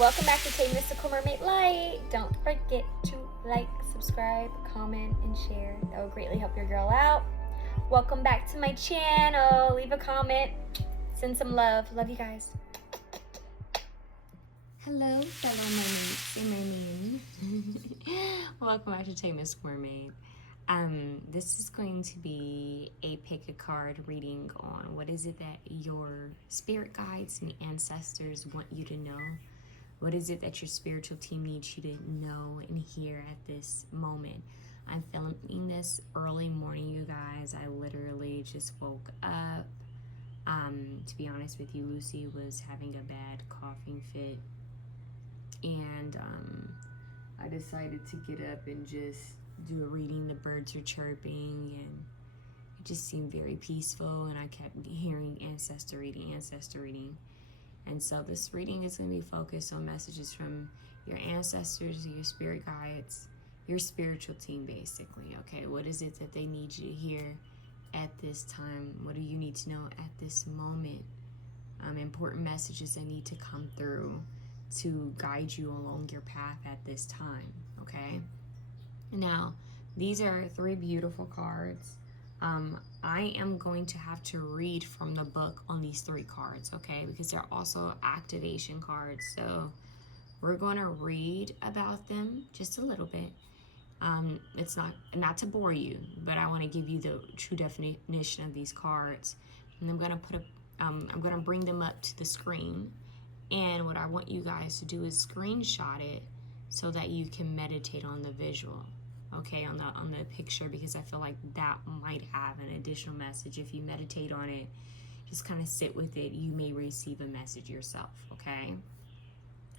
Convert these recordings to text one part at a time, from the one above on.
Welcome back to TayMysticalMermaidLight. Don't forget to like, subscribe, comment, and share. That will greatly help your girl out. Welcome back to my channel. Leave a comment. Send some love. Love you guys. Hello, fellow mermaids and mermen. Welcome back to TayMysticalMermaid. This is going to be a pick a card reading on what is it that your spirit guides and ancestors want you to know. What is it that your spiritual team needs you to know and hear at this moment? I'm filming this early morning, you guys. I literally just woke up. To be honest with you, Lucy was having a bad coughing fit. And I decided to get up and just do a reading. The birds are chirping and it just seemed very peaceful. And I kept hearing ancestor reading. And so this reading is going to be focused on messages from your ancestors, your spirit guides, your spiritual team, basically. Okay, what is it that they need you to hear at this time? What do you need to know at this moment? Important messages that need to come through to guide you along your path at this time, okay? Now, these are 3 beautiful cards. I am going to have to read from the book on these 3 cards, okay? Because they're also activation cards. So we're going to read about them just a little bit. It's not to bore you, but I want to give you the true definition of these cards. And I'm going to bring them up to the screen. And what I want you guys to do is screenshot it so that you can meditate on the visual. Okay, on the picture, because I feel like that might have an additional message. If you meditate on it, just kind of sit with it, you may receive a message yourself, okay?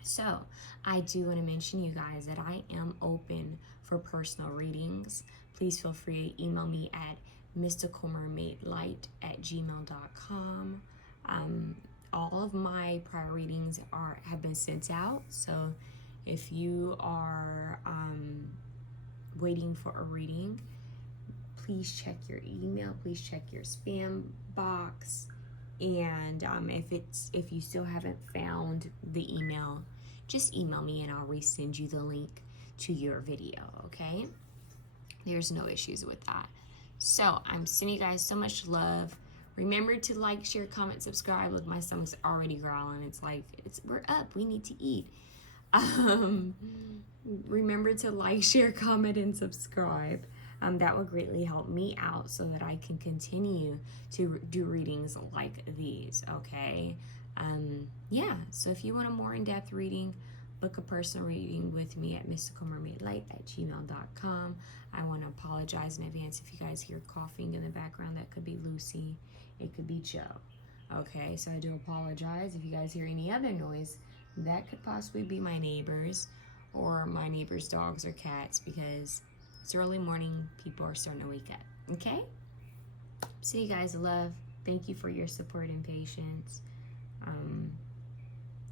So I do want to mention, you guys, that I am open for personal readings. Please feel free to email me at MysticalMermaidLight@gmail.com. All of my prior readings have been sent out, so if you are waiting for a reading, please check your email, please check your spam box, and if you still haven't found the email, just email me and I'll resend you the link to your video, okay? There's no issues with that. So I'm sending you guys so much love. Remember to like, share, comment, subscribe. Look, my stomach's already growling. It's like we're up, we need to eat. Remember to like, share, comment, and subscribe. That will greatly help me out so that I can continue to do readings like these, okay? Yeah, so if you want a more in-depth reading, book a personal reading with me at MysticalMermaidLight@gmail.com. I want to apologize in advance if you guys hear coughing in the background. That could be Lucy. It could be Joe. Okay, so I do apologize. If you guys hear any other noise, that could possibly be my neighbors or my neighbors' dogs or cats, because it's early morning. People are starting to wake up, okay? So you guys, love. Thank you for your support and patience.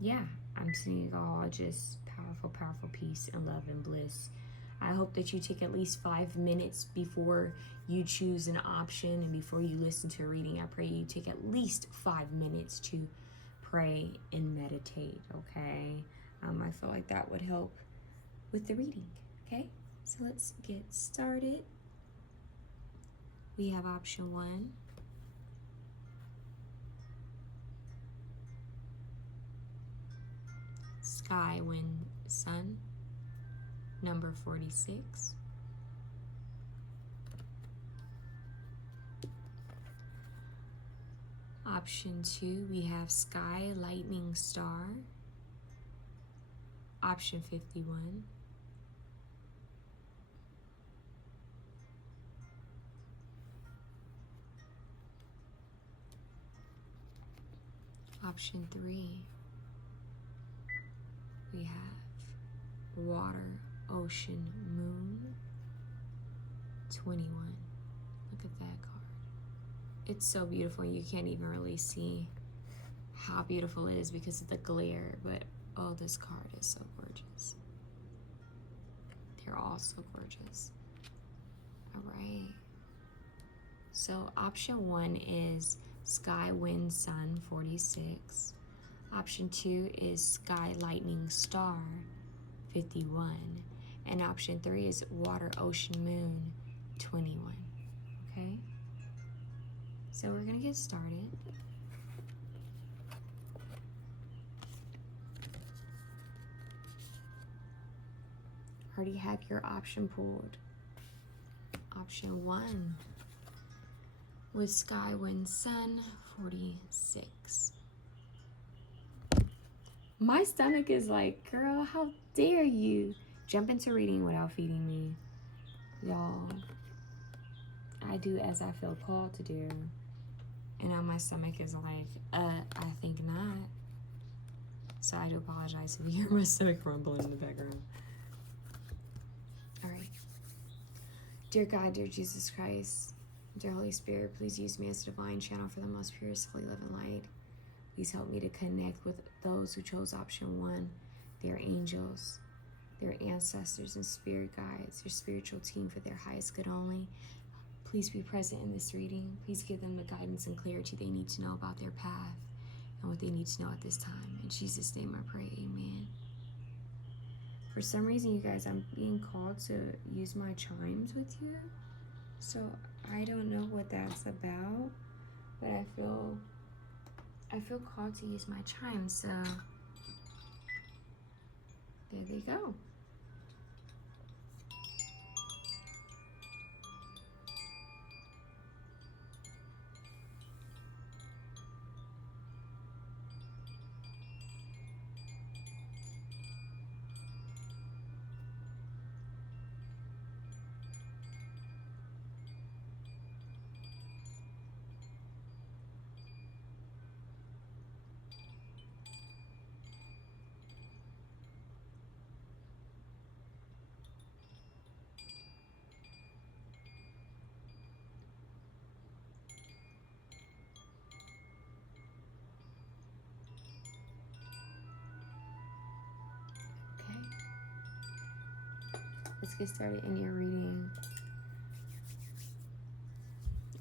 Yeah, I'm sending you all just powerful, powerful peace and love and bliss. I hope that you take at least 5 minutes before you choose an option and before you listen to a reading. I pray you take at least 5 minutes to pray and meditate, okay? I feel like that would help with the reading, okay? So let's get started. We have option 1. Sky, Wind, Sun, number 46. Option 2, we have Sky, Lightning, Star. Option 51. Option 3, we have Water, Ocean, Moon, 21. Look at that card. It's so beautiful. You can't even really see how beautiful it is because of the glare, but oh, this card is so gorgeous. They're all so gorgeous. All right. So option 1 is Sky, Wind, Sun, 46. Option 2 is Sky Lightning Star, 51. And option 3 is Water Ocean Moon, 21. Okay? So we're going to get started. Already have your option pulled. Option 1 with Sky Wind Sun, 46. My stomach is like, girl, how dare you jump into reading without feeding me. Y'all, I do as I feel called to do. And now my stomach is like, I think not. So I do apologize if you hear my stomach rumbling in the background. All right. Dear God, dear Jesus Christ, dear Holy Spirit, please use me as a divine channel for the most purest, holy love and light. Please help me to connect with those who chose option 1, their angels, their ancestors and spirit guides, their spiritual team for their highest good only. Please be present in this reading. Please give them the guidance and clarity they need to know about their path and what they need to know at this time. In Jesus' name I pray, amen. For some reason, you guys, I'm being called to use my chimes with you. So I don't know what that's about, but I feel called to use my chimes, so there they go. Let's get started in your reading.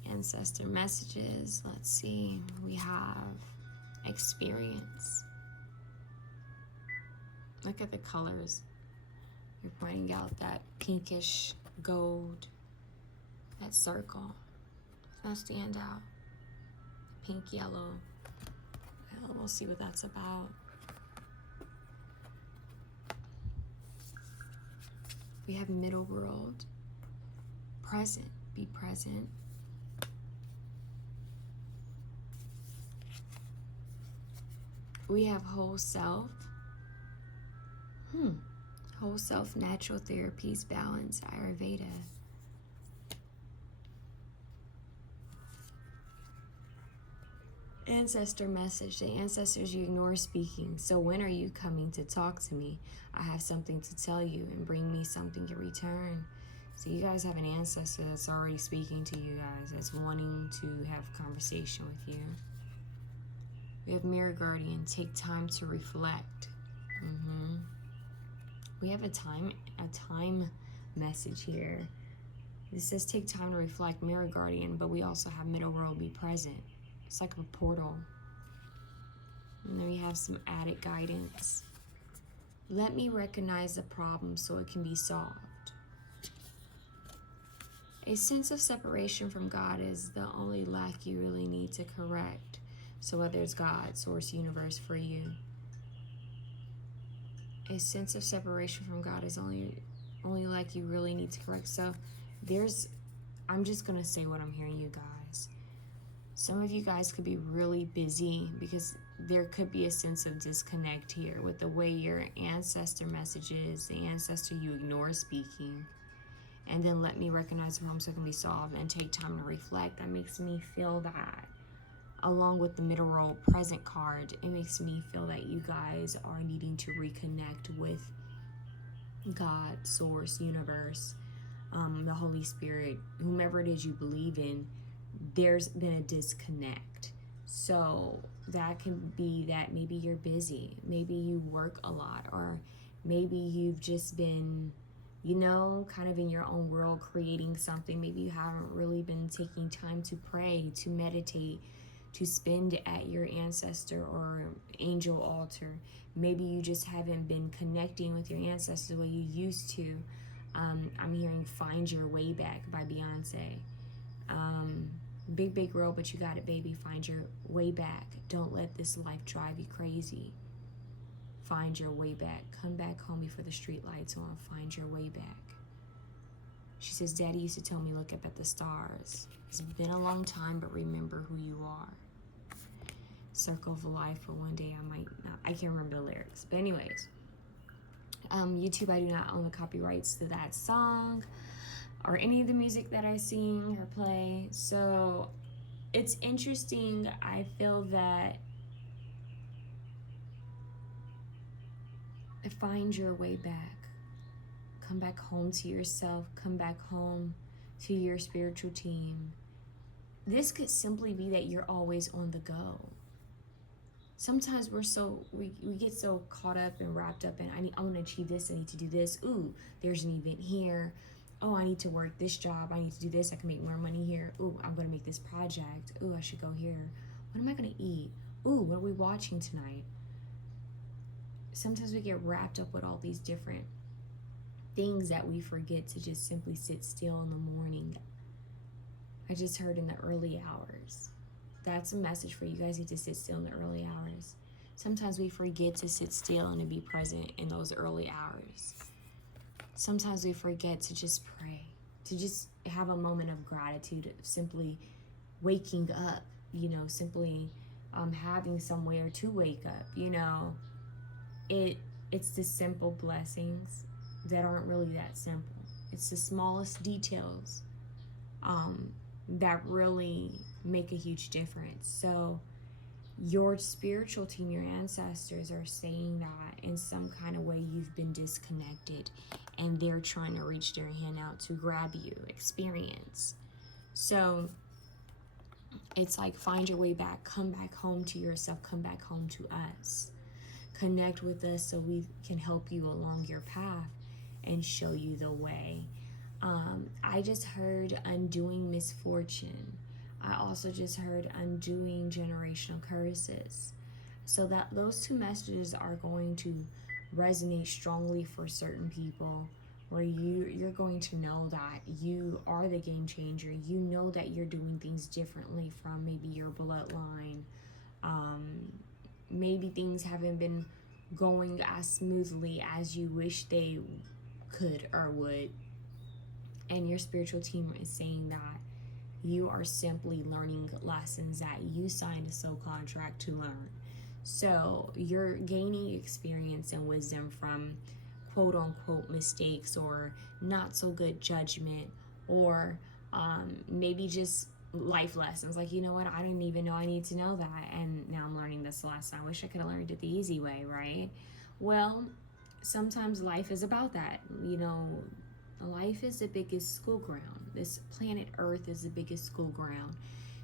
Ancestor messages. Let's see. We have experience. Look at the colors. You're pointing out that pinkish gold, that circle. It's gonna stand out. Pink, yellow. Well, we'll see what that's about. We have middle world, present, be present. We have whole self. Whole self, natural therapies, balance, Ayurveda. Ancestor message. The ancestors you ignore speaking. So when are you coming to talk to me? I have something to tell you and bring me something in return. So you guys have an ancestor that's already speaking to you guys, that's wanting to have conversation with you. We have mirror guardian. Take time to reflect. We have a time message here. This says take time to reflect, mirror guardian, but we also have middle world, be present. It's like a portal. And then we have some added guidance. Let me recognize the problem so it can be solved. A sense of separation from God is the only lack you really need to correct. So whether it's God, source, universe for you, a sense of separation from God is only lack you really need to correct. So I'm just gonna say what I'm hearing, you guys. Some of you guys could be really busy because there could be a sense of disconnect here with the way your ancestor messages, the ancestor you ignore speaking. And then let me recognize the problem so it can be solved and take time to reflect. That makes me feel that. Along with the middle row present card, it makes me feel that you guys are needing to reconnect with God, source, universe, the Holy Spirit, whomever it is you believe in. There's been a disconnect. So that can be that maybe you're busy, maybe you work a lot, or maybe you've just been, kind of in your own world creating something. Maybe you haven't really been taking time to pray, to meditate, to spend at your ancestor or angel altar. Maybe you just haven't been connecting with your ancestors the way you used to. I'm hearing Find Your Way Back by Beyonce. Big girl, but you got it, baby. Find your way back. Don't let this life drive you crazy. Find your way back. Come back home before the street lights on. Find your way back. She says, Daddy used to tell me, look up at the stars. It's been a long time, but remember who you are. Circle of life, for one day I might not. I can't remember the lyrics. But anyways, YouTube, I do not own the copyrights to that song or any of the music that I sing or play. So it's interesting. I feel that find your way back. Come back home to yourself. Come back home to your spiritual team. This could simply be that you're always on the go. Sometimes we get so caught up and wrapped up in, I want to achieve this, I need to do this. Ooh, there's an event here. Oh, I need to work this job. I need to do this. I can make more money here. Ooh, I'm going to make this project. Ooh, I should go here. What am I going to eat? Ooh, what are we watching tonight? Sometimes we get wrapped up with all these different things that we forget to just simply sit still in the morning. I just heard in the early hours. That's a message for you guys. Need to sit still in the early hours. Sometimes we forget to sit still and to be present in those early hours. Sometimes we forget to just pray, to just have a moment of gratitude, of simply waking up, simply having somewhere to wake up, It's the simple blessings that aren't really that simple. It's the smallest details that really make a huge difference. So your spiritual team, your ancestors are saying that in some kind of way you've been disconnected and they're trying to reach their hand out to grab you, experience. So it's like find your way back, come back home to yourself, come back home to us. Connect with us so we can help you along your path and show you the way. I just heard undoing misfortune. I also just heard undoing generational curses. So that those two messages are going to resonate strongly for certain people, where you're going to know that you are the game changer. You know that you're doing things differently from maybe your bloodline. Maybe things haven't been going as smoothly as you wish they could or would. And your spiritual team is saying that you are simply learning lessons that you signed a soul contract to learn. So you're gaining experience and wisdom from quote unquote mistakes or not so good judgment, or maybe just life lessons. Like, you know what, I didn't even know I need to know that, and now I'm learning this lesson. I wish I could have learned it the easy way, right? Well, sometimes life is about that. Life is the biggest school ground. This planet Earth is the biggest school ground.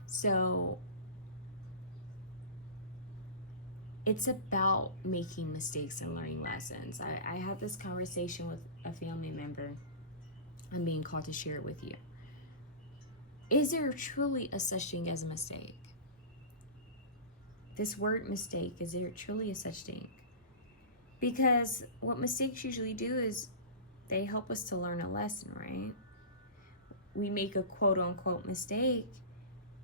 So it's about making mistakes and learning lessons. I had this conversation with a family member. I'm being called to share it with you. Is there truly a such thing as a mistake? This word mistake, is there truly a such thing? Because what mistakes usually do is they help us to learn a lesson, right? We make a quote unquote mistake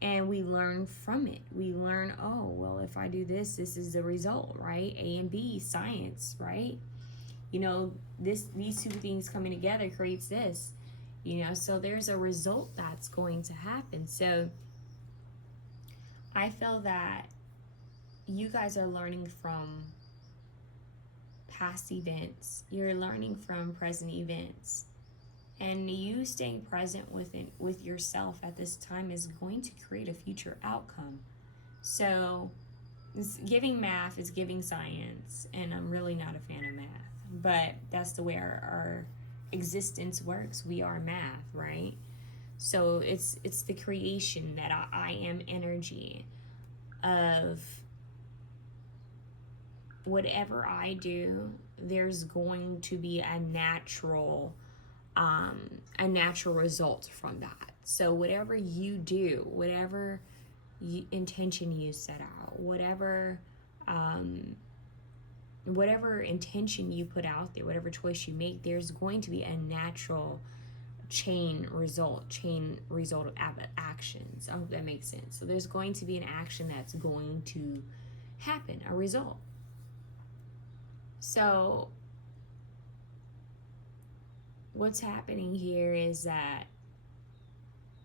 and we learn from it. We learn, oh, well, if I do this, this is the result, right? A and B, science, right? These two things coming together creates this, so there's a result that's going to happen. So I feel that you guys are learning from past events. You're learning from present events. And you staying present with yourself at this time is going to create a future outcome. So giving math is giving science, and I'm really not a fan of math. But that's the way our existence works. We are math, right? So it's the creation that I am energy of whatever I do. There's going to be a natural result from that. So whatever you do, whatever intention you set out, whatever intention you put out there, whatever choice you make, there's going to be a natural chain result of actions. I hope that makes sense. So there's going to be an action that's going to happen, a result. So what's happening here is that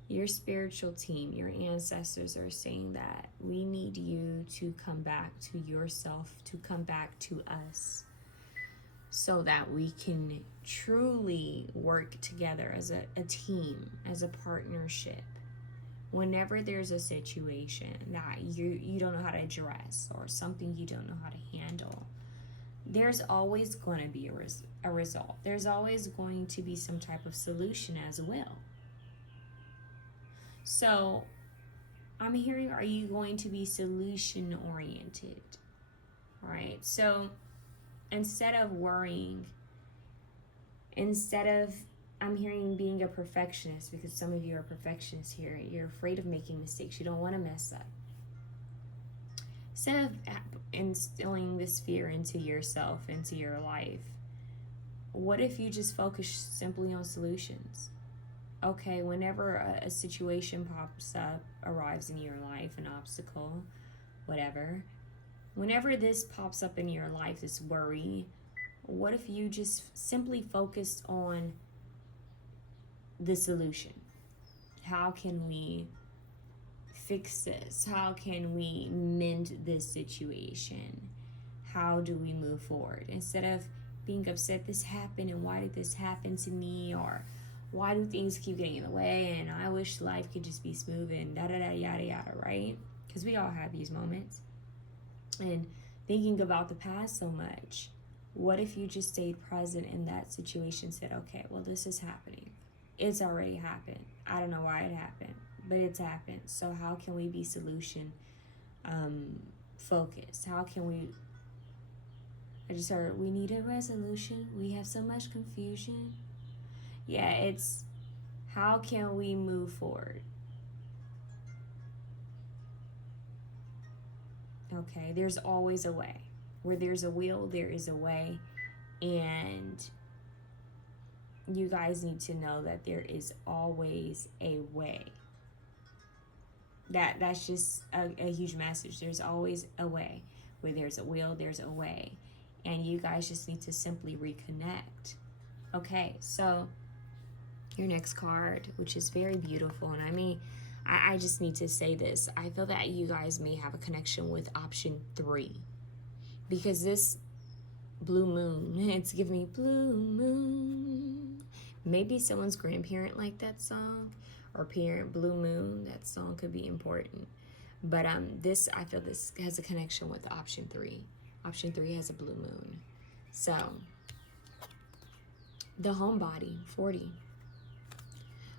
your spiritual team, your ancestors are saying that we need you to come back to yourself, to come back to us, so that we can truly work together as a team, as a partnership. Whenever there's a situation that you don't know how to address, or something you don't know how to handle, there's always going to be a result. There's always going to be some type of solution as well. So I'm hearing, are you going to be solution oriented? All right. So instead of worrying, I'm hearing being a perfectionist, because some of you are perfectionists here. You're afraid of making mistakes. You don't want to mess up. Instead of instilling this fear into yourself, into your life, what if you just focus simply on solutions? Okay, whenever a situation pops up, arrives in your life, an obstacle, whatever, whenever this pops up in your life, this worry, what if you just simply focused on the solution? How can we fix this? How can we mend this situation? How do we move forward? Instead of being upset, this happened and why did this happen to me? Or why do things keep getting in the way? And I wish life could just be smooth and da-da-da, yada-yada, right? Because we all have these moments. And thinking about the past so much, what if you just stayed present in that situation, said, okay, well, this is happening. It's already happened. I don't know why it happened, but it's happened. So how can we be solution focused? How can we, I just heard, we need a resolution. We have so much confusion. Yeah, it's how can we move forward? Okay, there's always a way. Where there's a will, there is a way. And you guys need to know that there is always a way. That's just a huge message. There's always a way. Where there's a will, there's a way. And you guys just need to simply reconnect. Okay, so your next card, which is very beautiful, and I just need to say this. I feel that you guys may have a connection with option 3, because this blue moon, it's giving me blue moon. Maybe someone's grandparent liked that song, or parent, blue moon. That song could be important. But I feel this has a connection with option 3. Option 3 has a blue moon. So the homebody, 40.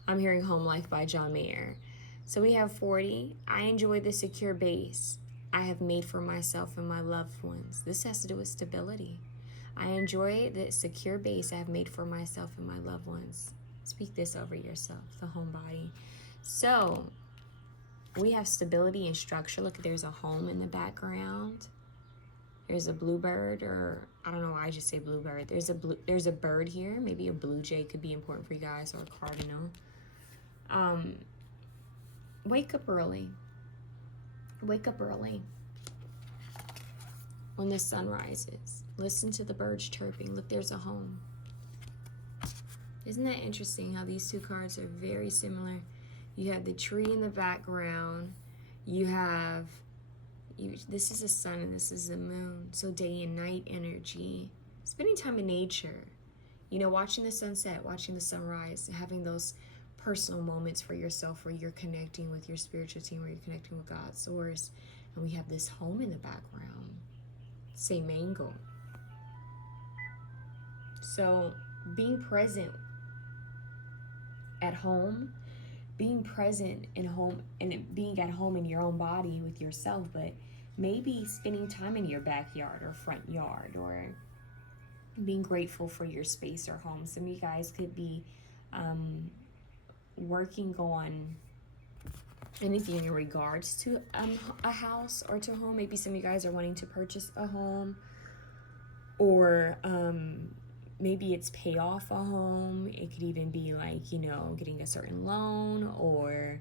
I'm hearing Home Life by John Mayer. So we have 40. I enjoy the secure base I have made for myself and my loved ones. This has to do with stability. I enjoy the secure base I have made for myself and my loved ones. Speak this over yourself, the homebody. So we have stability and structure. Look, there's a home in the background. There's a bluebird, or I don't know why I just say bluebird. There's a bird here. Maybe a blue jay could be important for you guys, or a cardinal. Wake up early. Wake up early when the sun rises. Listen to the birds chirping. Look, there's a home. Isn't that interesting how these two cards are very similar? You have the tree in the background. This is the sun and this is the moon. So day and night energy. Spending time in nature. You know, watching the sunset, watching the sunrise, having those personal moments for yourself where you're connecting with your spiritual team, where you're connecting with God's source. And we have this home in the background. Same angle. So being present at home, being present in home, and being at home in your own body with yourself, but maybe spending time in your backyard or front yard, or being grateful for your space or home. Some of you guys could be working on anything in regards to a house or to a home. Maybe some of you guys are wanting to purchase a home, or maybe it's pay off a home. It could even be like, you know, getting a certain loan, or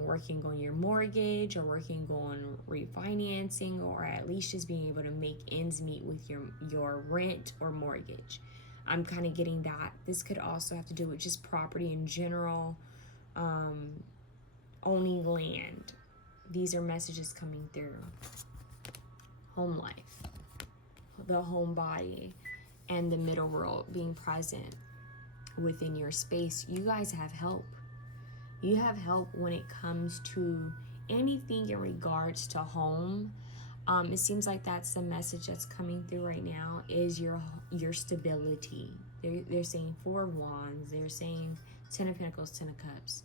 working on your mortgage, or working on refinancing, or at least just being able to make ends meet with your rent or mortgage. I'm kind of getting that. This could also have to do with just property in general, owning land. These are messages coming through. Home life, the home body, and the middle world being present within your space. You guys have help. You have help when it comes to anything in regards to home. It seems like that's the message that's coming through right now, is your stability. They're saying 4 of Wands. They're saying 10 of Pentacles, 10 of Cups,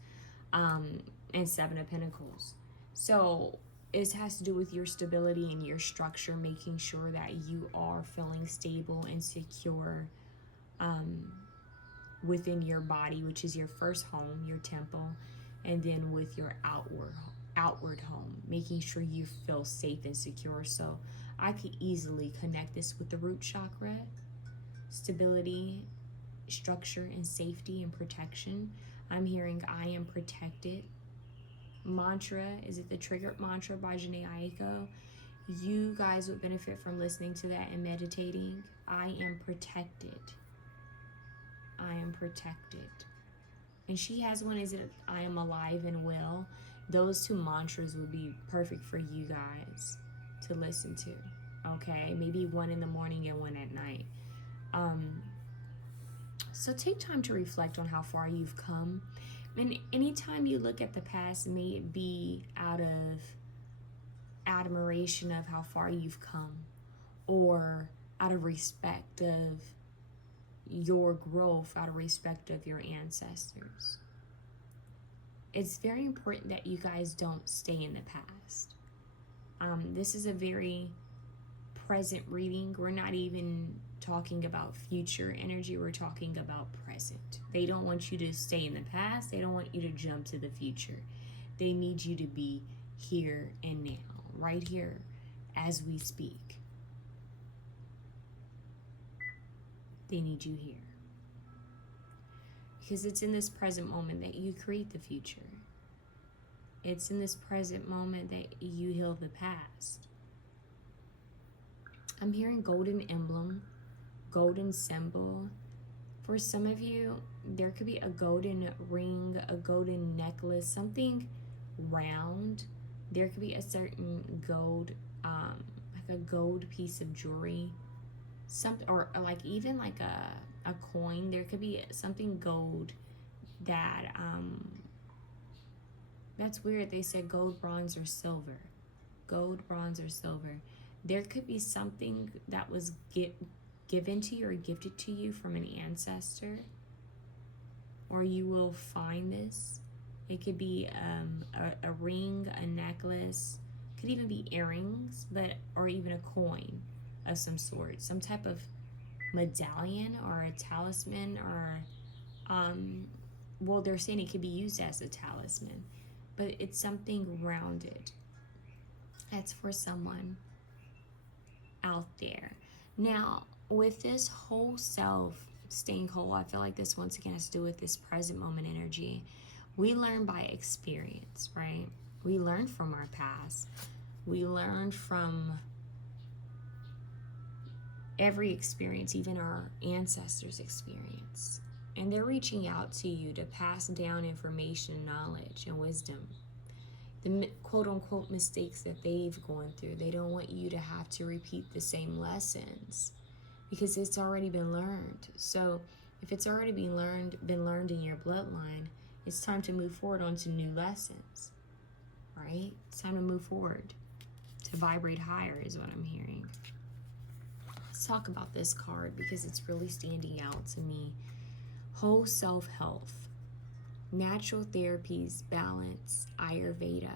and 7 of Pentacles. So it has to do with your stability and your structure, making sure that you are feeling stable and secure within your body, which is your first home, your temple, and then with your outward home, making sure you feel safe and secure. So I could easily connect this with the root chakra, stability, structure, and safety and protection. I'm hearing I am protected. Mantra, is it the Triggered Mantra by Janae Aiko? You guys would benefit from listening to that and meditating. I am protected. I am protected. And she has one, is it I am alive and well? Those 2 mantras would be perfect for you guys to listen to. Okay, maybe one in the morning and one at night. So take time to reflect on how far you've come. And anytime you look at the past, may it be out of admiration of how far you've come, or out of respect of your growth, out of respect of your ancestors. It's very important that you guys don't stay in the past. This is a very present reading. We're not even talking about future energy. We're talking about present. They don't want you to stay in the past. They don't want you to jump to the future. They need you to be here and now, right here as we speak. They need you here. Because it's in this present moment that you create the future. It's in this present moment that you heal the past. I'm hearing golden emblem, golden symbol. For some of you, there could be a golden ring, a golden necklace, something round. There could be a certain gold, like a gold piece of jewelry, something, or like even like a coin. There could be something gold that that's weird. They said gold, bronze, or silver. Gold, bronze, or silver. There could be something that was given to you or gifted to you from an ancestor, or you will find this. It could be a ring, a necklace, could even be earrings, or even a coin of some sort, some type of medallion or a talisman, or well, they're saying it could be used as a talisman, but it's something rounded. That's for someone out there. Now, with this whole self staying whole, I feel like this once again has to do with this present moment energy. We learn by experience, right? We learn from our past. We learn from every experience, even our ancestors' experience. And they're reaching out to you to pass down information, knowledge, and wisdom. The quote-unquote mistakes that they've gone through. They don't want you to have to repeat the same lessons because it's already been learned. So if it's already been learned in your bloodline, it's time to move forward onto new lessons, right? It's time to move forward, to vibrate higher is what I'm hearing. Let's talk about this card because it's really standing out to me. Whole self-health, natural therapies, balance, Ayurveda.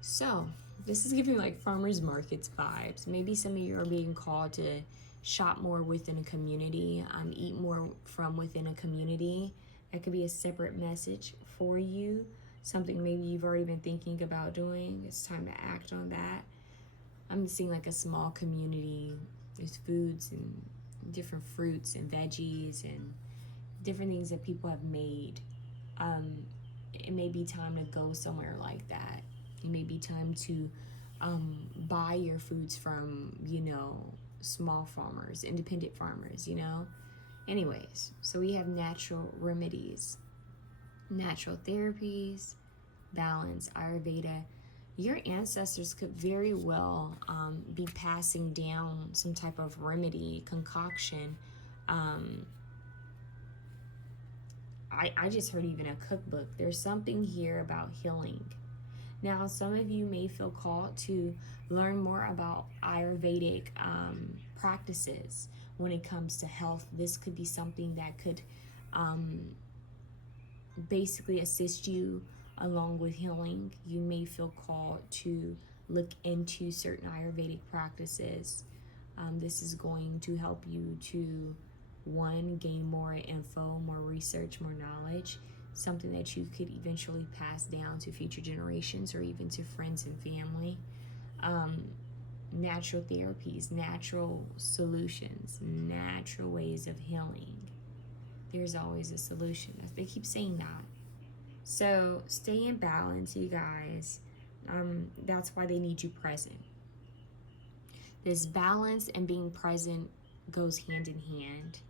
So this is giving like farmers markets vibes. Maybe some of you are being called to shop more within a community, eat more from within a community. That could be a separate message for you. something maybe you've already been thinking about doing. It's time to act on that. I'm seeing like a small community. There's foods and different fruits and veggies and different things that people have made. It may be time to go somewhere like that. It may be time to buy your foods from, small farmers, independent farmers, Anyways, so we have natural remedies, natural therapies, balance, Ayurveda. Your ancestors could very well be passing down some type of remedy, concoction. I just heard even a cookbook. There's something here about healing. Now, some of you may feel called to learn more about Ayurvedic practices when it comes to health. This could be something that could basically assist you along with healing. You may feel called to look into certain Ayurvedic practices. This is going to help you to, one, gain more info, more research, more knowledge, something that you could eventually pass down to future generations or even to friends and family. Natural therapies, natural solutions, natural ways of healing. There's always a solution. They keep saying that. So stay in balance, you guys. That's why they need you present. This balance and being present goes hand in hand.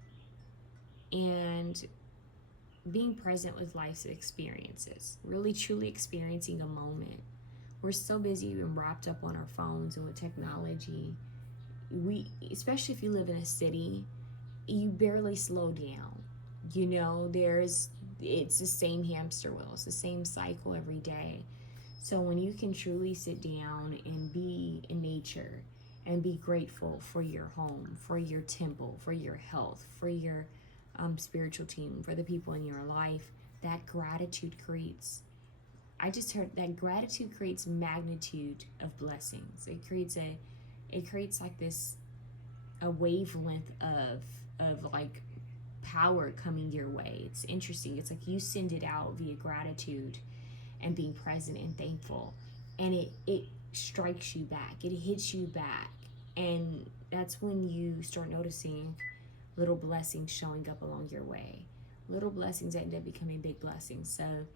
And being present with life's experiences, really truly experiencing a moment. We're so busy and wrapped up on our phones and with technology. Especially if you live in a city, you barely slow down. It's the same hamster wheel. It's the same cycle every day. So when you can truly sit down and be in nature and be grateful for your home, for your temple, for your health, for your spiritual team, for the people in your life, that gratitude creates, I just heard that gratitude creates magnitude of blessings. It creates like this, a wavelength of like power coming your way. It's interesting. It's like you send it out via gratitude and being present and thankful, and it strikes you back. It hits you back, and that's when you start noticing little blessings showing up along your way. Little blessings end up becoming big blessings. So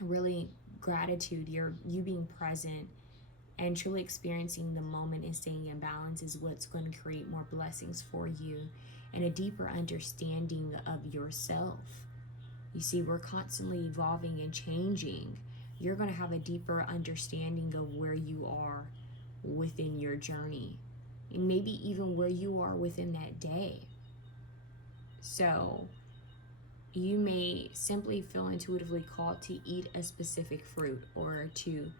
really, gratitude, you being present and truly experiencing the moment and staying in balance is what's going to create more blessings for you and a deeper understanding of yourself. You see, we're constantly evolving and changing. You're going to have a deeper understanding of where you are within your journey, and maybe even where you are within that day. So you may simply feel intuitively called to eat a specific fruit, or to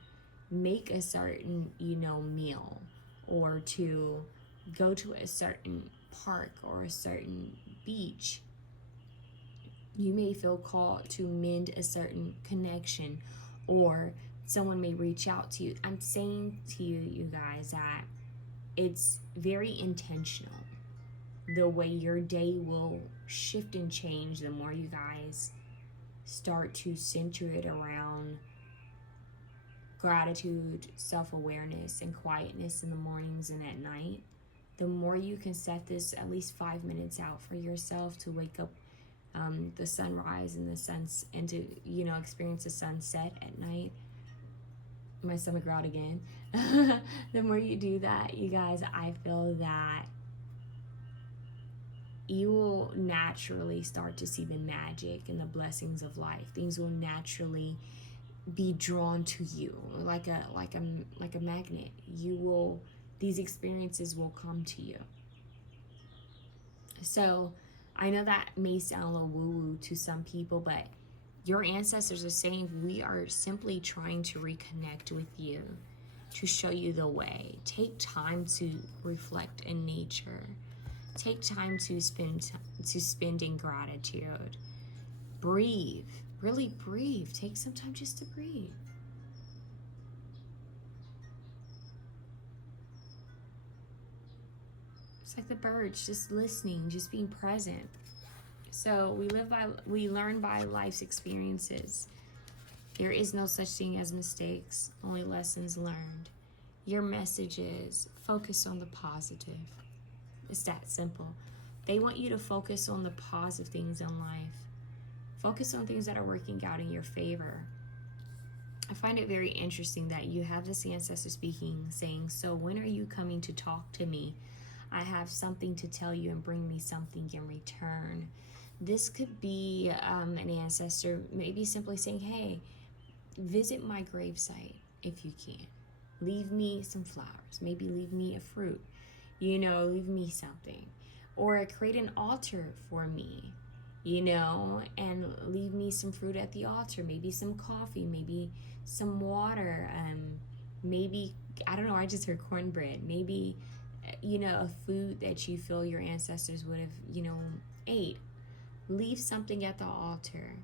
make a certain, meal, or to go to a certain park or a certain beach. You may feel called to mend a certain connection, or someone may reach out to you. I'm saying to you, you guys, that it's very intentional. The way your day will shift and change the more you guys start to center it around gratitude, self-awareness, and quietness in the mornings and at night. The more you can set this at least 5 minutes out for yourself to wake up the sunrise and and to experience the sunset at night. My stomach growled again. The more you do that, you guys, I feel that you will naturally start to see the magic and the blessings of life. Things will naturally be drawn to you like a magnet. These experiences will come to you. So I know that may sound a little woo-woo to some people, but your ancestors are saying we are simply trying to reconnect with you, to show you the way. Take time to reflect in nature. Take time to spend in gratitude. Breathe. Really breathe. Take some time just to breathe. It's like the birds, just listening, just being present. So we learn by life's experiences. There is no such thing as mistakes, only lessons learned. Your message is focus on the positive. It's that simple. They want you to focus on the positive things in life. Focus on things that are working out in your favor. I find it very interesting that you have this ancestor speaking, saying, so when are you coming to talk to me? I have something to tell you and bring me something in return. This could be an ancestor maybe simply saying, hey, visit my gravesite if you can. Leave me some flowers. Maybe leave me a fruit. Leave me something. Or create an altar for me, and leave me some fruit at the altar. Maybe some coffee, maybe some water, maybe, I don't know, I just heard cornbread. Maybe, a food that you feel your ancestors would have, ate. Leave something at the altar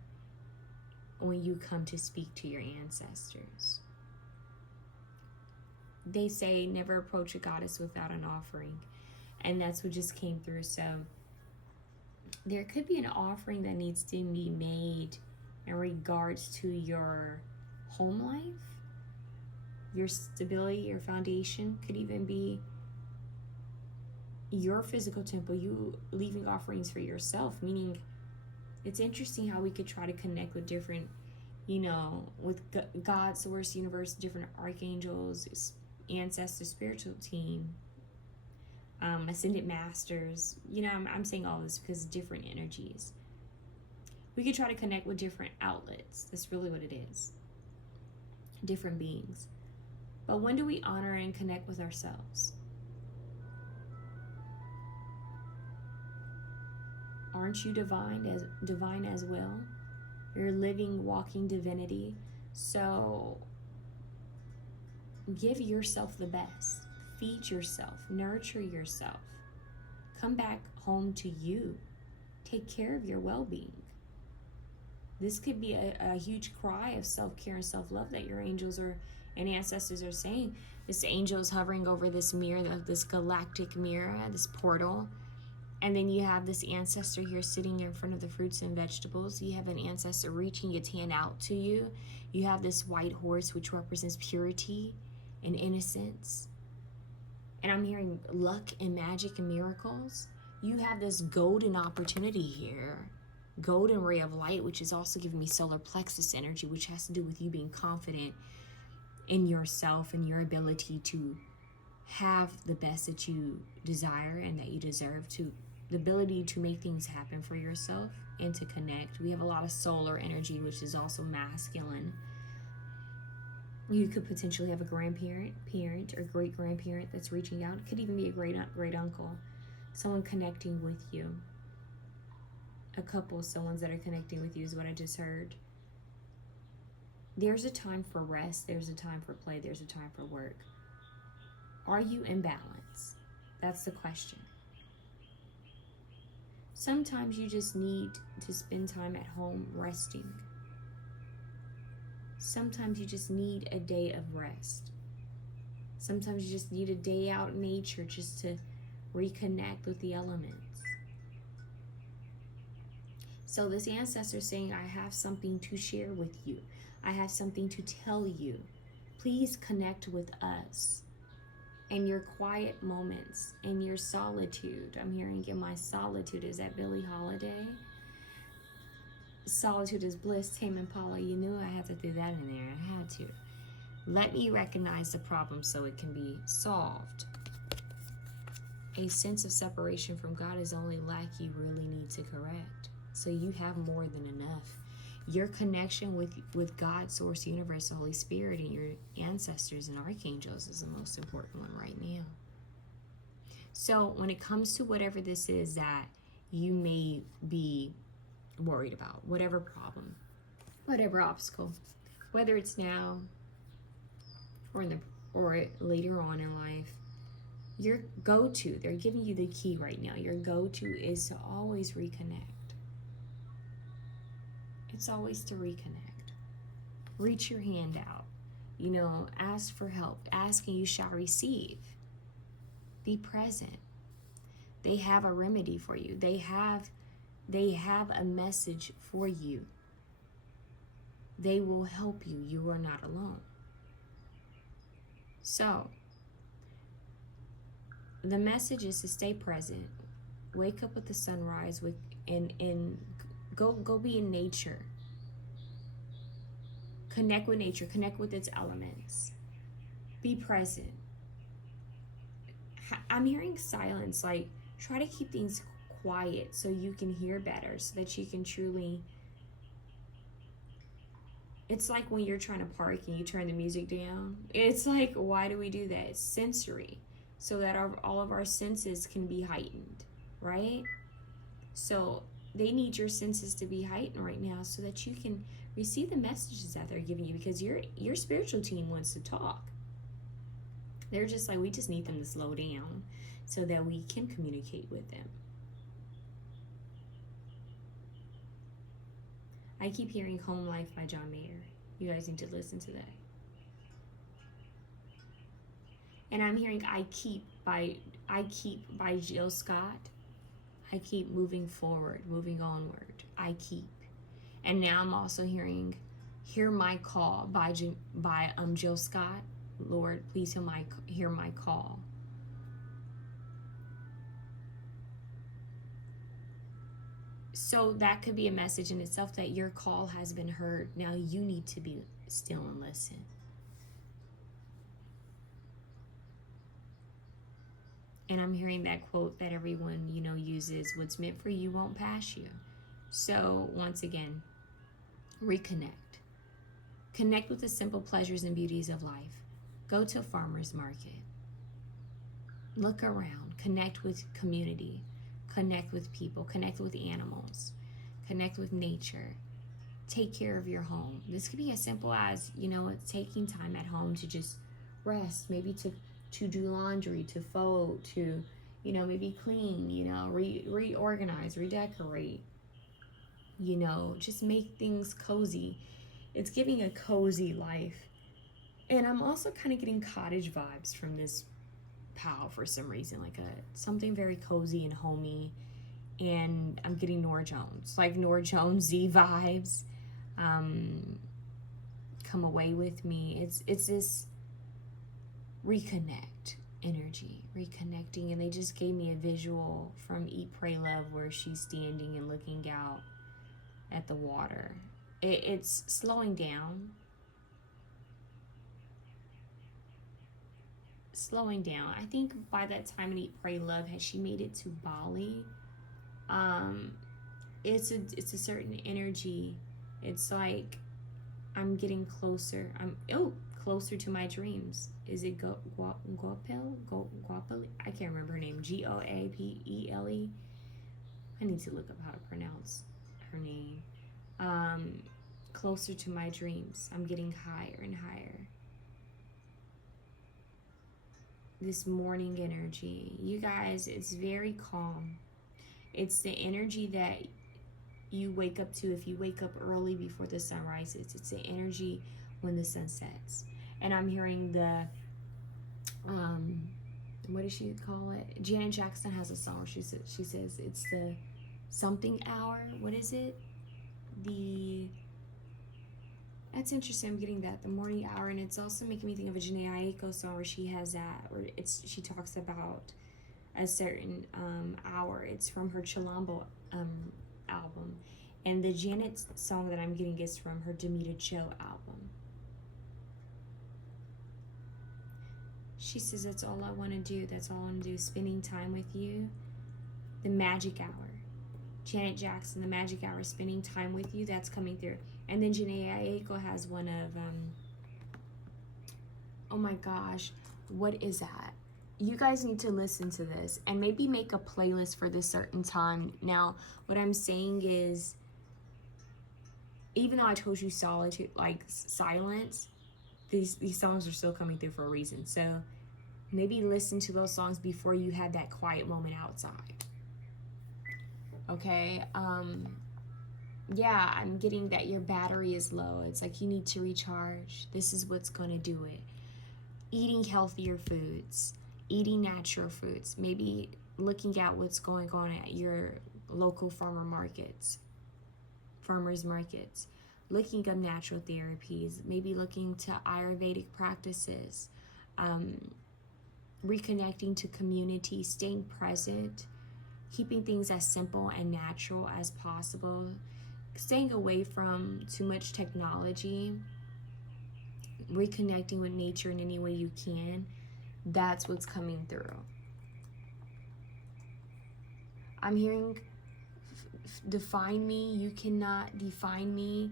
when you come to speak to your ancestors. They say never approach a goddess without an offering. And that's what just came through. So there could be an offering that needs to be made in regards to your home life, your stability, your foundation. Could even be your physical temple, you leaving offerings for yourself, meaning it's interesting how we could try to connect with different, with God, source, universe, different archangels, ancestors, spiritual team, ascended masters. I'm saying all this because different energies. We could try to connect with different outlets. That's really what it is. Different beings. But when do we honor and connect with ourselves? Aren't you divine as well? You're living, walking divinity. So give yourself the best. Feed yourself. Nurture yourself. Come back home to you. Take care of your well-being. This could be a huge cry of self-care and self-love that your angels and ancestors are saying. This angel is hovering over this mirror, this galactic mirror, this portal. And then you have this ancestor here sitting in front of the fruits and vegetables. You have an ancestor reaching its hand out to you. You have this white horse, which represents purity and innocence. And I'm hearing luck and magic and miracles. You have this golden opportunity here. Golden ray of light, which is also giving me solar plexus energy, which has to do with you being confident in yourself and your ability to have the best that you desire and that you deserve, to the ability to make things happen for yourself and to connect. We have a lot of solar energy, which is also masculine. You could potentially have a grandparent, parent, or great grandparent that's reaching out. It could even be a great uncle, someone connecting with you. A couple, someone's that are connecting with you is what I just heard. There's a time for rest. There's a time for play. There's a time for work. Are you in balance? That's the question. Sometimes you just need to spend time at home resting. Sometimes you just need a day of rest. Sometimes you just need a day out in nature just to reconnect with the elements. So this ancestor is saying, I have something to share with you. I have something to tell you. Please connect with us. In your quiet moments, in your solitude. I'm hearing in my solitude. Is that Billie Holiday? Solitude is bliss, Tame Impala. You knew I had to throw that in there. I had to. Let me recognize the problem so it can be solved. A sense of separation from God is only lack you really need to correct. So you have more than enough. Your connection with God, Source, Universe, the Holy Spirit, and your ancestors and archangels is the most important one right now. So when it comes to whatever this is that you may be worried about, whatever problem, whatever obstacle, whether it's now or later on in life, your go-to, they're giving you the key right now. Your go-to is to always reconnect. It's always to reconnect. Reach your hand out. Ask for help. Ask and you shall receive. Be present. They have a remedy for you. They have a message for you. They will help you. You are not alone. So, the message is to stay present. Wake up with the sunrise, and go be in nature. Connect with nature, connect with its elements. Be present. I'm hearing silence, like try to keep things quiet so you can hear better, so that you can truly. It's like when you're trying to park and you turn the music down. It's like, why do we do that? It's sensory, so that all of our senses can be heightened, right? So they need your senses to be heightened right now so that you can receive the messages that they're giving you, because your spiritual team wants to talk. They're just like, we just need them to slow down so that we can communicate with them. I keep hearing Home Life by John Mayer. You guys need to listen to that. And I'm hearing I Keep by Jill Scott. I keep moving forward, moving onward. I keep. And now I'm also hearing Hear My Call by Jill Scott. Lord, please hear my call. So that could be a message in itself, that your call has been heard. Now you need to be still and listen. And I'm hearing that quote that everyone, uses, what's meant for you won't pass you. So once again, reconnect. Connect with the simple pleasures and beauties of life. Go to a farmer's market. Look around. Connect with community. Connect with people. Connect with animals. Connect with nature. Take care of your home. This could be as simple as, taking time at home to just rest, maybe to do laundry, to fold, to, maybe clean, reorganize, redecorate, just make things cozy. It's giving a cozy life. And I'm also kind of getting cottage vibes from this pal for some reason, like something very cozy and homey. And I'm getting Nora Jones, like Nora Jones-y vibes. Come away with me. It's this reconnect energy, reconnecting. And they just gave me a visual from Eat, Pray, Love, where she's standing and looking out at the water. It's slowing down. I think by that time in Eat, Pray, Love, has she made it to Bali? It's a certain energy. It's like I'm getting closer. Closer to my dreams. Is it Guapele? I can't remember her name. Goapele. I need to look up how to pronounce her name. Closer to my dreams. I'm getting higher and higher. This morning energy, you guys, it's very calm. It's the energy that you wake up to if you wake up early before the sun rises. It's the energy when the sun sets. And I'm hearing the what does she call it? Janet Jackson has a song. She says it's the something hour. What is it? That's interesting. I'm getting that, the morning hour. And it's also making me think of a Jhené Aiko song where she has that, where she talks about a certain hour. It's from her Chilombo album. And the Janet song that I'm getting is from her Demita Joe album. She says, that's all I want to do. That's all I want to do, spending time with you. The magic hour. Janet Jackson, the magic hour, spending time with you. That's coming through. And then Jhené Aiko has one of, oh my gosh, what is that? You guys need to listen to this and maybe make a playlist for this certain time. Now, what I'm saying is, even though I told you solitude, like silence, these songs are still coming through for a reason. So maybe listen to those songs before you have that quiet moment outside. Okay? Yeah, I'm getting that your battery is low. It's like you need to recharge. This is what's going to do it. Eating healthier foods, eating natural foods, maybe looking at what's going on at your local farmers markets, looking up natural therapies, maybe looking to Ayurvedic practices, reconnecting to community, staying present, keeping things as simple and natural as possible, staying away from too much technology, reconnecting with nature in any way you can. That's what's coming through. I'm hearing define me. You cannot define me.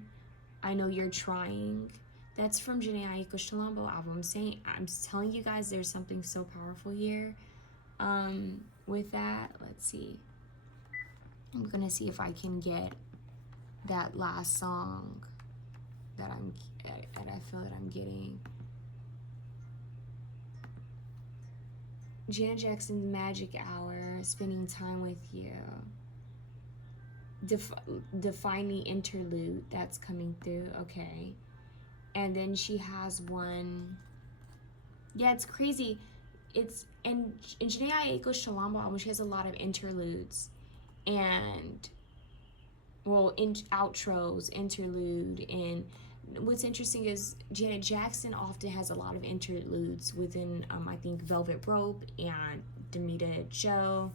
I know you're trying. That's from Janae Aiko Shalombo album. I'm telling you guys, there's something so powerful here. With that, let's see. I'm gonna see if I can get that last song that I feel that I'm getting. Janet Jackson's Magic Hour, spending time with you. Define the interlude, that's coming through. Okay. And then she has one. Yeah, it's crazy. It's in Janae Aiko Shalombo album, she has a lot of interludes and outros, interlude. And what's interesting is Janet Jackson often has a lot of interludes within I think Velvet Rope and Demita Joe.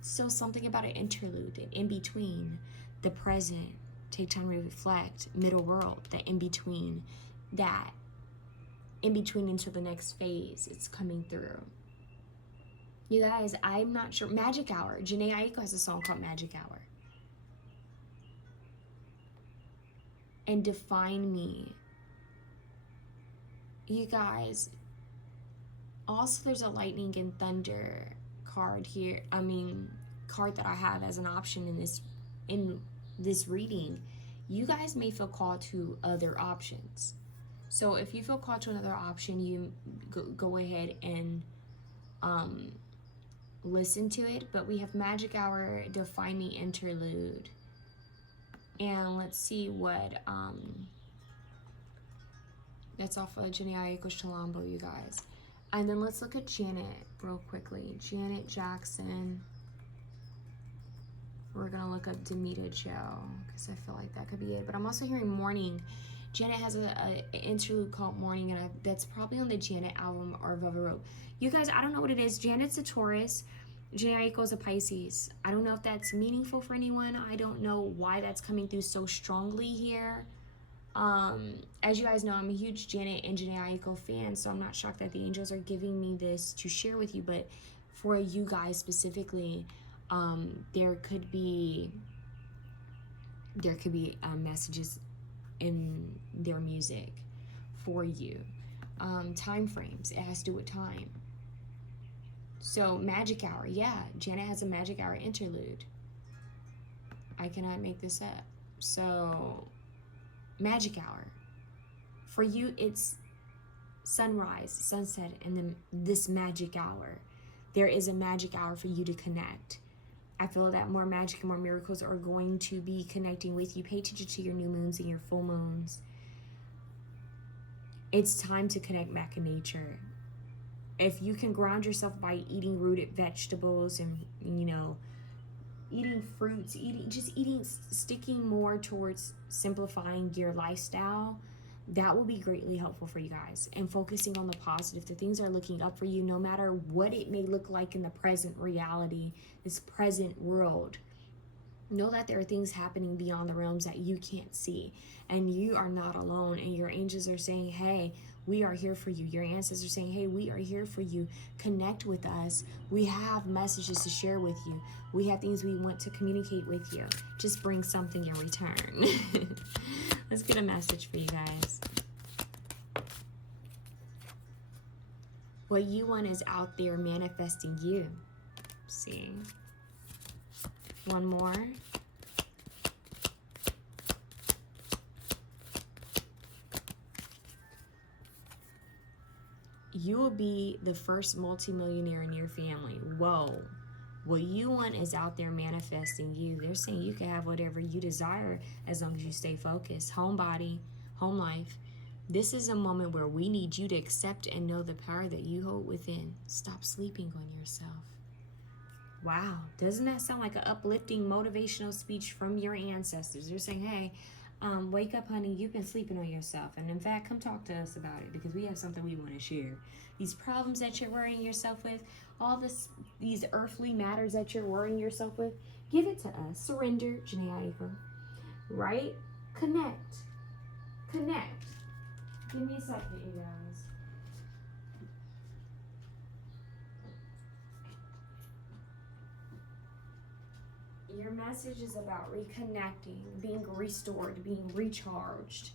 So something about an interlude, an in between, the present, take time to reflect, middle world, the in between, that in between into the next phase, it's coming through. You guys, I'm not sure. Magic Hour. Janae Aiko has a song called Magic Hour. And define me. You guys, also there's a lightning and thunder card here. Card that I have as an option in this reading. You guys may feel called to other options. So if you feel called to another option, you go ahead and listen to it. But we have Magic Hour, Define the Interlude. And let's see what, that's off of Janae Aiko Shalombo, you guys. And then let's look at Janet real quickly. Janet Jackson. We're going to look up Demita Joe, because I feel like that could be it. But I'm also hearing Morning. Janet has an interlude called Morning, and that's probably on the Janet album or Velvet Rope. You guys, I don't know what it is. Janet's a Taurus. Janae Aiko's a Pisces. I don't know if that's meaningful for anyone. I don't know why that's coming through so strongly here. As you guys know, I'm a huge Janet and Janae Aiko fan, so I'm not shocked that the angels are giving me this to share with you. But for you guys specifically, there could be messages in their music for you. Time frames, it has to do with time. So Magic Hour, yeah, Janet has a Magic Hour interlude. I cannot make this up. So Magic Hour, for you it's sunrise, sunset, and then this magic hour. There is a magic hour for you to connect. I feel that more magic and more miracles are going to be connecting with you. Pay attention to your new moons and your full moons. It's time to connect back in nature. If you can ground yourself by eating rooted vegetables and, eating fruits, sticking more towards simplifying your lifestyle, that will be greatly helpful for you guys. And focusing on the positive, the things are looking up for you, no matter what it may look like in the present reality, this present world. Know that there are things happening beyond the realms that you can't see, and you are not alone. And your angels are saying, hey, we are here for you. Your ancestors are saying, hey, we are here for you. Connect with us. We have messages to share with you. We have things we want to communicate with you. Just bring something in return. Let's get a message for you guys. What you want is out there manifesting you. See? One more. You will be the first multimillionaire in your family. Whoa. What you want is out there manifesting you. They're saying you can have whatever you desire as long as you stay focused. Home body, home life. This is a moment where we need you to accept and know the power that you hold within. Stop sleeping on yourself. Wow. Doesn't that sound like an uplifting, motivational speech from your ancestors? They're saying, hey, Wake up, honey. You've been sleeping on yourself. And in fact, come talk to us about it because we have something we want to share. These problems that you're worrying yourself with, these earthly matters that you're worrying yourself with, give it to us. Surrender, Janae Aiko. Right? Connect. Connect. Give me a second, you guys. Your message is about reconnecting, being restored, being recharged.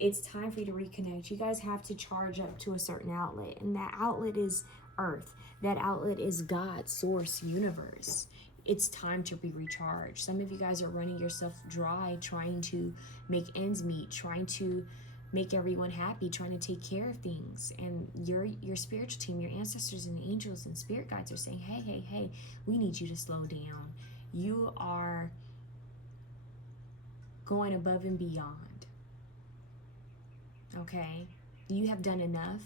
It's time for you to reconnect. You guys have to charge up to a certain outlet, and that outlet is Earth. That outlet is God, Source, Universe. It's time to be recharged. Some of you guys are running yourself dry, trying to make ends meet, trying to make everyone happy, trying to take care of things. And your spiritual team, your ancestors and angels and spirit guides are saying, hey, we need you to slow down. You are going above and beyond. Okay? You have done enough.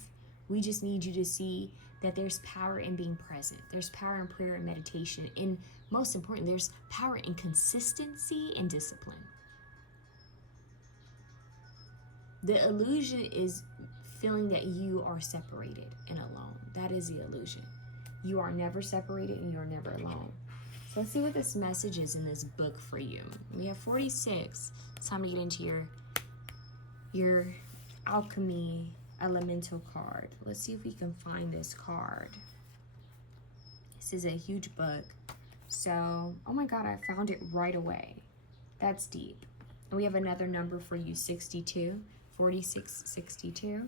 We just need you to see that there's power in being present. There's power in prayer and meditation. And most important, there's power in consistency and discipline. The illusion is feeling that you are separated and alone. That is the illusion. You are never separated and you're never alone. So let's see what this message is in this book for you. We have 46. It's time to get into your alchemy elemental card. Let's see if we can find this card. This is a huge book. So, oh my God, I found it right away. That's deep. And we have another number for you, 62, 46, 62.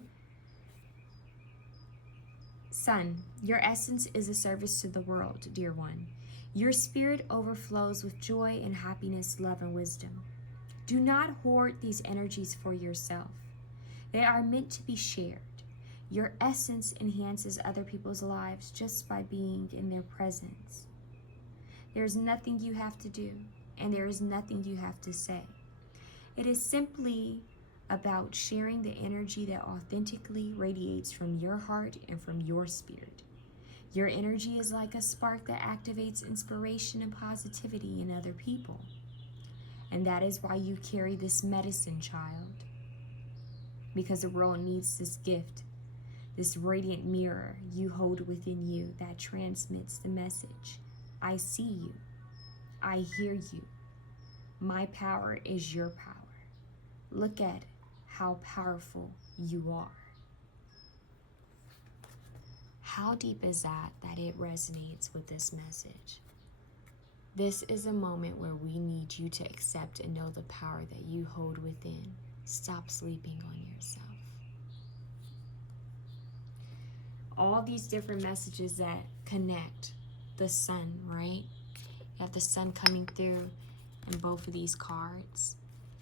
Sun, your essence is a service to the world, dear one. Your spirit overflows with joy and happiness, love and wisdom. Do not hoard these energies for yourself. They are meant to be shared. Your essence enhances other people's lives just by being in their presence. There is nothing you have to do, and there is nothing you have to say. It is simply about sharing the energy that authentically radiates from your heart and from your spirit. Your energy is like a spark that activates inspiration and positivity in other people. And that is why you carry this medicine, child. Because the world needs this gift, this radiant mirror you hold within you that transmits the message. I see you. I hear you. My power is your power. Look at how powerful you are. How deep is that it resonates with this message? This is a moment where we need you to accept and know the power that you hold within. Stop sleeping on yourself. All these different messages that connect the sun, right? You have the sun coming through in both of these cards.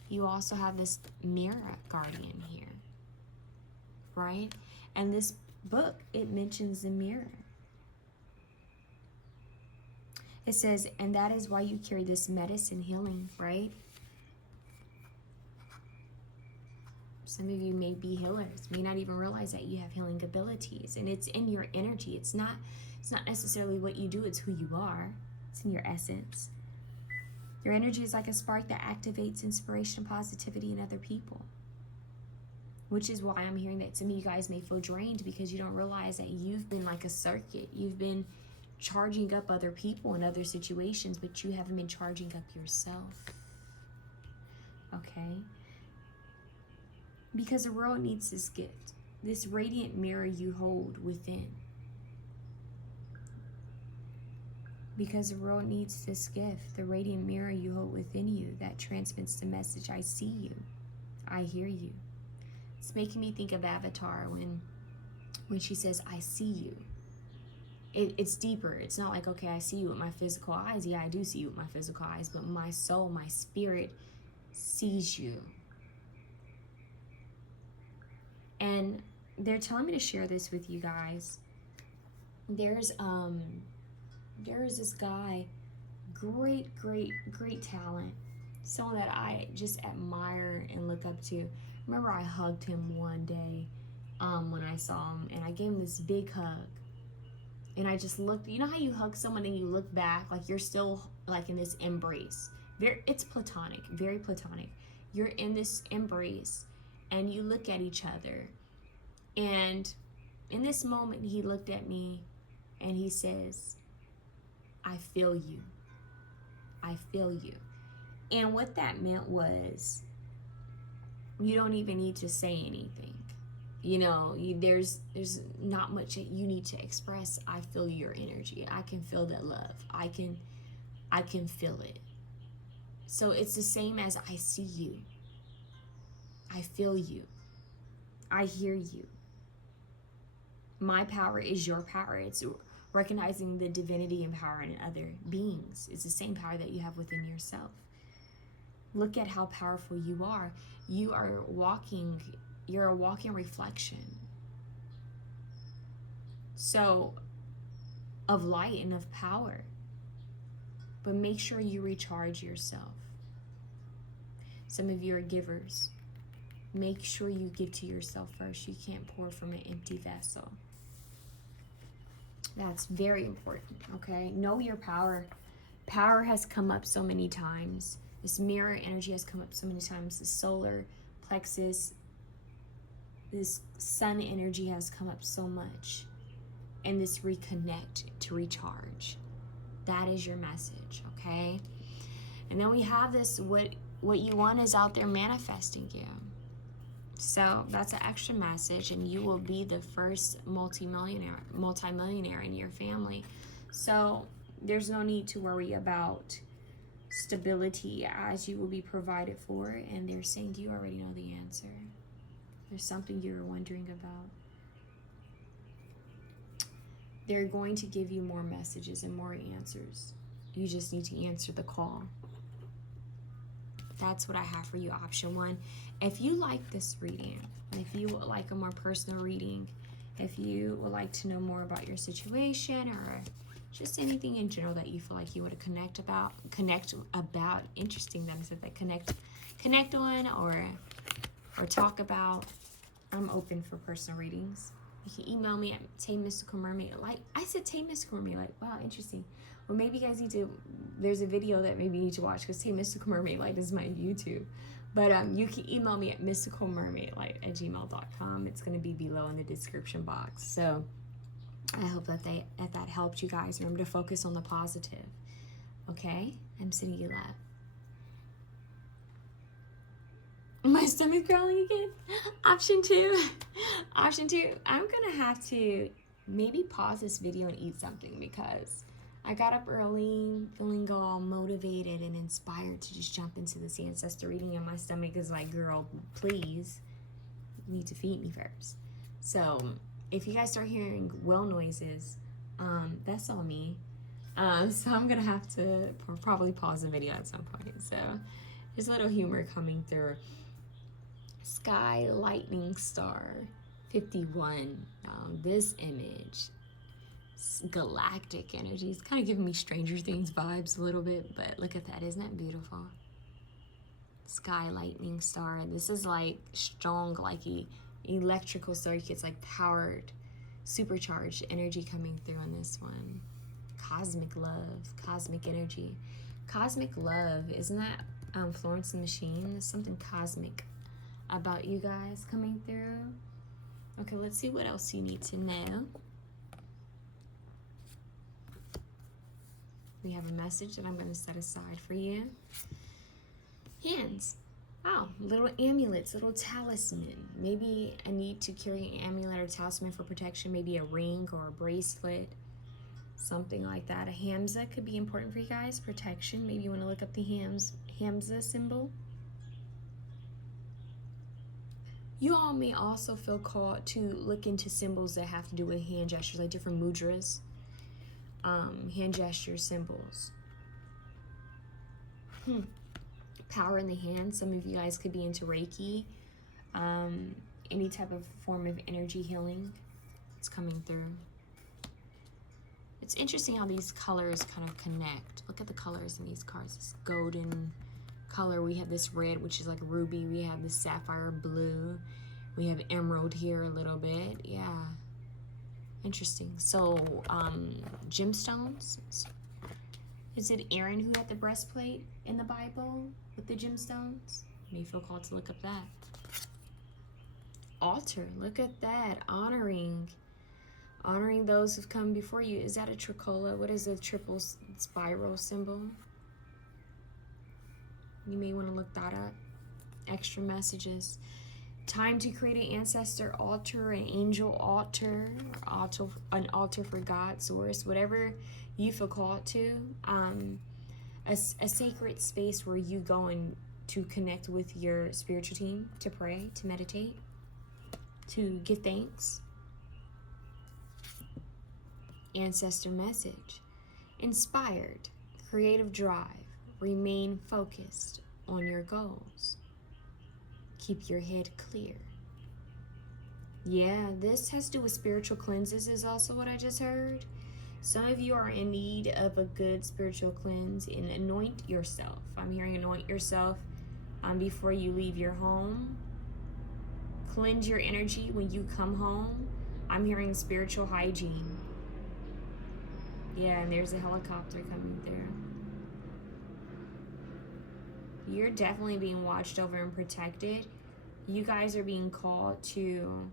You also have this mirror guardian here, right? And this book, it mentions the mirror. It says, and that is why you carry this medicine healing, right? Some of you may be healers, may not even realize that you have healing abilities, and it's in your energy. It's not necessarily what you do, it's who you are. It's in your essence. Your energy is like a spark that activates inspiration and positivity in other people. Which is why I'm hearing that some of you guys may feel drained because you don't realize that you've been like a circuit. You've been charging up other people in other situations, but you haven't been charging up yourself. Okay? Because the world needs this gift, this radiant mirror you hold within. Because the world needs this gift, the radiant mirror you hold within you that transmits the message, I see you, I hear you. It's making me think of Avatar when she says, I see you. It's deeper. It's not like, okay, I see you with my physical eyes. Yeah, I do see you with my physical eyes, but my soul, my spirit sees you. And they're telling me to share this with you guys. There's this guy, great talent, someone that I just admire and look up to. Remember, I hugged him one day when I saw him, and I gave him this big hug. And I just looked, you know how you hug someone and you look back, like you're still like in this embrace. It's platonic, very platonic. You're in this embrace and you look at each other. And in this moment, he looked at me and he says, I feel you. I feel you. And what that meant was, you don't even need to say anything. You know, there's not much that you need to express. I feel your energy. I can feel that love. I can feel it. So it's the same as I see you. I feel you. I hear you. My power is your power. It's recognizing the divinity and power in other beings. It's the same power that you have within yourself. Look at how powerful you are. You are walking, you're a walking reflection. So, of light and of power. But make sure you recharge yourself. Some of you are givers. Make sure you give to yourself first. You can't pour from an empty vessel. That's very important, okay? Know your power. Power has come up so many times. This mirror energy has come up so many times. The solar plexus, this sun energy has come up so much. And this reconnect to recharge. That is your message, okay? And then we have this, what you want is out there manifesting you. So that's an extra message, and you will be the first multimillionaire in your family. So there's no need to worry about stability, as you will be provided for. And they're saying you already know the answer. There's something you're wondering about. They're going to give you more messages and more answers. You just need to answer the call. That's what I have for you, option 1. If you like this reading, and if you would like a more personal reading, if you would like to know more about your situation, or just anything in general that you feel like you want to connect about, interesting that I said that, connect on, or talk about, I'm open for personal readings. You can email me at TayMysticalMermaidLight. I said TayMysticalMermaidLight. Wow, interesting. Well, maybe you guys need to, there's a video that maybe you need to watch, because TayMysticalMermaidLight is my YouTube. But you can email me at mysticalmermaidlight@gmail.com. It's going to be below in the description box. So I hope that that helped you guys. Remember to focus on the positive. Okay? I'm sending you love. My stomach growling again. Option 2. Option 2. I'm going to have to maybe pause this video and eat something, because I got up early, feeling all motivated and inspired to just jump into this ancestor reading, and my stomach is like, girl, please, you need to feed me first. So if you guys start hearing well noises, that's all me. So I'm gonna have to probably pause the video at some point. So there's a little humor coming through. Sky Lightning Star 51. This image, galactic energy. It's kind of giving me Stranger Things vibes a little bit, but look at that. Isn't that beautiful? Sky Lightning Star. This is like strong, like electrical circuits, like powered, supercharged energy coming through on this one. Cosmic love, cosmic energy. Cosmic love. Isn't that Florence and the Machine? There's something cosmic about you guys coming through. Okay, let's see what else you need to know. We have a message that I'm going to set aside for you. Hands. Wow, little amulets, little talisman. Maybe a need to carry an amulet or talisman for protection. Maybe a ring or a bracelet. Something like that. A Hamza could be important for you guys. Protection. Maybe you want to look up the Hamza symbol. You all may also feel called to look into symbols that have to do with hand gestures, like different mudras. Hand gesture symbols. Power in the hand. Some of you guys could be into Reiki. Any type of form of energy healing. It's coming through. It's interesting how these colors kind of connect. Look at the colors in these cards. This golden color. We have this red, which is like ruby. We have this sapphire blue. We have emerald here a little bit. Yeah. Interesting. So, gemstones. Is it Aaron who had the breastplate in the Bible with the gemstones? You may feel called to look up that. Altar, look at that. Honoring those who've come before you. Is that a tricola? What is a triple spiral symbol? You may want to look that up. Extra messages. Time to create an ancestor altar, an angel altar, an altar for God, source, whatever you feel called to. A sacred space where you go and to connect with your spiritual team, to pray, to meditate, to give thanks. Ancestor message. Inspired, creative drive, remain focused on your goals. Keep your head clear. Yeah, this has to do with spiritual cleanses is also what I just heard. Some of you are in need of a good spiritual cleanse, and anoint yourself. I'm hearing anoint yourself before you leave your home. Cleanse your energy when you come home. I'm hearing spiritual hygiene. Yeah, and there's a helicopter coming through. You're definitely being watched over and protected. You guys are being called to,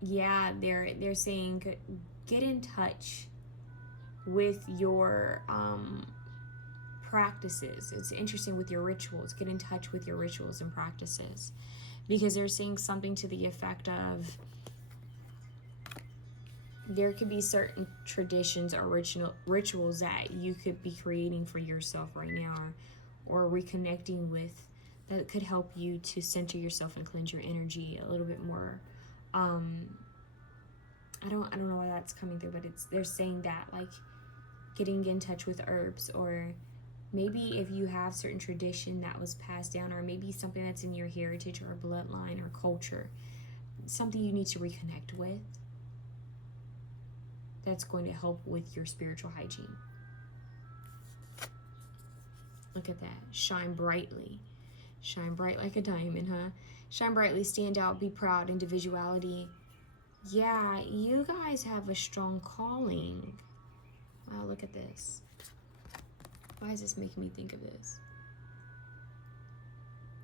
yeah, they're saying get in touch with your practices. It's interesting with your rituals. Get in touch with your rituals and practices, because they're saying something to the effect of there could be certain traditions or rituals that you could be creating for yourself right now, or reconnecting with, that could help you to center yourself and cleanse your energy a little bit more. I don't know why that's coming through, but they're saying that, like getting in touch with herbs, or maybe if you have certain tradition that was passed down, or maybe something that's in your heritage or bloodline or culture, something you need to reconnect with, that's going to help with your spiritual hygiene. Look at that. Shine brightly. Shine bright like a diamond, huh? Shine brightly, stand out, be proud, individuality. Yeah, you guys have a strong calling. Wow, look at this. Why is this making me think of this?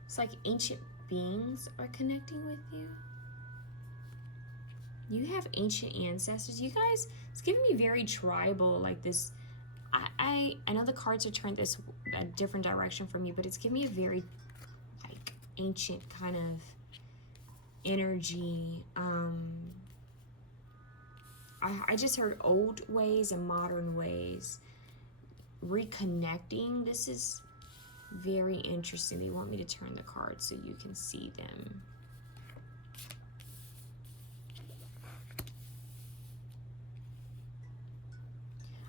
It's like ancient beings are connecting with you. You have ancient ancestors. You guys, it's giving me very tribal, like this. I know the cards are turned a different direction from me, but it's giving me a very like ancient kind of energy. I just heard old ways and modern ways reconnecting. This is very interesting. They want me to turn the cards so you can see them.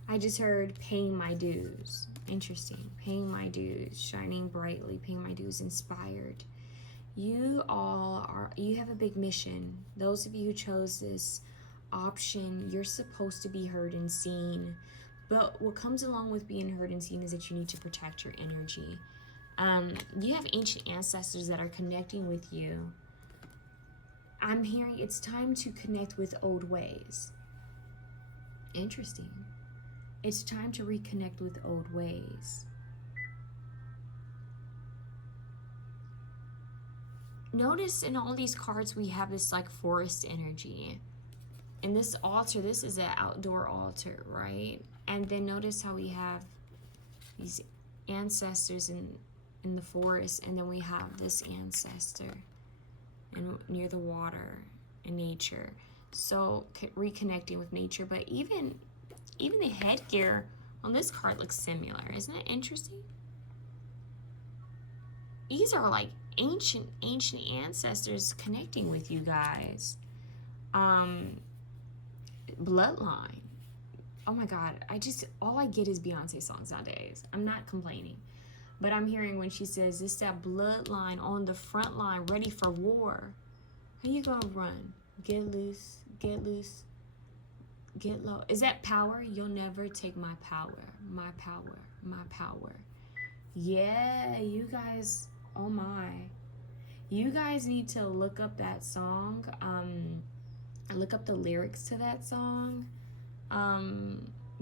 I just heard paying my dues. Interesting. Paying my dues, shining brightly, paying my dues, inspired. You have a big mission. Those of you who chose this option, you're supposed to be heard and seen. But what comes along with being heard and seen is that you need to protect your energy. You have ancient ancestors that are connecting with you. I'm hearing it's time to connect with old ways. Interesting. It's time to reconnect with old ways. Notice in all these cards we have this like forest energy. In this altar, this is an outdoor altar, right? And then notice how we have these ancestors in the forest, and then we have this ancestor near the water in nature. So reconnecting with nature, but even the headgear on this card looks similar. Isn't it interesting? These are like ancient ancestors connecting with you guys. Bloodline. Oh my God, all I get is Beyonce songs nowadays. I'm not complaining. But I'm hearing when she says, it's that bloodline on the front line, ready for war. How you gonna run? Get loose, get loose, get low. Is that power? You'll never take my power, my power, my power. Yeah, you guys, oh my. You guys need to look up that song. Look up the lyrics to that song.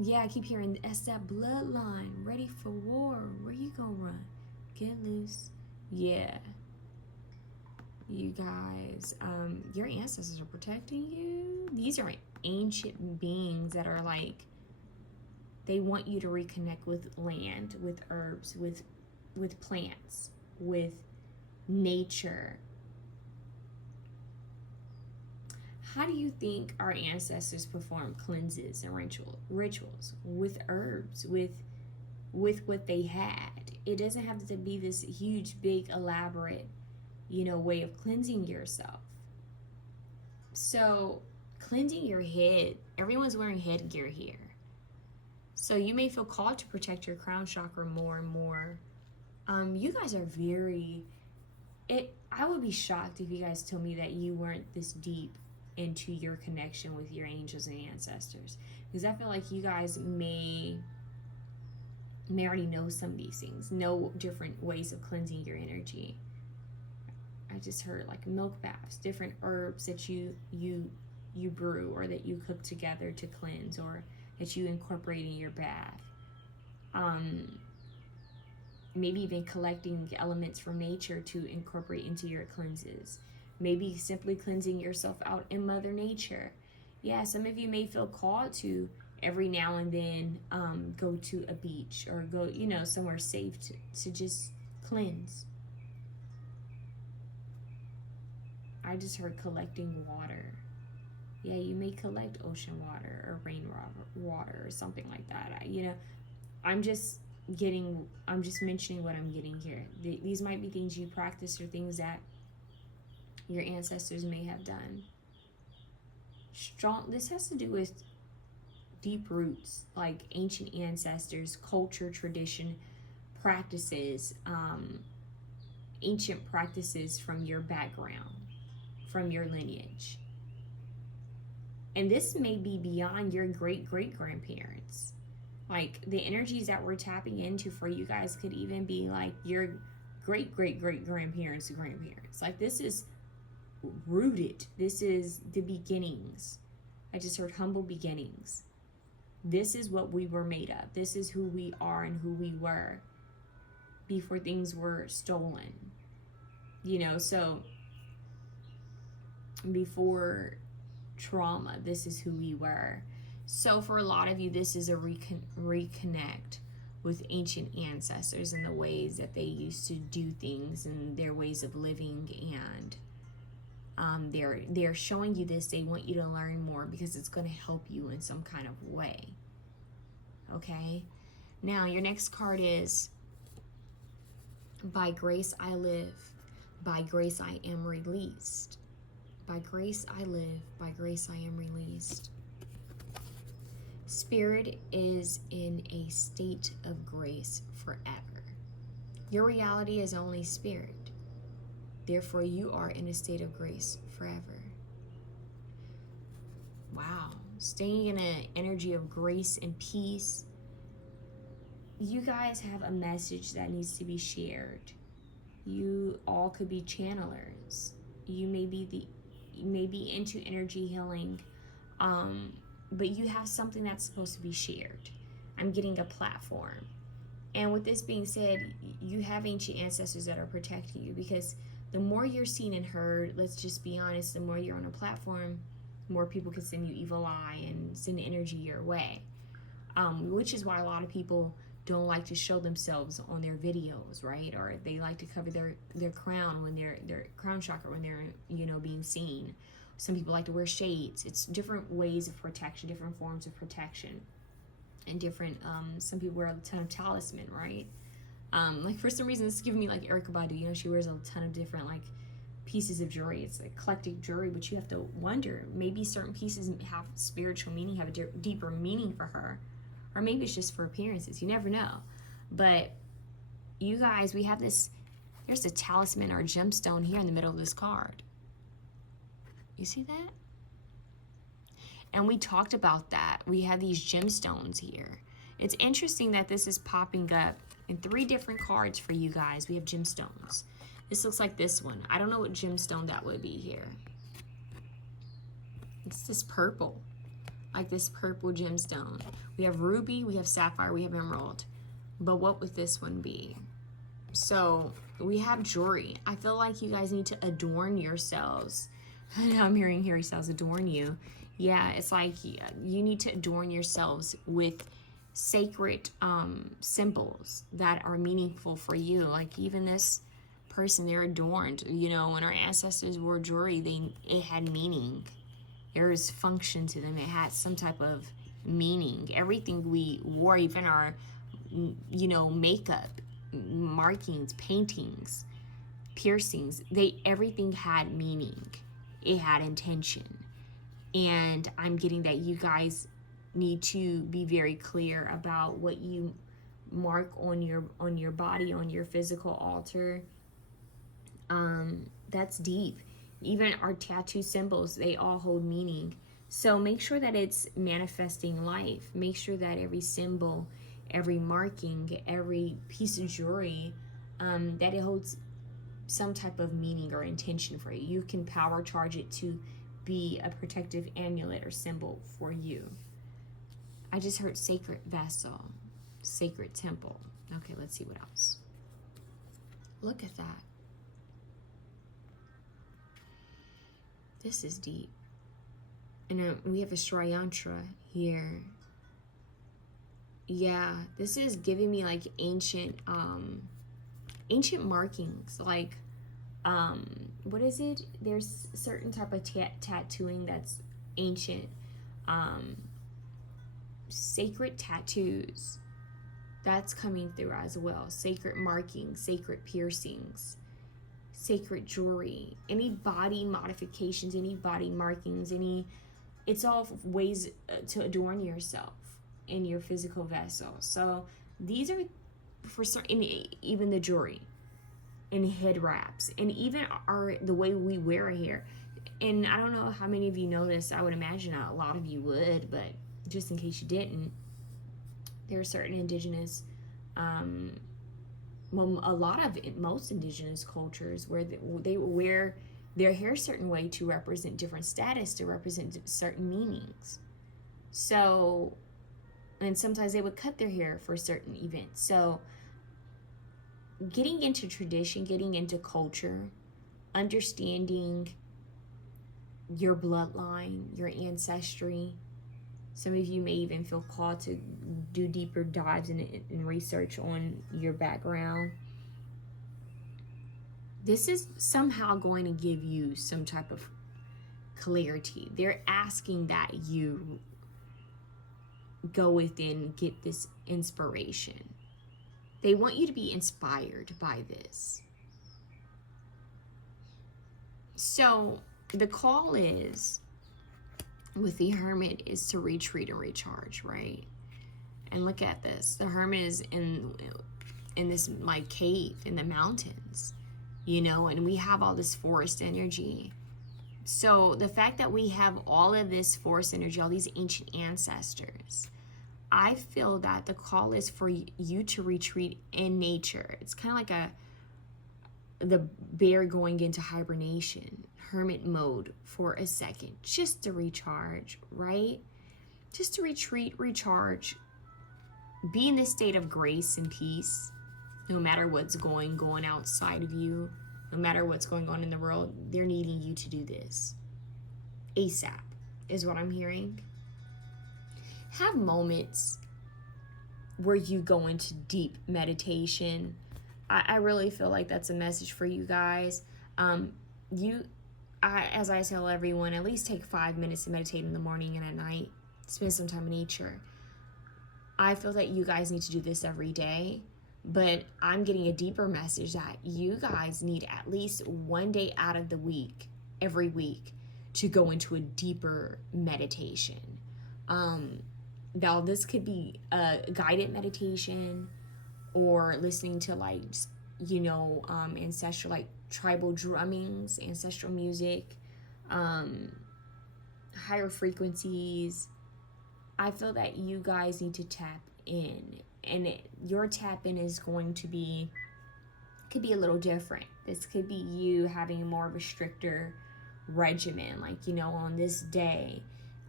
Yeah, I keep hearing, it's that bloodline, ready for war. Where you gonna run? Get loose, Yeah. You guys, your ancestors are protecting you. These are ancient beings that are like, they want you to reconnect with land, with herbs, with plants, with nature. How do you think our ancestors performed cleanses and rituals? With herbs, with what they had. It doesn't have to be this huge, big, elaborate, way of cleansing yourself. So, cleansing your head, everyone's wearing headgear here. So, you may feel called to protect your crown chakra more and more. You guys are I would be shocked if you guys told me that you weren't this deep into your connection with your angels and ancestors. Because I feel like you guys may already know some of these things, know different ways of cleansing your energy. I just heard like milk baths, different herbs that you brew or that you cook together to cleanse, or that you incorporate in your bath. Maybe even collecting elements from nature to incorporate into your cleanses. Maybe simply cleansing yourself out in Mother Nature. Yeah, some of you may feel called to every now and then go to a beach or go, somewhere safe to just cleanse. I just heard collecting water. Yeah, you may collect ocean water or rain water or something like that. I'm just mentioning what I'm getting here. These might be things you practice or things that your ancestors may have done. This has to do with deep roots, like ancient ancestors, culture, tradition, practices, ancient practices from your background, from your lineage. And this may be beyond your great-great-grandparents. Like, the energies that we're tapping into for you guys could even be like your great-great-great-grandparents' grandparents. Like, this is rooted. This is the beginnings. I just heard humble beginnings. This is what we were made of. This is who we are and who we were before things were stolen. So before trauma, this is who we were. So for a lot of you, this is a reconnect with ancient ancestors and the ways that they used to do things and their ways of living, and they're showing you this. They want you to learn more because it's going to help you in some kind of way. Okay? Now, your next card is, by grace I live, by grace I am released. By grace I live, by grace I am released. Spirit is in a state of grace forever. Your reality is only spirit. Therefore, you are in a state of grace forever. Wow. Staying in an energy of grace and peace. You guys have a message that needs to be shared. You all could be channelers. You may be into energy healing, but you have something that's supposed to be shared. I'm getting a platform. And with this being said, you have ancient ancestors that are protecting you, because the more you're seen and heard, let's just be honest, the more you're on a platform, more people can send you evil eye and send energy your way. Which is why a lot of people don't like to show themselves on their videos, right? Or they like to cover their crown when their crown chakra when they're being seen. Some people like to wear shades. It's different ways of protection, different forms of protection, and different. Some people wear a ton of talisman, right? Like for some reason, this is giving me like Erykah Badu. She wears a ton of different like pieces of jewelry. It's eclectic jewelry, but you have to wonder, maybe certain pieces have spiritual meaning, have a deeper meaning for her, or maybe it's just for appearances. You never know. But you guys, we have this. There's a talisman or gemstone here in the middle of this card. You see that? And we talked about that. We have these gemstones here. It's interesting that this is popping up in 3 different cards for you guys. We have gemstones. This looks like this one. I don't know what gemstone that would be here. It's this purple, like this purple gemstone. We have ruby, we have sapphire, we have emerald. But what would this one be? So we have jewelry. I feel like you guys need to adorn yourselves. Now I'm hearing Harry Styles adorn you. Yeah, it's like you need to adorn yourselves with sacred symbols that are meaningful for you. Like even this person, they're adorned. You know, when our ancestors wore jewelry, it had meaning. There was function to them. It had some type of meaning. Everything we wore, even our, makeup, markings, paintings, piercings, everything had meaning. It had intention. And I'm getting that you guys need to be very clear about what you mark on your body, on your physical altar. That's deep. Even our tattoo symbols, they all hold meaning. So make sure that it's manifesting life. Make sure that every symbol, every marking, every piece of jewelry, that it holds some type of meaning or intention for you. You can power charge it to be a protective amulet or symbol for you. I just heard sacred vessel, sacred temple. Okay, let's see what else. Look at that. This is deep. And we have a Shriyantra here. Yeah, this is giving me like ancient markings. Like, what is it? There's certain type of tattooing that's ancient. Sacred tattoos. That's coming through as well. Sacred markings, sacred piercings, sacred jewelry, any body modifications, any body markings, it's all ways to adorn yourself in your physical vessel. So these are for certain, even the jewelry and head wraps, and even the way we wear our hair. And I don't know how many of you know this. I would imagine a lot of you would, but just in case you didn't, there are certain indigenous, most indigenous cultures where they wear their hair a certain way to represent different status, to represent certain meanings. So, and sometimes they would cut their hair for certain events. So getting into tradition, getting into culture, understanding your bloodline, your ancestry. Some of you may even feel called to do deeper dives and research on your background. This is somehow going to give you some type of clarity. They're asking that you go within, get this inspiration. They want you to be inspired by this. So the call is, with the Hermit, is to retreat and recharge, right? And look at this. The Hermit is in this like cave in the mountains, and we have all this forest energy. So the fact that we have all of this forest energy, all these ancient ancestors, I feel that the call is for you to retreat in nature. It's kind of like the bear going into hibernation, hermit mode for a second, just to recharge, right? Just to retreat, recharge, be in this state of grace and peace, no matter what's going outside of you, no matter what's going on in the world. They're needing you to do this ASAP, is what I'm hearing. Have moments where you go into deep meditation. I really feel like that's a message for you guys. As I tell everyone, at least take 5 minutes to meditate in the morning and at night. Spend some time in nature. I feel that you guys need to do this every day, but I'm getting a deeper message that you guys need at least one day out of the week, every week, to go into a deeper meditation. Now, this could be a guided meditation, or listening to ancestral, like tribal drummings, ancestral music, higher frequencies. I feel that you guys need to tap in, and your tap in is going to be, could be a little different. This could be you having more of a stricter regimen, like, on this day,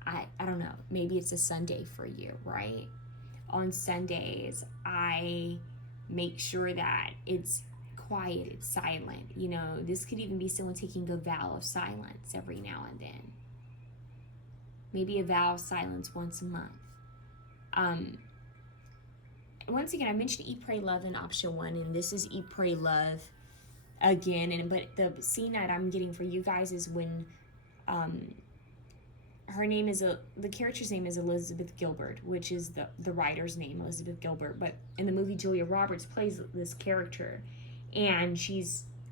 I don't know, maybe it's a Sunday for you, right? On Sundays, I make sure that it's quiet, it's silent. You know, this could even be someone taking a vow of silence every now and then. Maybe a vow of silence once a month. Once again, I mentioned Eat, Pray, Love in option 1, and this is Eat, Pray, Love again. But the scene that I'm getting for you guys is when her name is the character's name is Elizabeth Gilbert, which is the writer's name, Elizabeth Gilbert. But in the movie, Julia Roberts plays this character, and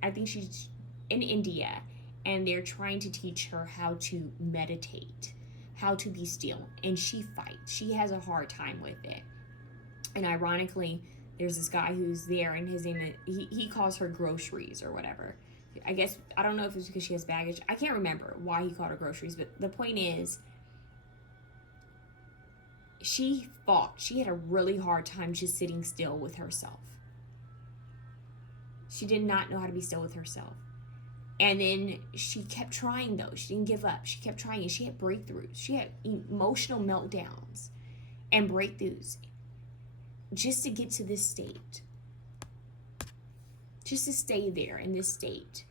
I think she's in India, and they're trying to teach her how to meditate, how to be still, and she fights. She has a hard time with it. And ironically, there's this guy who's there, and his name is, he calls her groceries or whatever. I guess, I don't know if it's because she has baggage. I can't remember why he called her groceries, but the point is, she fought. She had a really hard time just sitting still with herself. She did not know how to be still with herself. And then she kept trying, though. She didn't give up. She kept trying, and she had breakthroughs. She had emotional meltdowns and breakthroughs just to get to this state. Just to stay there in this state.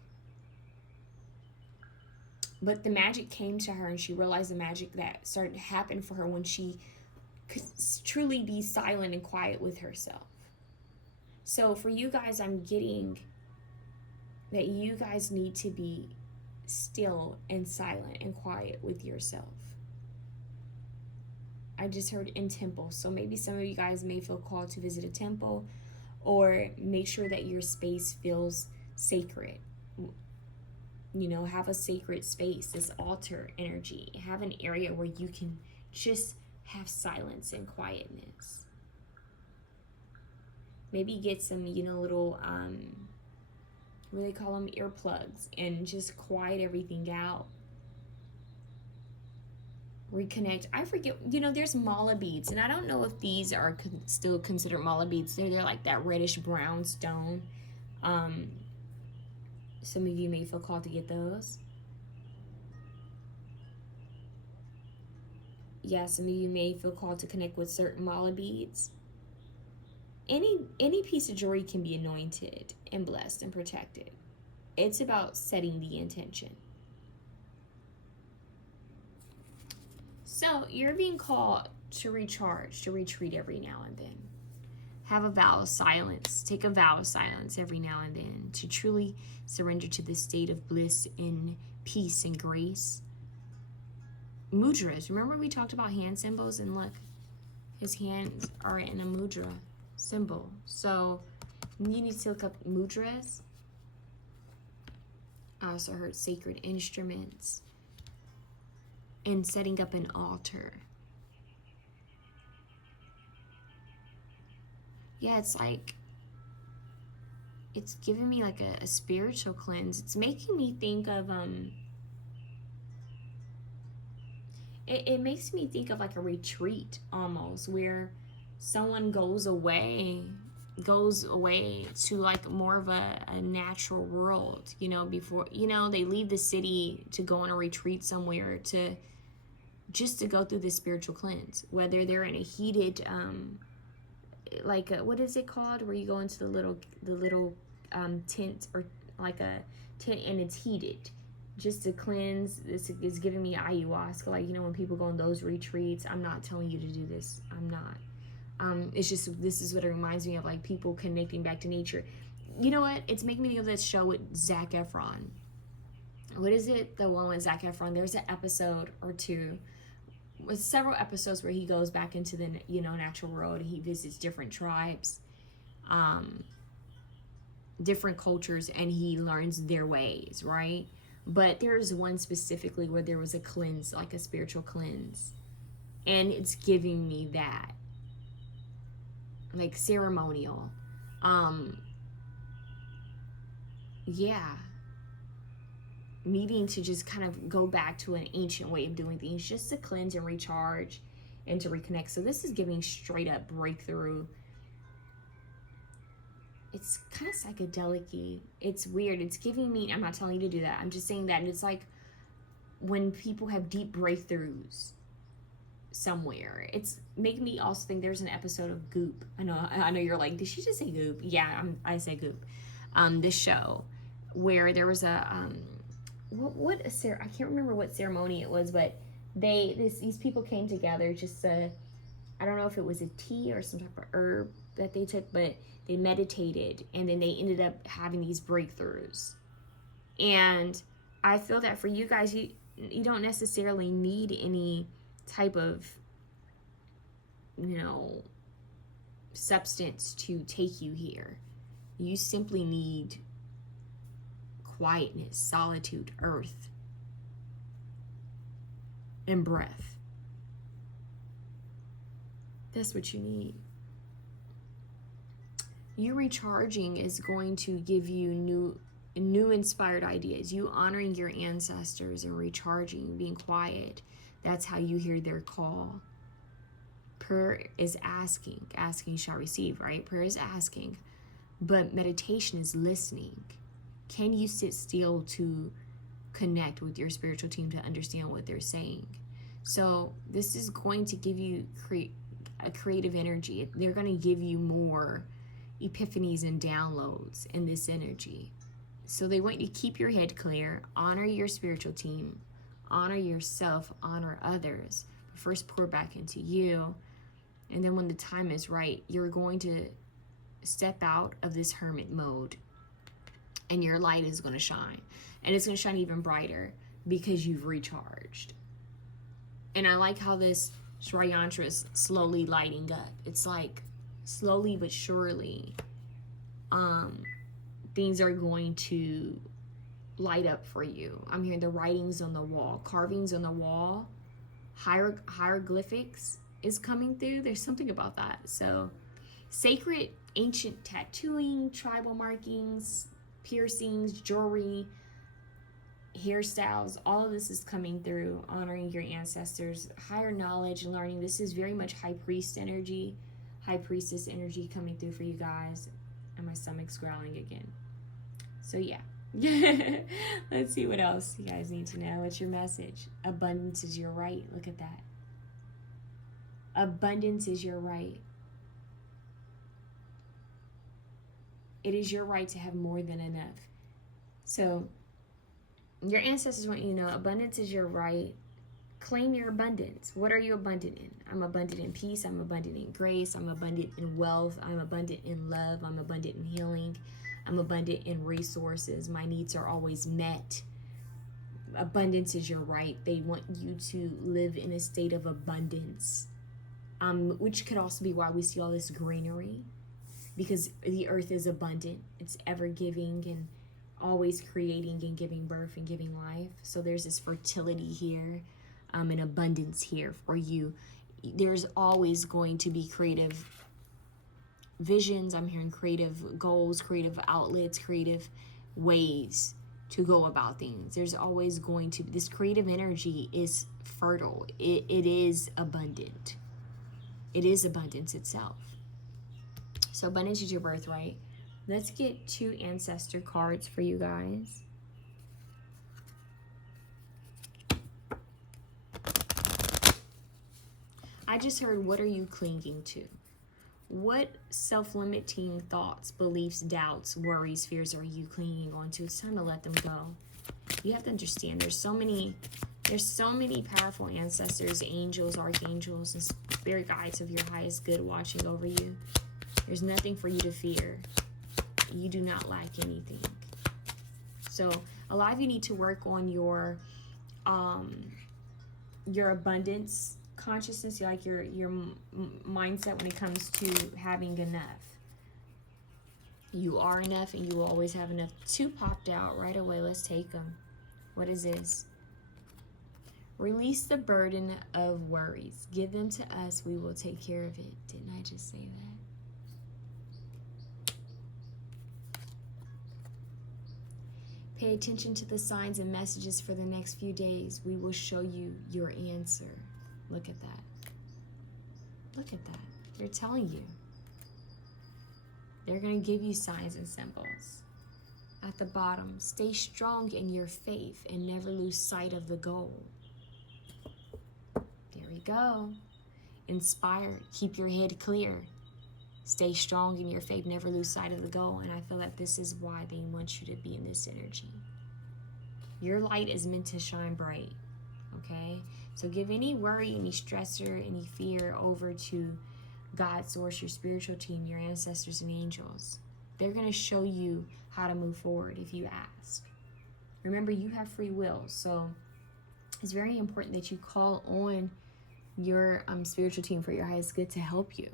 But the magic came to her, and she realized the magic that started to happen for her when she could truly be silent and quiet with herself. So for you guys, I'm getting that you guys need to be still and silent and quiet with yourself. I just heard in temple. So maybe some of you guys may feel called to visit a temple, or make sure that your space feels sacred. You know, have a sacred space, this altar energy. Have an area where you can just have silence and quietness. Maybe get some, little, what do they call them? Earplugs, and just quiet everything out. Reconnect. I forget, there's mala beads, and I don't know if these are still considered mala beads. They're like that reddish brown stone. Some of you may feel called to get those. Yeah, some of you may feel called to connect with certain mala beads. Any piece of jewelry can be anointed and blessed and protected. It's about setting the intention. So you're being called to recharge, to retreat every now and then. Have a vow of silence. Take a vow of silence every now and then to truly surrender to this state of bliss and peace and grace. Mudras. Remember we talked about hand symbols, and look, his hands are in a mudra symbol. So you need to look up mudras. I also heard sacred instruments and setting up an altar. Yeah, it's like, it's giving me like a spiritual cleanse. It's making me think of, it makes me think of like a retreat almost, where someone goes away to like more of a natural world, before, they leave the city to go on a retreat somewhere to go through this spiritual cleanse, whether they're in a heated, like what is it called, where you go into the little tent, or like a tent, and it's heated, just to cleanse. This is giving me ayahuasca, like when people go on those retreats. I'm not telling you to do this, I'm not. It's just, this is what it reminds me of, like people connecting back to nature. You know what, it's making me think of that show with Zac Efron. What is it, the one with Zac Efron? There's an episode or two, with several episodes, where he goes back into the natural world. He visits different tribes, different cultures, and he learns their ways, right? But there's one specifically where there was a cleanse, like a spiritual cleanse, and it's giving me that, like ceremonial. Yeah, needing to just kind of go back to an ancient way of doing things, just to cleanse and recharge and to reconnect. So this is giving straight up breakthrough. It's kind of psychedelic-y. It's weird. It's giving me, I'm not telling you to do that, I'm just saying that it's like when people have deep breakthroughs somewhere. It's making me also think there's an episode of Goop. I know you're like, did she just say Goop? Yeah, I say Goop. this show, where there was a I can't remember what ceremony it was, but these people came together just to, I don't know if it was a tea or some type of herb that they took, but they meditated, and then they ended up having these breakthroughs. And I feel that for you guys, you don't necessarily need any type of, substance to take you here. You simply need quietness, solitude, earth, and breath. That's what you need. You recharging is going to give you new inspired ideas. You honoring your ancestors and recharging, being quiet. That's how you hear their call. Prayer is asking. Asking shall receive, right? Prayer is asking. But meditation is listening. Can you sit still to connect with your spiritual team to understand what they're saying? So this is going to give you a creative energy. They're going to give you more epiphanies and downloads in this energy. So they want you to keep your head clear, honor your spiritual team, honor yourself, honor others. First pour back into you. And then when the time is right, you're going to step out of this hermit mode, and your light is going to shine. And it's going to shine even brighter because you've recharged. And I like how this Shri Yantra is slowly lighting up. It's like slowly but surely, things are going to light up for you. I'm hearing the writings on the wall, carvings on the wall, hieroglyphics is coming through. There's something about that. So sacred ancient tattooing, tribal markings, piercings, jewelry, hairstyles, all of this is coming through, honoring your ancestors, higher knowledge, learning. This is very much high priest energy, high priestess energy coming through for you guys. And my stomach's growling again. So yeah. Let's see what else you guys need to know. What's your message? Abundance is your right. Look at that. Abundance is your right. It is your right to have more than enough. So your ancestors want you to know abundance is your right. Claim your abundance. What are you abundant in? I'm abundant in peace. I'm abundant in grace. I'm abundant in wealth. I'm abundant in love. I'm abundant in healing. I'm abundant in resources. My needs are always met. Abundance is your right. They want you to live in a state of abundance, which could also be why we see all this greenery, because the earth is abundant. It's ever giving and always creating and giving birth and giving life. So there's this fertility here, and abundance here for you. There's always going to be creative visions. I'm hearing creative goals, creative outlets, creative ways to go about things. There's always going to be, this creative energy is fertile. It is abundant. It is abundance itself. So abundance is your birthright. Let's get 2 ancestor cards for you guys. I just heard, what are you clinging to? What self-limiting thoughts, beliefs, doubts, worries, fears are you clinging on to? It's time to let them go. You have to understand there's so many powerful ancestors, angels, archangels, and spirit guides of your highest good watching over you. There's nothing for you to fear. You do not lack anything. So a lot of you need to work on your abundance consciousness, like your mindset when it comes to having enough. You are enough, and you will always have enough. 2 popped out right away. Let's take them. What is this? Release the burden of worries. Give them to us. We will take care of it. Didn't I just say that? Pay attention to the signs and messages for the next few days. We will show you your answer. Look at that. Look at that. They're telling you. They're going to give you signs and symbols. At the bottom, stay strong in your faith and never lose sight of the goal. There we go. Inspired. Keep your head clear. Stay strong in your faith. Never lose sight of the goal. And I feel that this is why they want you to be in this energy. Your light is meant to shine bright. Okay? So give any worry, any stressor, any fear over to God, source, your spiritual team, your ancestors and angels. They're going to show you how to move forward if you ask. Remember, you have free will. So it's very important that you call on your spiritual team for your highest good to help you.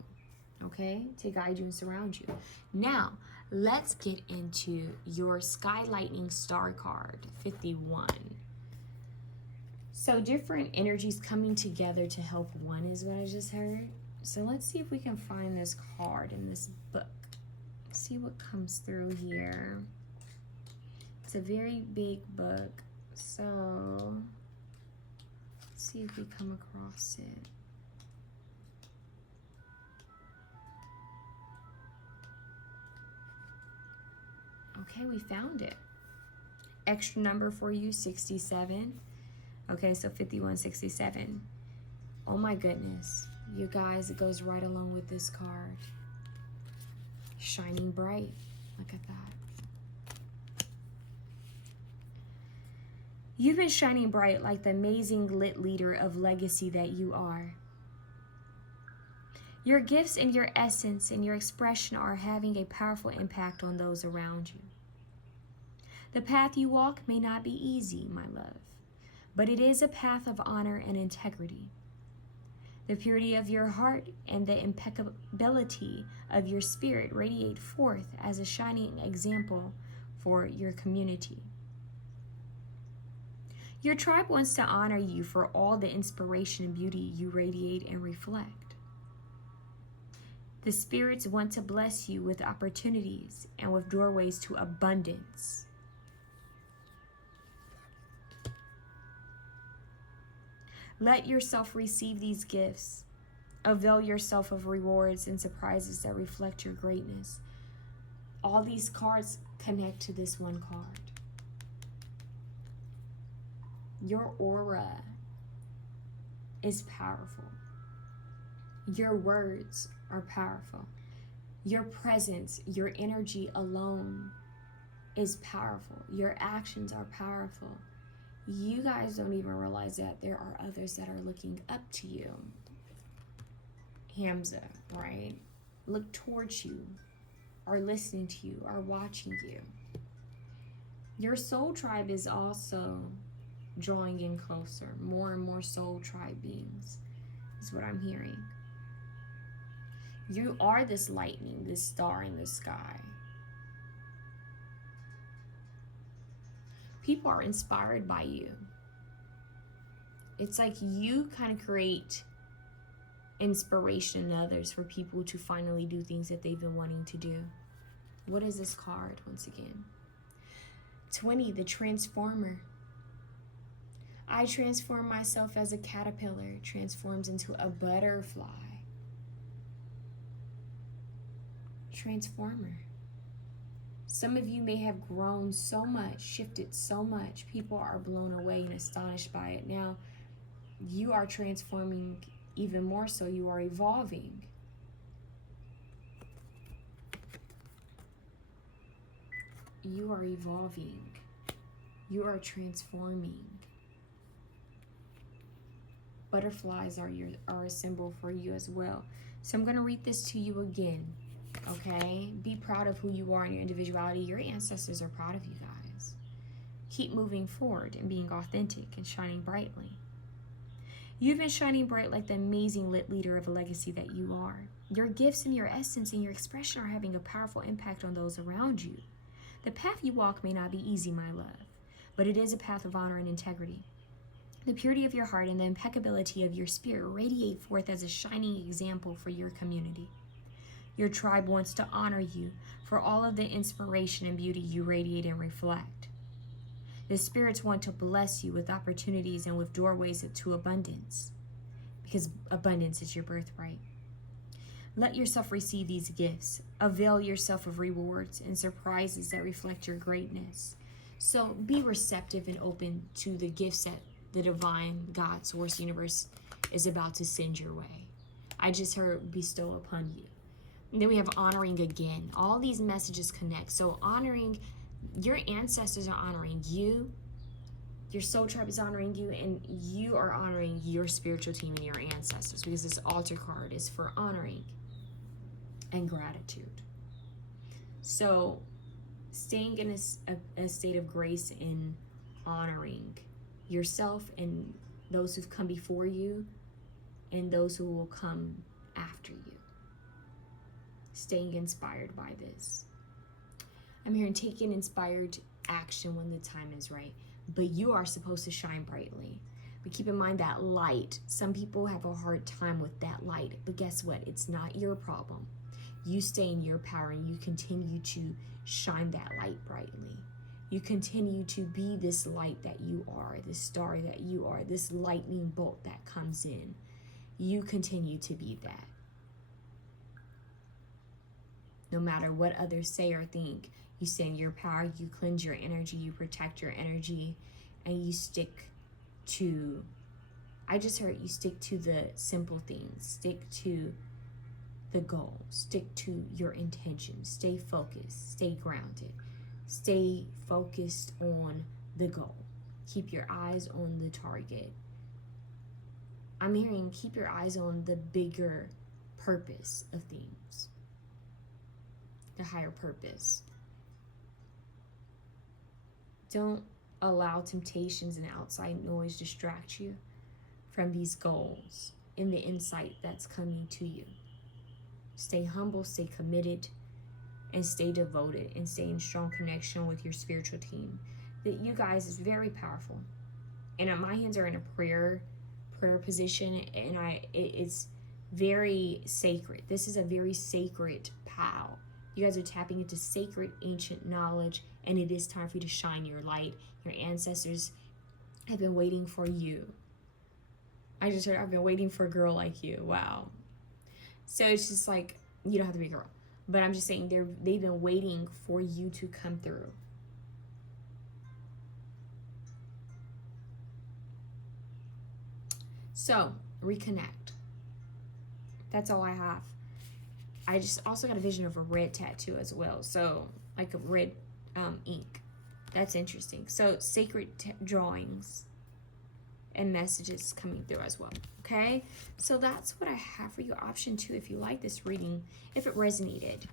Okay? To guide you and surround you. Now, let's get into your Sky Lightning Star card, 51. So different energies coming together to help one is what I just heard. So let's see if we can find this card in this book. Let's see what comes through here. It's a very big book. So let's see if we come across it. Okay, we found it. Extra number for you, 67. Okay, so 5167. Oh my goodness. You guys, it goes right along with this card. Shining bright. Look at that. You've been shining bright like the amazing lit leader of legacy that you are. Your gifts and your essence and your expression are having a powerful impact on those around you. The path you walk may not be easy, my love, but it is a path of honor and integrity. The purity of your heart and the impeccability of your spirit radiate forth as a shining example for your community. Your tribe wants to honor you for all the inspiration and beauty you radiate and reflect. The spirits want to bless you with opportunities and with doorways to abundance. Let yourself receive these gifts. Avail yourself of rewards and surprises that reflect your greatness. All these cards connect to this one card. Your aura is powerful. Your words are powerful. Your presence, your energy alone is powerful. Your actions are powerful. You guys don't even realize that there are others that are looking up to you. Hamza, right? Look towards you, are listening to you, are watching you. Your soul tribe is also drawing in closer. More and more soul tribe beings is what I'm hearing. You are this lightning, this star in the sky. People are inspired by you. It's like you kind of create inspiration in others for people to finally do things that they've been wanting to do. What is this card once again? 20, the transformer. I transform myself as a caterpillar, transforms into a butterfly. Transformer. Some of you may have grown so much, shifted so much. People are blown away and astonished by it. Now, you are transforming even more so. You are evolving. You are evolving. You are transforming. Butterflies are a symbol for you as well. So I'm going to read this to you again. Okay? Be proud of who you are and your individuality. Your ancestors are proud of you guys. Keep moving forward and being authentic and shining brightly. You've been shining bright like the amazing lit leader of a legacy that you are. Your gifts and your essence and your expression are having a powerful impact on those around you. The path you walk may not be easy, my love, but it is a path of honor and integrity. The purity of your heart and the impeccability of your spirit radiate forth as a shining example for your community. Your tribe wants to honor you for all of the inspiration and beauty you radiate and reflect. The spirits want to bless you with opportunities and with doorways to abundance, because abundance is your birthright. Let yourself receive these gifts. Avail yourself of rewards and surprises that reflect your greatness. So be receptive and open to the gifts that the divine God, source, universe is about to send your way. I just heard bestow upon you. And then we have honoring again. All these messages connect. So honoring, your ancestors are honoring you. Your soul tribe is honoring you, and you are honoring your spiritual team and your ancestors, because this altar card is for honoring and gratitude. So staying in a state of grace in honoring yourself and those who've come before you and those who will come after you. Staying inspired by this. I'm hearing taking inspired action when the time is right. But you are supposed to shine brightly. But keep in mind that light. Some people have a hard time with that light. But guess what? It's not your problem. You stay in your power and you continue to shine that light brightly. You continue to be this light that you are, this star that you are, this lightning bolt that comes in. You continue to be that. No matter what others say or think, you stay in your power, you cleanse your energy, you protect your energy, and you stick to, I just heard you stick to the simple things, stick to the goal, stick to your intentions, stay focused, stay grounded, stay focused on the goal. Keep your eyes on the target. I'm hearing keep your eyes on the bigger purpose of things, the higher purpose. Don't allow temptations and outside noise distract you from these goals and the insight that's coming to you. Stay humble, stay committed, and stay devoted, and stay in strong connection with your spiritual team. That you guys is very powerful. And my hands are in a prayer position, and it's very sacred. This is a very sacred POW. You guys are tapping into sacred ancient knowledge, and it is time for you to shine your light. Your ancestors have been waiting for you. I just heard, I've been waiting for a girl like you. Wow. So it's just like, you don't have to be a girl. But I'm just saying they've been waiting for you to come through. So, reconnect. That's all I have. I just also got a vision of a red tattoo as well. So, like a red ink. That's interesting. So, sacred drawings and messages coming through as well. Okay? So, that's what I have for you. Option 2, if you like this reading, if it resonated,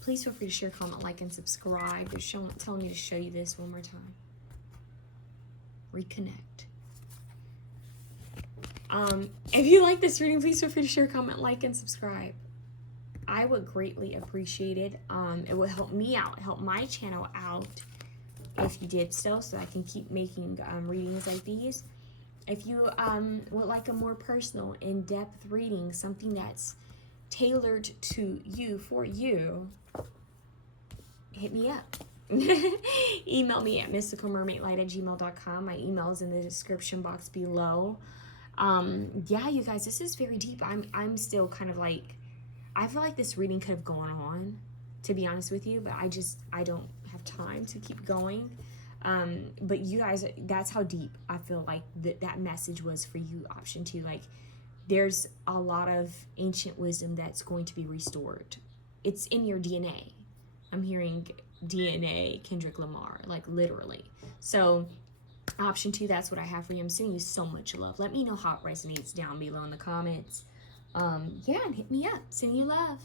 please feel free to share, comment, like, and subscribe. They're telling me to show you this one more time. Reconnect. If you like this reading, please feel free to share, comment, like, and subscribe. I would greatly appreciate it. It would help me out, help my channel out if you did so I can keep making readings like these. If you would like a more personal, in-depth reading, something that's tailored to you, for you, hit me up. Email me at MysticalMermaidLight@gmail.com. My email is in the description box below. Yeah, you guys, this is very deep. I'm still kind of like, I feel like this reading could have gone on, to be honest with you, but I don't have time to keep going. But you guys, that's how deep I feel like that message was for you, option 2. Like, there's a lot of ancient wisdom that's going to be restored. It's in your DNA. I'm hearing DNA Kendrick Lamar, like literally. So option 2, that's what I have for you. I'm sending you so much love. Let me know how it resonates down below in the comments. Yeah, and hit me up. Send you love.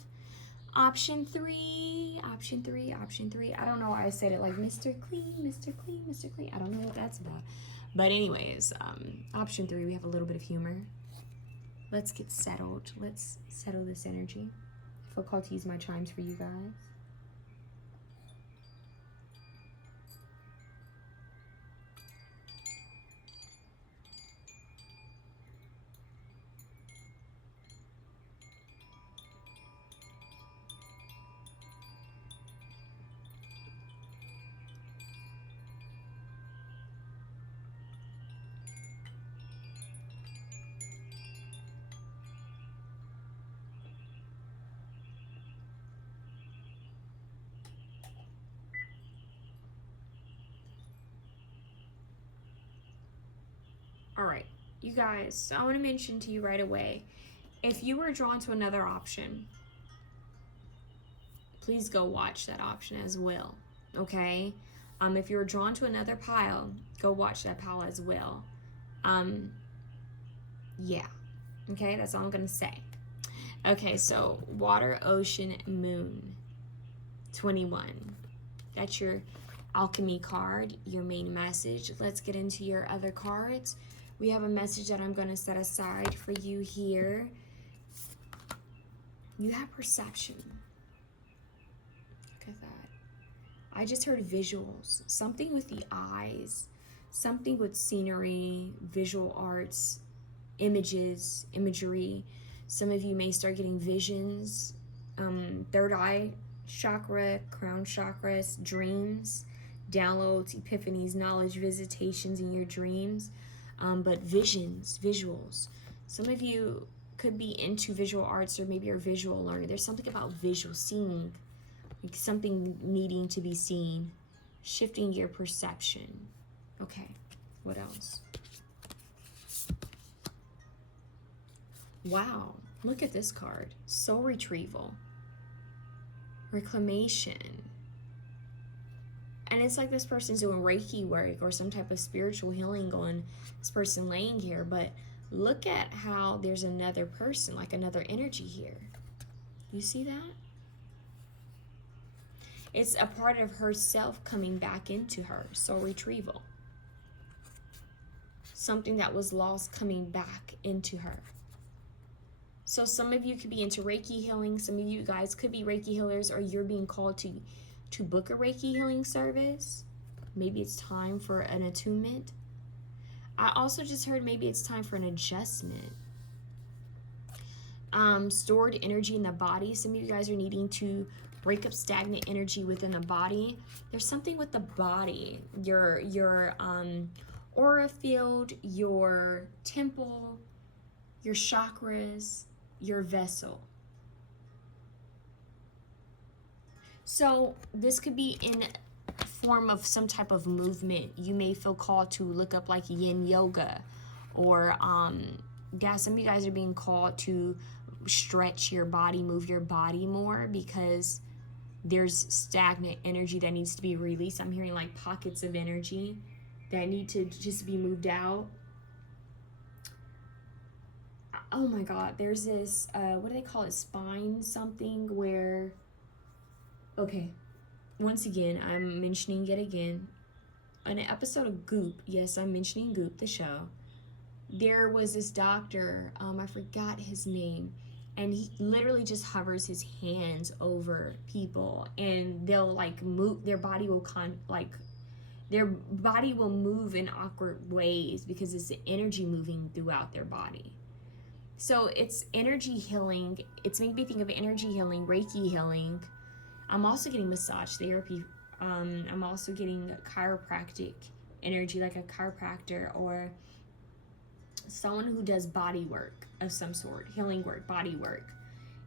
Option 3. I don't know why I said it like Mr. Clean, Mr. Clean, Mr. Clean. I don't know what that's about. But anyways, option 3, we have a little bit of humor. Let's get settled. Let's settle this energy. I feel called to use my chimes for you guys. All right, you guys, so I want to mention to you right away, if you were drawn to another option, please go watch that option as well, okay? If you're drawn to another pile, go watch that pile as well. Yeah, okay, that's all I'm gonna say. Okay, so water, ocean, moon, 21. That's your alchemy card, your main message. Let's get into your other cards. We have a message that I'm going to set aside for you here. You have perception. Look at that. I just heard visuals. Something with the eyes. Something with scenery, visual arts, images, imagery. Some of you may start getting visions. Third eye chakra, crown chakras, dreams, downloads, epiphanies, knowledge, visitations in your dreams. But visions, visuals. Some of you could be into visual arts, or maybe you're a visual learner. There's something about visual, seeing, like something needing to be seen, shifting your perception. Okay, what else? Wow, look at this card. Soul retrieval, reclamation. And it's like this person's doing Reiki work or some type of spiritual healing on this person laying here. But look at how there's another person, like another energy here. You see that? It's a part of herself coming back into her. Soul retrieval. Something that was lost coming back into her. So some of you could be into Reiki healing. Some of you guys could be Reiki healers, or you're being called to book a Reiki healing service. Maybe it's time for an attunement. I also just heard maybe it's time for an adjustment. Stored energy in the body. Some of you guys are needing to break up stagnant energy within the body. There's something with the body. Your aura field, your temple, your chakras, your vessel. So this could be in form of some type of movement. You may feel called to look up like yin yoga, or yeah, some of you guys are being called to stretch your body, move your body more, because there's stagnant energy that needs to be released. I'm hearing like pockets of energy that need to just be moved out. Oh my God, there's this, what do they call it? Spine something where, okay, once again, I'm mentioning it again. On an episode of Goop, yes, I'm mentioning Goop, the show, there was this doctor, I forgot his name, and he literally just hovers his hands over people, and they'll like move, their body will their body will move in awkward ways because it's the energy moving throughout their body. So it's energy healing. It's making me think of energy healing, Reiki healing. I'm also getting massage therapy. I'm also getting chiropractic energy, like a chiropractor or someone who does body work of some sort, healing work, body work.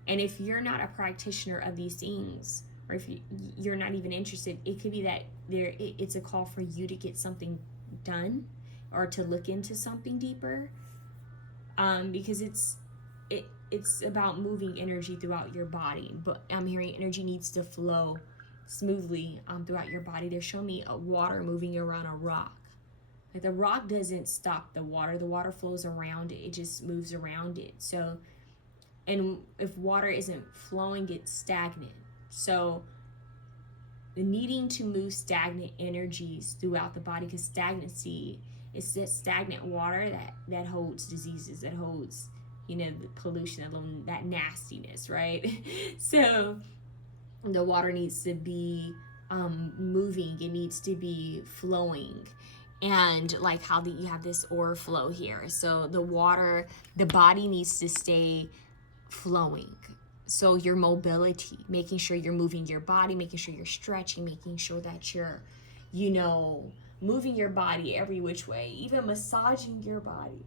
And if you're not a practitioner of these things, or if you're not even interested, it could be that it's a call for you to get something done or to look into something deeper, because it's about moving energy throughout your body. But I'm hearing energy needs to flow smoothly throughout your body. They're showing me a water moving around a rock. Like the rock doesn't stop the water flows around it, it just moves around it. So, and if water isn't flowing, it's stagnant. So the needing to move stagnant energies throughout the body, because stagnancy is that stagnant water that holds diseases, that holds, the pollution, that nastiness, right? So the water needs to be moving, it needs to be flowing. And like how you have this aura flow here. So the body needs to stay flowing. So your mobility, making sure you're moving your body, making sure you're stretching, making sure that you're, moving your body every which way, even massaging your body.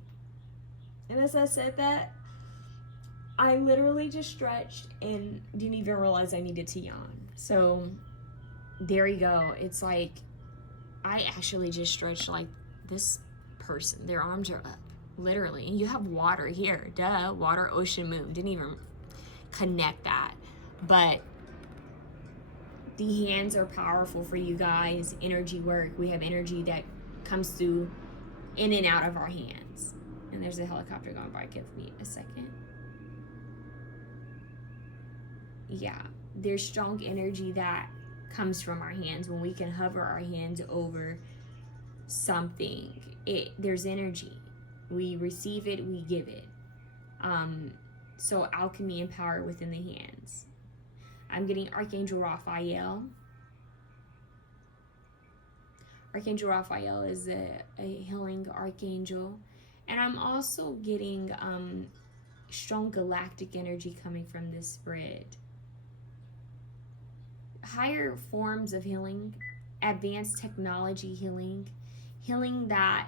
And as I said that, I literally just stretched and didn't even realize I needed to yawn. So there you go. It's like, I actually just stretched like this person. Their arms are up, literally. And you have water here. Duh, water, ocean, moon. Didn't even connect that. But The hands are powerful for you guys. Energy work. We have energy that comes through in and out of our hands. And there's a helicopter going by. Give me a second. Yeah, there's strong energy that comes from our hands when we can hover our hands over something. There's energy. We receive it, we give it. So alchemy and power within the hands. I'm getting Archangel Raphael. Archangel Raphael is a healing archangel. And I'm also getting strong galactic energy coming from this spread. Higher forms of healing, advanced technology healing, healing that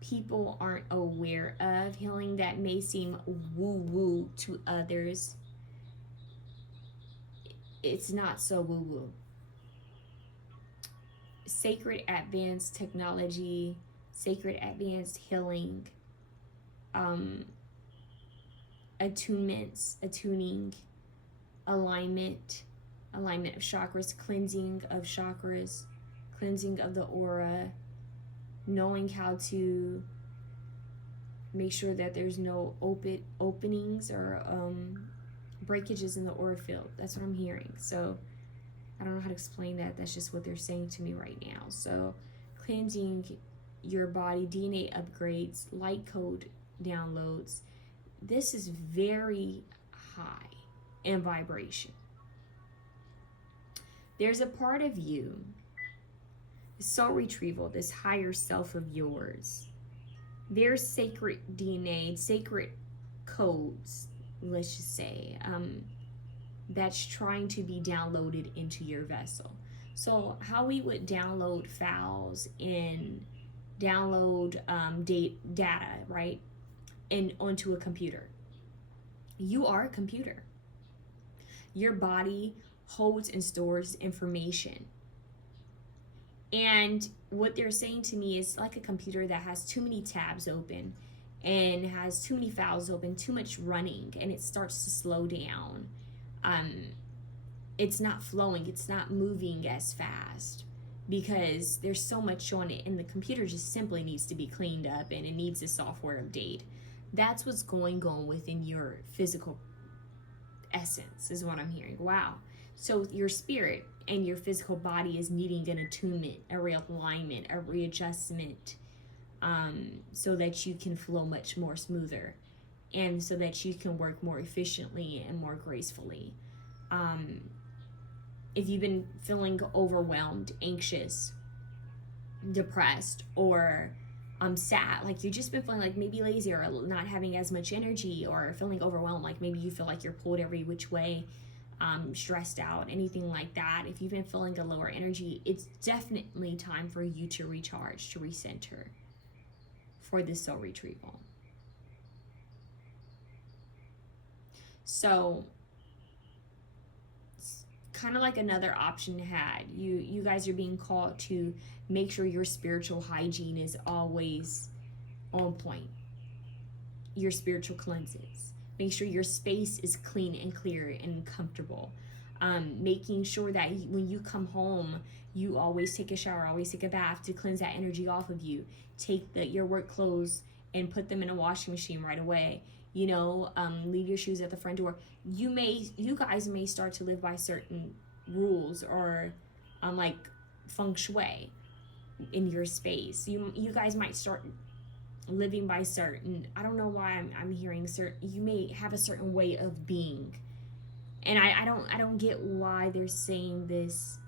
people aren't aware of, healing that may seem woo-woo to others. It's not so woo-woo. Sacred advanced technology, sacred advanced healing, attunements, attuning, alignment of chakras, cleansing of chakras, cleansing of the aura, knowing how to make sure that there's no openings or breakages in the aura field. That's what I'm hearing. So I don't know how to explain that. That's just what they're saying to me right now. So cleansing your body, DNA upgrades, light code downloads. This is very high in vibration. There's a part of you, soul retrieval, this higher self of yours. There's sacred DNA, sacred codes, let's just say, that's trying to be downloaded into your vessel. So how we would download files and download data, right, onto a computer. You are a computer. Your body holds and stores information. And what they're saying to me is like a computer that has too many tabs open and has too many files open, too much running, and it starts to slow down. It's not flowing, it's not moving as fast because there's so much on it, and the computer just simply needs to be cleaned up and it needs a software update. That's what's going on within your physical essence, is what I'm hearing. Wow. So your spirit and your physical body is needing an attunement, a realignment, a readjustment, so that you can flow much more smoother and so that you can work more efficiently and more gracefully. If you've been feeling overwhelmed, anxious, depressed, or sad, like you've just been feeling like maybe lazy or not having as much energy, or feeling overwhelmed, like maybe you feel like you're pulled every which way, stressed out, anything like that. If you've been feeling a lower energy, it's definitely time for you to recharge, to recenter for this soul retrieval. So kind of like another option had, you guys are being called to make sure your spiritual hygiene is always on point. Your spiritual cleanses. Make sure your space is clean and clear and comfortable. Making sure that when you come home, you always take a shower, always take a bath to cleanse that energy off of you. Take your work clothes and put them in a washing machine right away. Leave your shoes at the front door. You guys may start to live by certain rules or like feng shui in your space. You guys might start living by certain, I don't know why I'm hearing certain, you may have a certain way of being. And I don't get why they're saying this.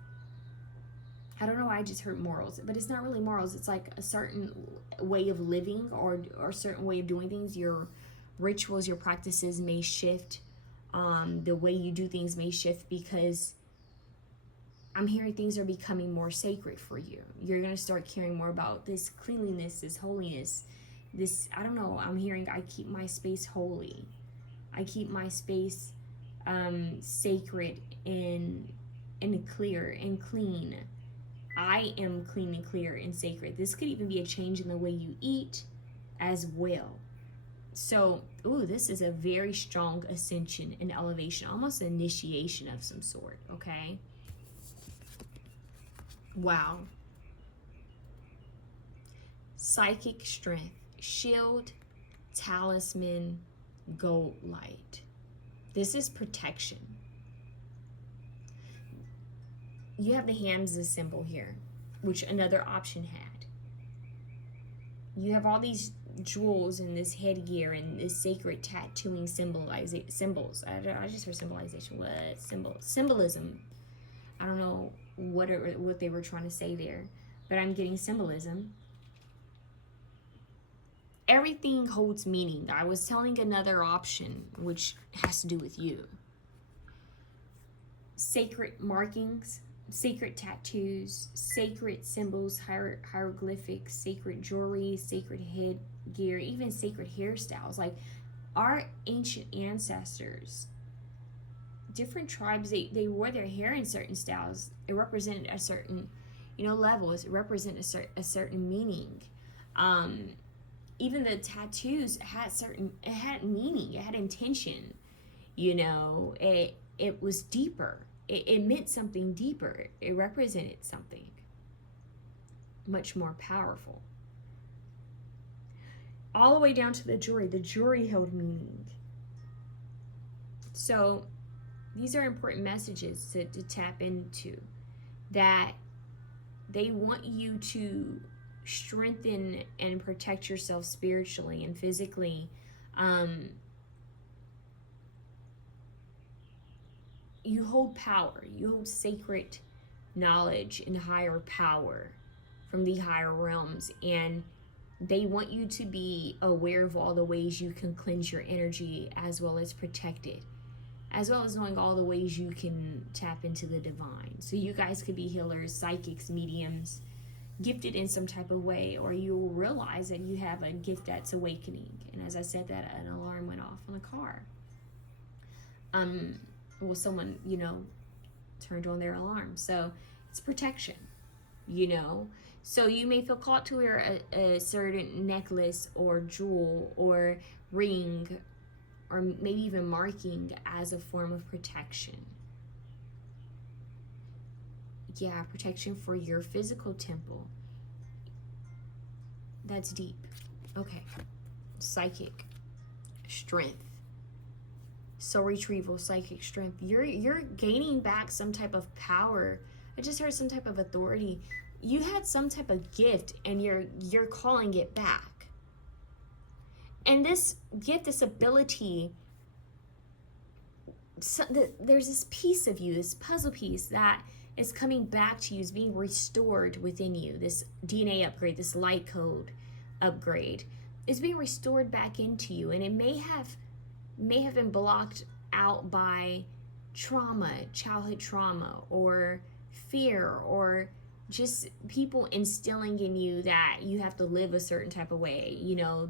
I don't know why I just heard morals, but it's not really morals. It's like a certain way of living or a certain way of doing things. Your rituals, your practices may shift. The way you do things may shift because I'm hearing things are becoming more sacred for you. You're going to start caring more about this cleanliness, this holiness, this, I don't know, I'm hearing I keep my space holy. I keep my space sacred and clear and clean. I am clean and clear and sacred. This could even be a change in the way you eat as well. So, this is a very strong ascension and elevation, almost an initiation of some sort, okay? Wow. Psychic strength, shield, talisman, gold light. This is protection. You have the hands as a symbol here, which another option had. You have all these jewels and this headgear and this sacred tattooing symbols. I just heard symbolization. What? Symbolism. I don't know what they were trying to say there, but I'm getting symbolism. Everything holds meaning. I was telling another option, which has to do with you. Sacred markings, sacred tattoos, sacred symbols, hieroglyphics, sacred jewelry, sacred headgear, even sacred hairstyles. Like our ancient ancestors, different tribes, they wore their hair in certain styles. It represented a certain, levels. It represented a certain meaning. Even the tattoos it had meaning. It had intention. It was deeper. It meant something deeper. It represented something much more powerful. All the way down to the jewelry. The jewelry held meaning. So these are important messages to tap into, that they want you to strengthen and protect yourself spiritually and physically. You hold power. You hold sacred knowledge and higher power from the higher realms, and they want you to be aware of all the ways you can cleanse your energy, as well as protect it, as well as knowing all the ways you can tap into the divine. So you guys could be healers, psychics, mediums, gifted in some type of way, or you will realize that you have a gift that's awakening. And as I said, that an alarm went off on the car. Well, someone, turned on their alarm. So it's protection, So you may feel called to wear a certain necklace or jewel or ring, or maybe even marking as a form of protection. Yeah, protection for your physical temple. That's deep. Okay. Psychic strength. Soul retrieval, psychic strength. You're gaining back some type of power. I just heard some type of authority. You had some type of gift, and you're calling it back. And this gift, this ability, there's this piece of you, this puzzle piece that is coming back to you, is being restored within you. This DNA upgrade, this light code upgrade is being restored back into you, and it may have been blocked out by trauma, childhood trauma, or fear, or just people instilling in you that you have to live a certain type of way.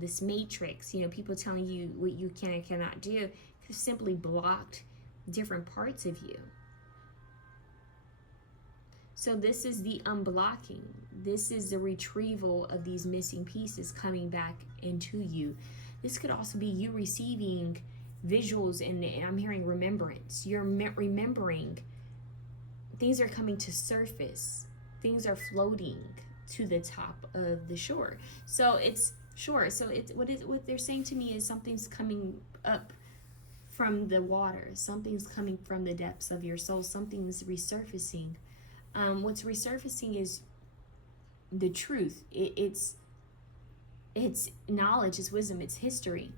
This matrix, people telling you what you can and cannot do, have simply blocked different parts of you. So this is the unblocking. This is the retrieval of these missing pieces coming back into you. This could also be you receiving visuals, and I'm hearing remembrance. You're remembering. Things are coming to surface. Things are floating to the top of the shore. So it's what they're saying to me is something's coming up from the water. Something's coming from the depths of your soul. Something's resurfacing. What's resurfacing is the truth. It's knowledge, it's wisdom, it's history.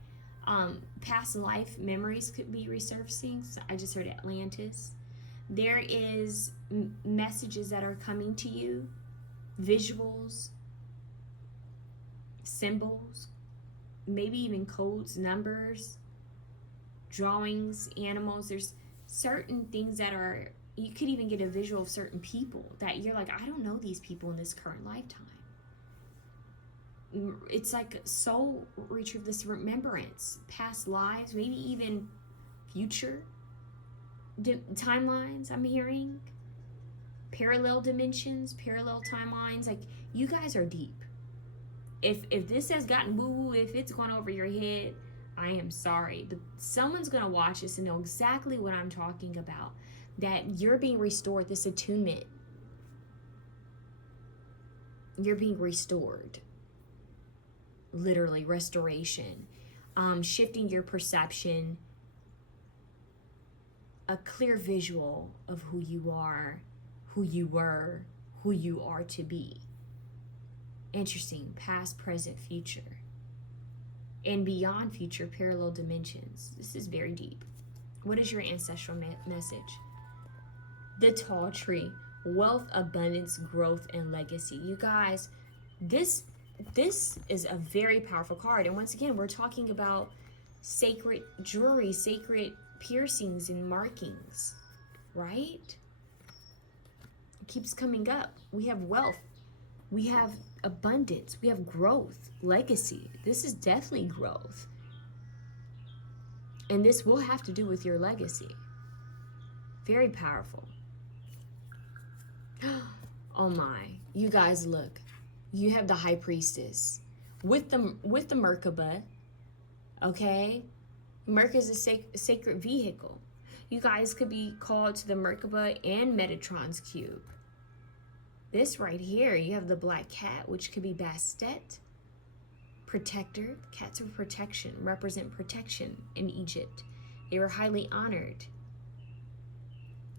Past life memories could be resurfacing. So I just heard Atlantis. There is messages that are coming to you, visuals, symbols, maybe even codes, numbers, drawings, animals. There's certain things that are, you could even get a visual of certain people that you're like, I don't know these people in this current lifetime. It's like soul retrieve, this remembrance, past lives, maybe even future timelines. I'm hearing parallel dimensions, parallel timelines. Like, you guys are deep. If this has gotten woo-woo, if it's gone over your head, I am sorry, but someone's gonna watch this and know exactly what I'm talking about. That you're being restored, this attunement. you're being restored. Literally, restoration. Shifting your perception, a clear visual of who you are, who you were, who you are to be. Interesting. Past, present, future. And beyond future, parallel dimensions. This is very deep. What is your ancestral message? The tall tree. Wealth, abundance, growth, and legacy. You guys, this is a very powerful card. And once again, we're talking about sacred jewelry, sacred piercings and markings, right? It keeps coming up. We have wealth. We have abundance. We have growth, legacy. This is definitely growth. And this will have to do with your legacy. Very powerful. Oh my. You guys, look. You have the High Priestess with the Merkaba. Okay? Merkaba is a sacred vehicle. You guys could be called to the Merkaba and Metatron's cube. This right here, you have the Black Cat, which could be Bastet. Protector. Cats of protection, represent protection in Egypt. They were highly honored.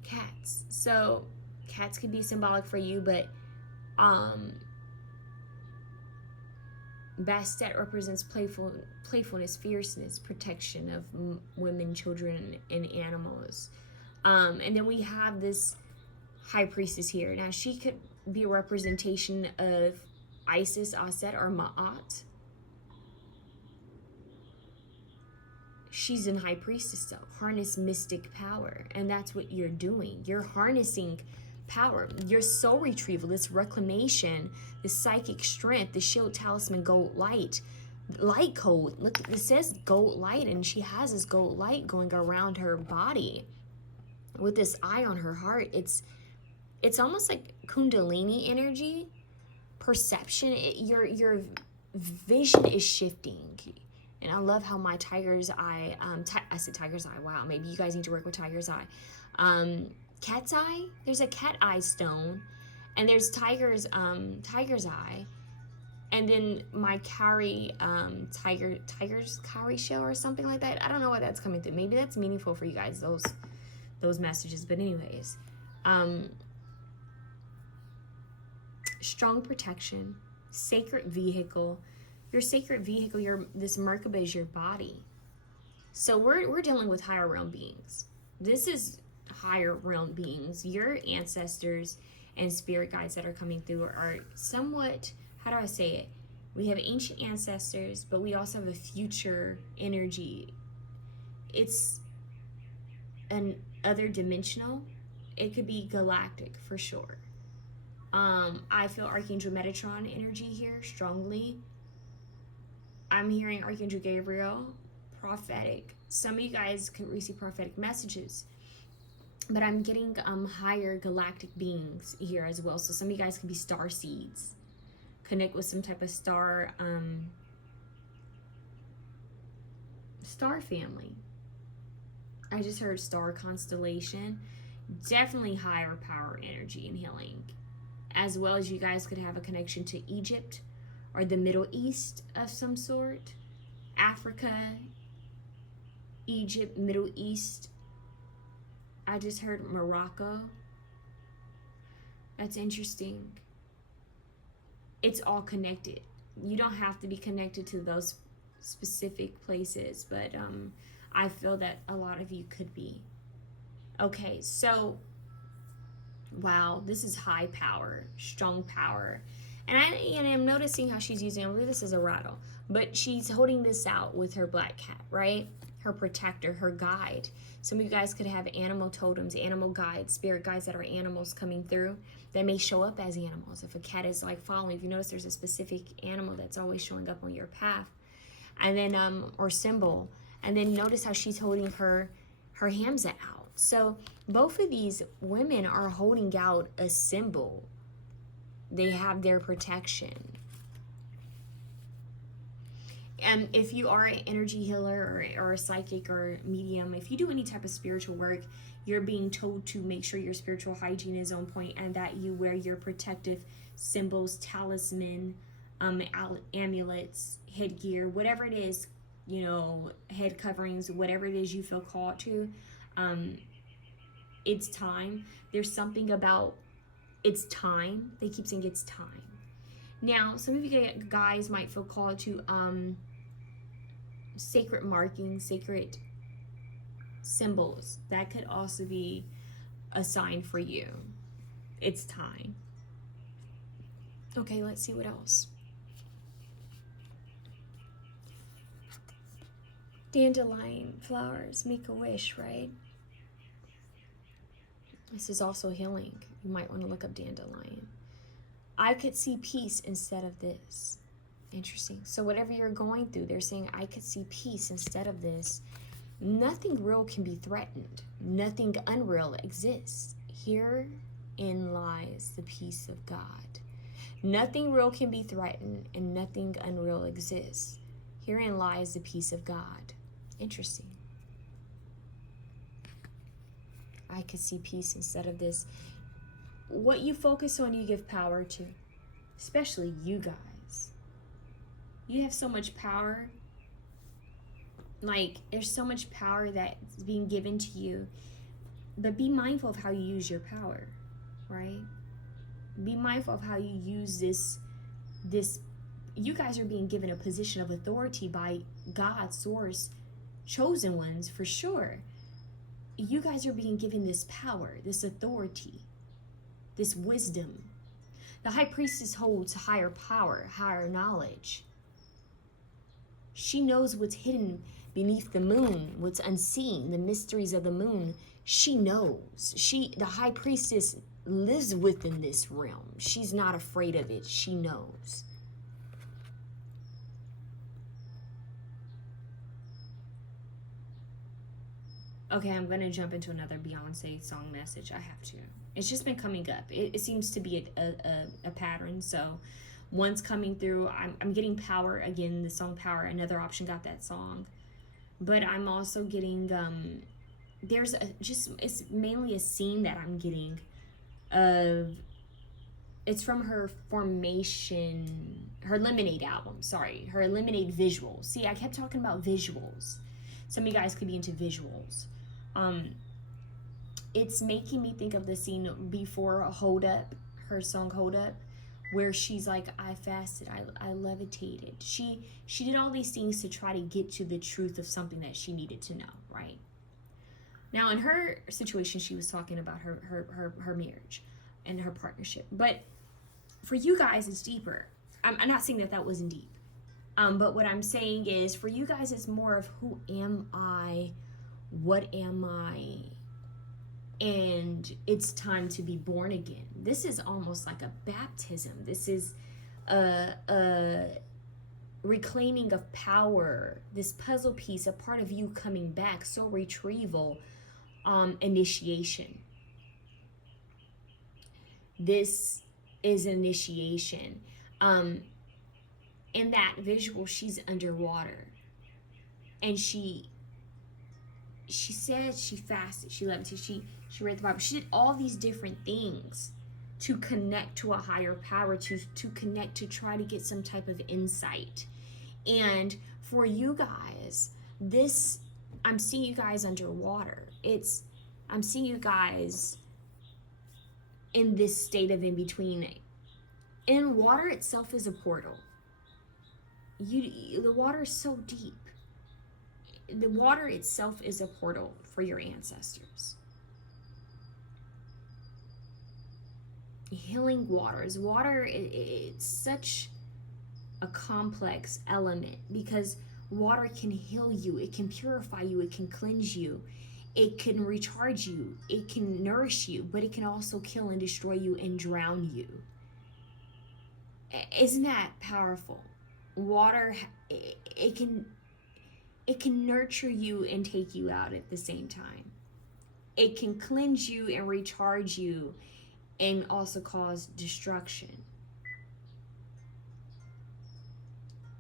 Cats. So, cats could be symbolic for you, but Bastet represents playfulness, fierceness, protection of women, children, and animals. And then we have this High Priestess here. Now, she could be a representation of Isis, Aset, or Ma'at. She's in High Priestess, though. Harness mystic power. And that's what you're doing. You're harnessing power. Your soul retrieval, this reclamation, this psychic strength, the shield, talisman, gold light code. Look, it says gold light, and she has this gold light going around her body with this eye on her heart. It's almost like Kundalini energy, perception. Your vision is shifting. And I love how my tiger's eye, I said tiger's eye, wow, maybe you guys need to work with tiger's eye. Cat's eye, there's a cat eye stone, and there's tiger's eye. And then my Kari, tiger's Kari show or something like that. I don't know what that's coming through. Maybe that's meaningful for you guys, those messages. But anyways, strong protection, sacred vehicle. Your sacred vehicle, this Merkaba is your body. So we're dealing with higher realm beings. This is higher realm beings. Your ancestors and spirit guides that are coming through are somewhat, how do I say it? We have ancient ancestors, but we also have a future energy. It's an other dimensional. It could be galactic for sure. I feel Archangel Metatron energy here strongly. I'm hearing Archangel Gabriel, prophetic. Some of you guys could receive prophetic messages, but I'm getting higher galactic beings here as well. So some of you guys could be star seeds. Connect with some type of star family. I just heard star constellation. Definitely higher power energy and healing. As well as you guys could have a connection to Egypt or the Middle East of some sort. Africa, Egypt, Middle East. I just heard Morocco. That's interesting. It's all connected. You don't have to be connected to those specific places, but I feel that a lot of you could be. Okay, so, wow, this is high power, strong power. And I'm noticing how she's using, I believe this is a rattle, but she's holding this out with her black cat, right? Her protector, her guide. Some of you guys could have animal totems, animal guides, spirit guides that are animals coming through that may show up as animals. If a cat is like following, if you notice there's a specific animal that's always showing up on your path, and then, or symbol, and then notice how she's holding her Hamza out. So both of these women are holding out a symbol. They have their protection. And if you are an energy healer or a psychic or medium, if you do any type of spiritual work, you're being told to make sure your spiritual hygiene is on point and that you wear your protective symbols, talisman, amulets, headgear, whatever it is, you know, head coverings, whatever it is you feel called to. It's time. There's something about it's time. They keep saying it's time. Now, some of you guys might feel called to sacred markings, sacred symbols. That could also be a sign for you. It's time. Okay, let's see what else. Dandelion flowers make a wish, right? This is also healing. You might want to look up dandelion. I could see peace instead of this. Interesting. So whatever you're going through, they're saying, I could see peace instead of this. Nothing real can be threatened. Nothing unreal exists. Herein lies the peace of God. Nothing real can be threatened and nothing unreal exists. Herein lies the peace of God. Interesting. I could see peace instead of this. What you focus on, you give power to. Especially you guys. You have so much power. Like, there's so much power that's being given to you. But be mindful of how you use your power, right? Be mindful of how you use this. You guys are being given a position of authority by God's source, chosen ones for sure. You guys are being given this power, this authority, this wisdom. The high priestess holds higher power, higher knowledge. She knows what's hidden beneath the moon, what's unseen, the mysteries of the moon. She knows. The high priestess lives within this realm. She's not afraid of it. She knows. Okay, I'm going to jump into another Beyonce song message. I have to. It's just been coming up. It seems to be a pattern. So once coming through, I'm getting Power. Again, the song Power. Another option got that song. But I'm also getting, it's mainly a scene that I'm getting of, it's from her Formation, her Lemonade album, sorry, her Lemonade visuals. See, I kept talking about visuals. Some of you guys could be into visuals. It's making me think of the scene before Hold Up, her song Hold Up, where she's like, I fasted, I levitated. She did all these things to try to get to the truth of something that she needed to know, right? Now, in her situation, she was talking about her marriage and her partnership. But for you guys, it's deeper. I'm not saying that wasn't deep. But what I'm saying is, for you guys, it's more of who am I? What am I? And it's time to be born again. This is almost like a baptism. This is a reclaiming of power. This puzzle piece, a part of you coming back. Soul retrieval, initiation. This is initiation. In that visual, she's underwater. And she said she fasted, she levitated, she read the Bible. She did all these different things to connect to a higher power, to connect, to try to get some type of insight. And for you guys, I'm seeing you guys underwater. I'm seeing you guys in this state of in-between. And water itself is a portal. The water is so deep. The water itself is a portal for your ancestors. Healing waters. Water, it's such a complex element because water can heal you. It can purify you. It can cleanse you. It can recharge you. It can nourish you, but it can also kill and destroy you and drown you. Isn't that powerful? Water, it can nurture you and take you out at the same time. It can cleanse you and recharge you and also cause destruction.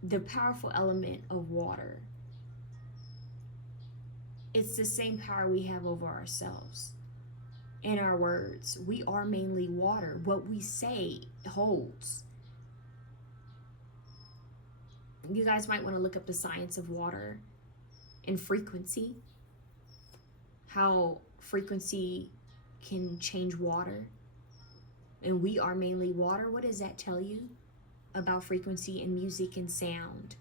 The powerful element of water. It's the same power we have over ourselves. in our words. We are mainly water. What we say holds. You guys might want to look up the science of water and frequency. How frequency can change water. And we are mainly water. What does that tell you about frequency and music and sound?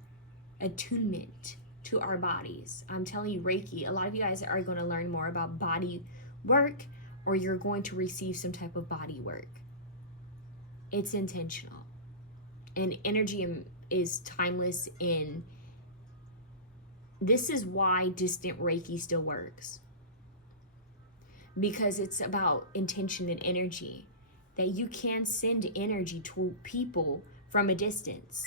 Attunement to our bodies. I'm telling you, Reiki, a lot of you guys are going to learn more about body work, or you're going to receive some type of body work. It's intentional. And energy is timeless, and this is why distant Reiki still works. Because it's about intention and energy. That you can send energy to people from a distance.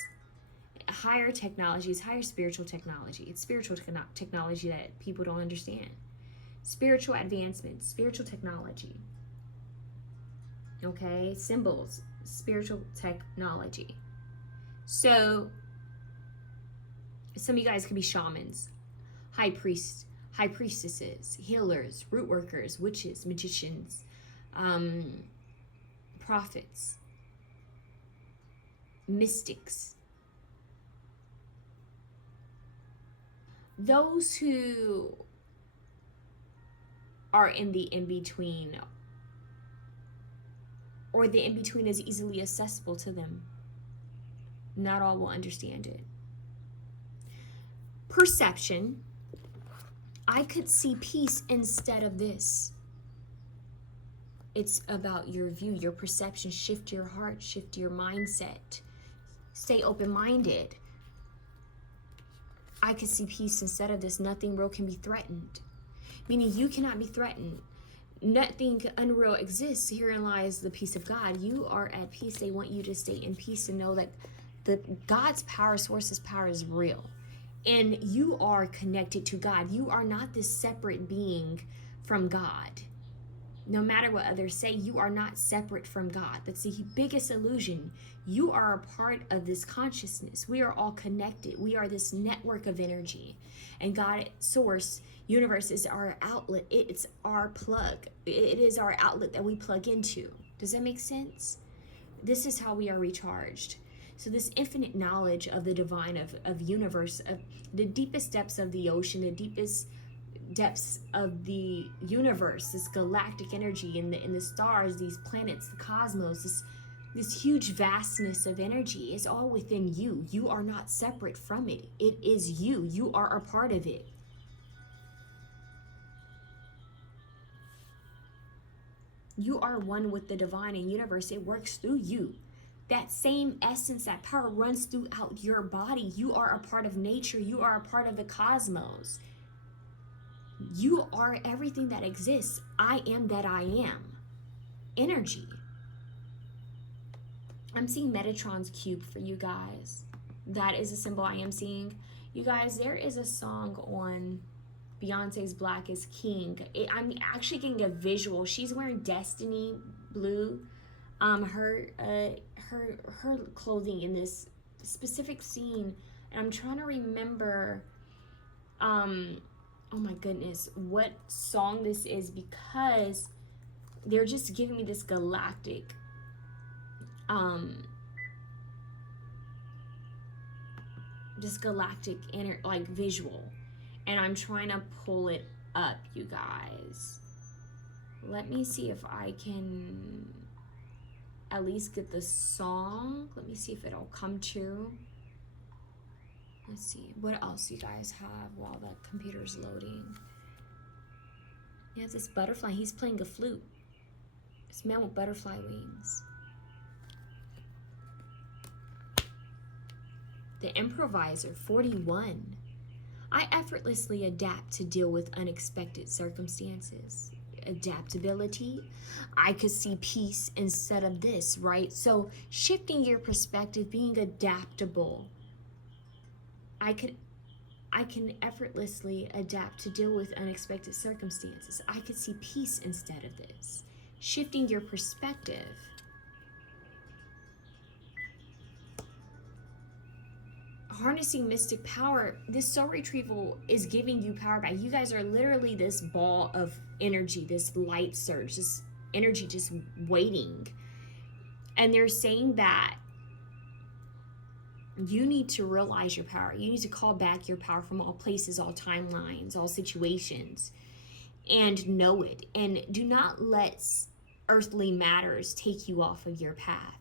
Higher technologies, higher spiritual technology. It's spiritual technology that people don't understand. Spiritual advancement, spiritual technology. Okay, symbols, spiritual technology. So, some of you guys could be shamans, high priests, high priestesses, healers, root workers, witches, magicians, prophets, mystics. Those who are in the in-between, or the in-between is easily accessible to them. Not all will understand it. Perception. I could see peace instead of this. It's about your view, your perception. Shift your heart, shift your mindset. Stay open-minded. I could see peace instead of this. Nothing real can be threatened. Meaning you cannot be threatened. Nothing unreal exists. Herein lies the peace of God. You are at peace. They want you to stay in peace and know that God's power, source's power is real. And you are connected to God. You are not this separate being from God. No matter what others say, you are not separate from God. That's the biggest illusion. You are a part of this consciousness. We are all connected. We are this network of energy. And God, source, universe is our outlet. It's our plug. It is our outlet that we plug into. Does that make sense? This is how we are recharged. So this infinite knowledge of the divine, of universe, of the deepest depths of the ocean, the deepest depths of the universe, this galactic energy in the stars, these planets, the cosmos, this huge vastness of energy is all within you. You are not separate from it. It is you. You are a part of it. You are one with the divine and universe. It works through you. That same essence, that power runs throughout your body. You are a part of nature. You are a part of the cosmos. You are everything that exists. I am that I am. Energy. I'm seeing Metatron's cube for you guys. That is a symbol I am seeing. You guys, there is a song on Beyonce's Black is King. I'm actually getting a visual. She's wearing Destiny blue. Her clothing in this specific scene, and I'm trying to remember oh my goodness what song this is, because they're just giving me this galactic inner like visual, and I'm trying to pull it up, you guys. Let me see if I can at least get the song. Let me see if it'll come true. Let's see what else you guys have while the computer's loading. Yeah, this butterfly. He's playing a flute. This man with butterfly wings. The improviser, 41. I effortlessly adapt to deal with unexpected circumstances. Adaptability. I could see peace instead of this, right? So shifting your perspective, being adaptable. I can effortlessly adapt to deal with unexpected circumstances. I could see peace instead of this. Shifting your perspective. Harnessing mystic power. This soul retrieval is giving you power back. You guys are literally this ball of energy, this light surge, this energy just waiting. And they're saying that you need to realize your power. You need to call back your power from all places, all timelines, all situations, and know it. And do not let earthly matters take you off of your path.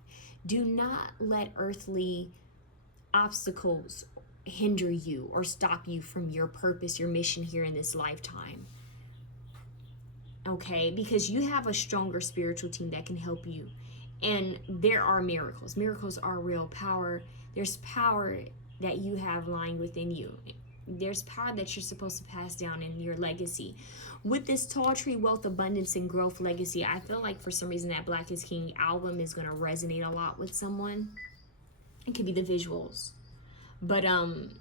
Do not let earthly obstacles hinder you or stop you from your purpose, your mission here in this lifetime. Okay? Because you have a stronger spiritual team that can help you. And there are miracles. Miracles are real power. There's power that you have lying within you. There's power that you're supposed to pass down in your legacy. With this Tall Tree Wealth, Abundance, and Growth legacy, I feel like for some reason that Black is King album is going to resonate a lot with someone. It could be the visuals. But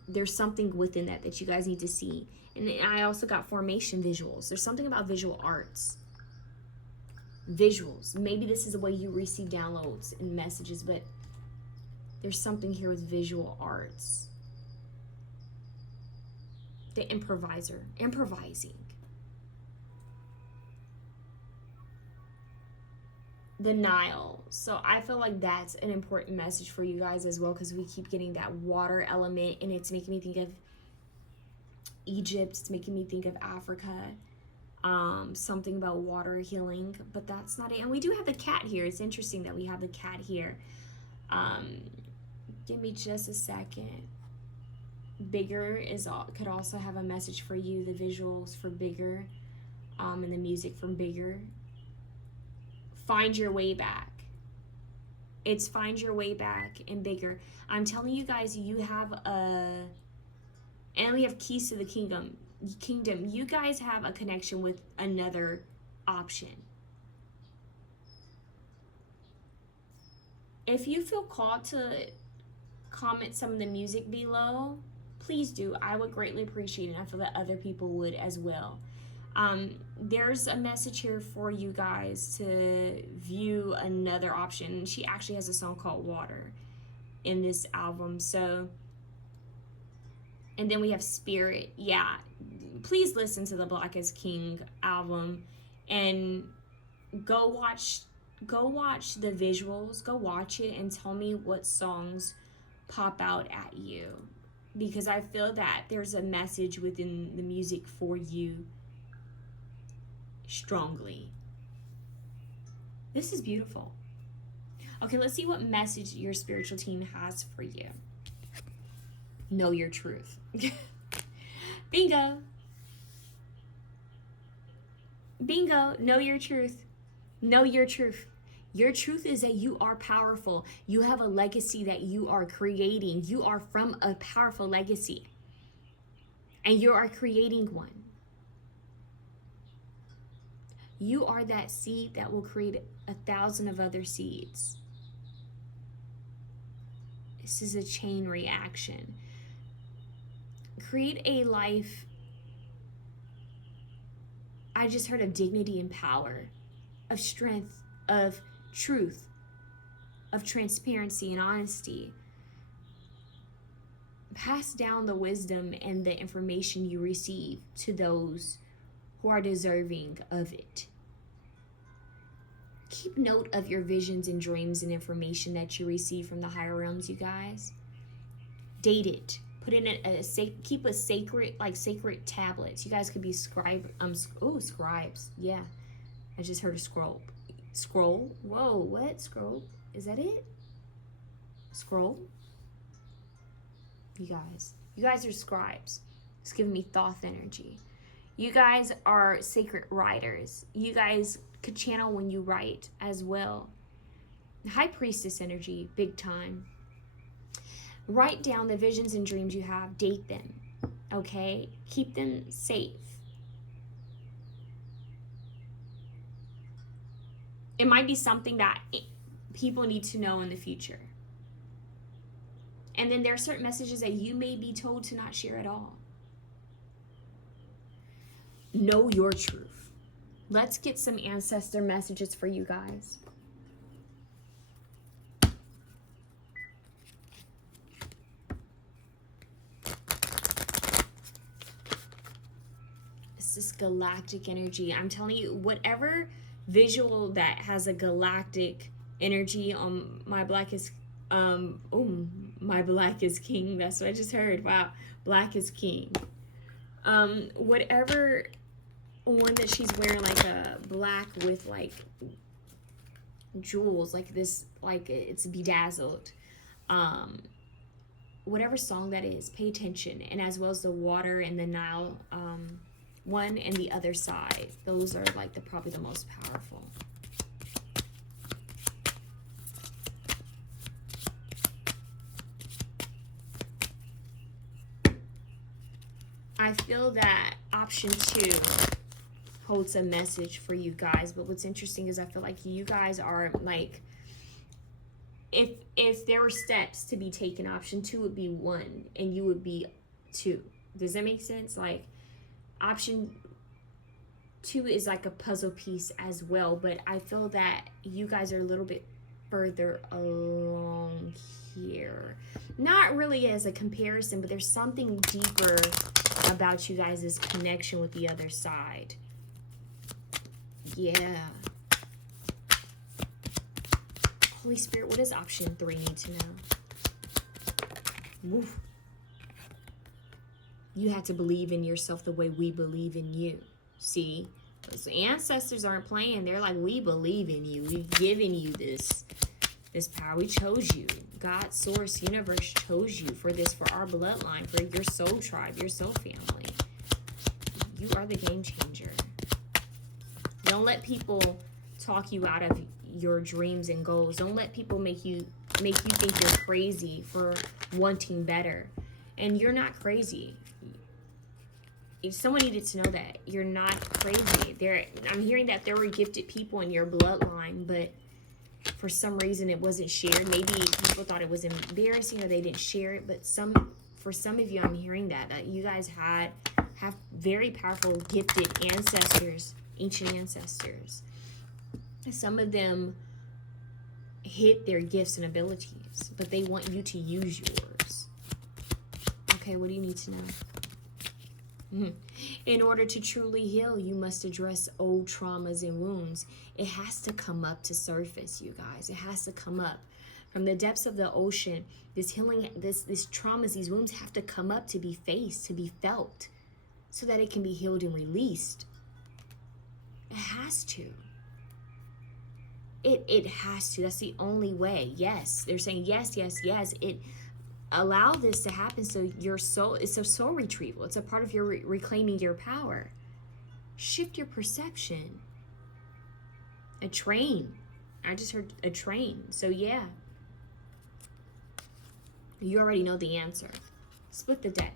there's something within that you guys need to see. And I also got formation visuals. There's something about visual arts. Visuals. Maybe this is the way you receive downloads and messages, but there's something here with visual arts. The improviser. Improvising. The Nile. So I feel like that's an important message for you guys as well, because we keep getting that water element, and it's making me think of Egypt. It's making me think of Africa. Something about water healing, but that's not it. And we do have the cat here. It's interesting that we have the cat here. Give me just a second. Bigger could also have a message for you. The visuals for Bigger, and the music from Bigger. Find your way back. It's find your way back and Bigger. I'm telling you guys, you have and we have keys to the kingdom. You guys have a connection with another option. If you feel called to comment some of the music below, please do. I would greatly appreciate it. I feel that other people would as well. There's a message here for you guys to view another option. She actually has a song called Water in this album. So, and then we have Spirit. Yeah, please listen to the Black is King album and go watch the visuals. Go watch it and tell me what songs pop out at you, because I feel that there's a message within the music for you strongly. This is beautiful. Okay, let's see what message your spiritual team has for you. Know your truth. Bingo. Bingo. Know your truth. Know your truth. Your truth is that you are powerful. You have a legacy that you are creating. You are from a powerful legacy. And you are creating one. You are that seed that will create 1,000 of other seeds. This is a chain reaction. Create a life. I just heard of dignity and power, of strength, of truth, of transparency and honesty. Pass down the wisdom and the information you receive to those who are deserving of it. Keep note of your visions and dreams and information that you receive from the higher realms, you guys. Date it. Put in keep a sacred tablets. You guys could be scribes. Yeah. I just heard a scroll. Scroll? Whoa, what? Scroll? Is that it? Scroll? You guys are scribes. It's giving me thoth energy. You guys are sacred writers. You guys could channel when you write as well. High priestess energy, big time. Write down the visions and dreams you have. Date them, okay? Keep them safe. It might be something that people need to know in the future. And then there are certain messages that you may be told to not share at all. Know your truth. Let's get some ancestor messages for you guys. This is galactic energy. I'm telling you, whatever visual that has a galactic energy on my black is my black is king. That's what I just heard. Wow, black is king. Whatever one that she's wearing, like a black with like jewels, like this, like it's bedazzled. Whatever song that is, pay attention. And as well as the water and the Nile one and the other side, those are like probably the most powerful. I feel that option 2 holds a message for you guys, but what's interesting is I feel like you guys are like, if there were steps to be taken, option 2 would be 1 and you would be 2. Does that make sense? Like option 2 is like a puzzle piece as well, but I feel that you guys are a little bit further along here. Not really as a comparison, but there's something deeper about you guys' connection with the other side. Yeah. Holy Spirit, what does option 3 need to know? Woof. You have to believe in yourself the way we believe in you. See? Those ancestors aren't playing. They're like, we believe in you. We've given you this power. We chose you. God, source, universe chose you for this, for our bloodline, for your soul tribe, your soul family. You are the game changer. Don't let people talk you out of your dreams and goals. Don't let people make you think you're crazy for wanting better. And you're not crazy. Someone needed to know that you're not crazy. I'm hearing that there were gifted people in your bloodline, but for some reason it wasn't shared. Maybe people thought it was embarrassing or they didn't share it. But for some of you, I'm hearing that you guys have very powerful, gifted ancestors, ancient ancestors. Some of them hid their gifts and abilities, but they want you to use yours. Okay, what do you need to know? In order to truly heal, you must address old traumas and wounds. It has to come up to surface, you guys. It has to come up from the depths of the ocean. This healing, this traumas, these wounds have to come up to be faced, to be felt, so that it can be healed and released. It has to. It has to. That's the only way. Yes, they're saying yes, yes, yes. Allow this to happen, so your soul, it's a soul retrieval. It's a part of your reclaiming your power. Shift your perception. A train. I just heard a train. So yeah, you already know the answer. Split the deck.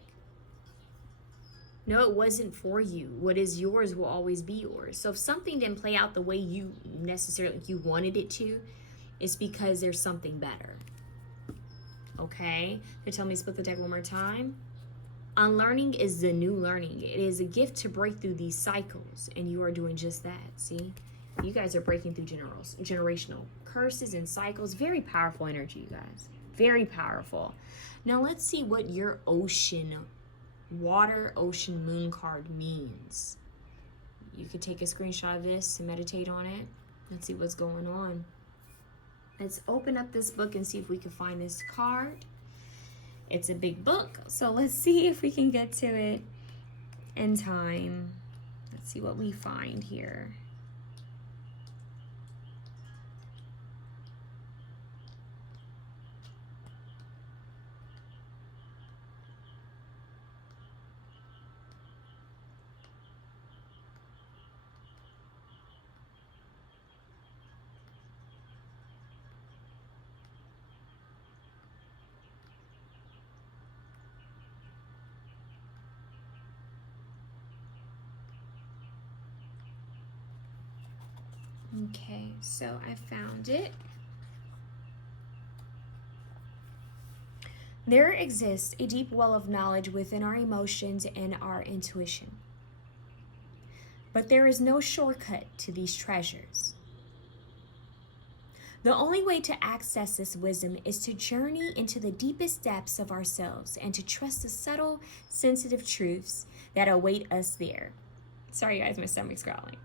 No, it wasn't for you. What is yours will always be yours. So if something didn't play out the way you wanted it to, it's because there's something better. Okay? They tell me to split the deck one more time. Unlearning is the new learning. It is a gift to break through these cycles, and you are doing just that. See? You guys are breaking through generational curses and cycles. Very powerful energy, you guys. Very powerful. Now let's see what your water, ocean, moon card means. You could take a screenshot of this and meditate on it. Let's see what's going on. Let's open up this book and see if we can find this card. It's a big book, so let's see if we can get to it in time. Let's see what we find here. Okay, so I found it. There exists a deep well of knowledge within our emotions and our intuition. But there is no shortcut to these treasures. The only way to access this wisdom is to journey into the deepest depths of ourselves and to trust the subtle, sensitive truths that await us there. Sorry guys, my stomach's growling.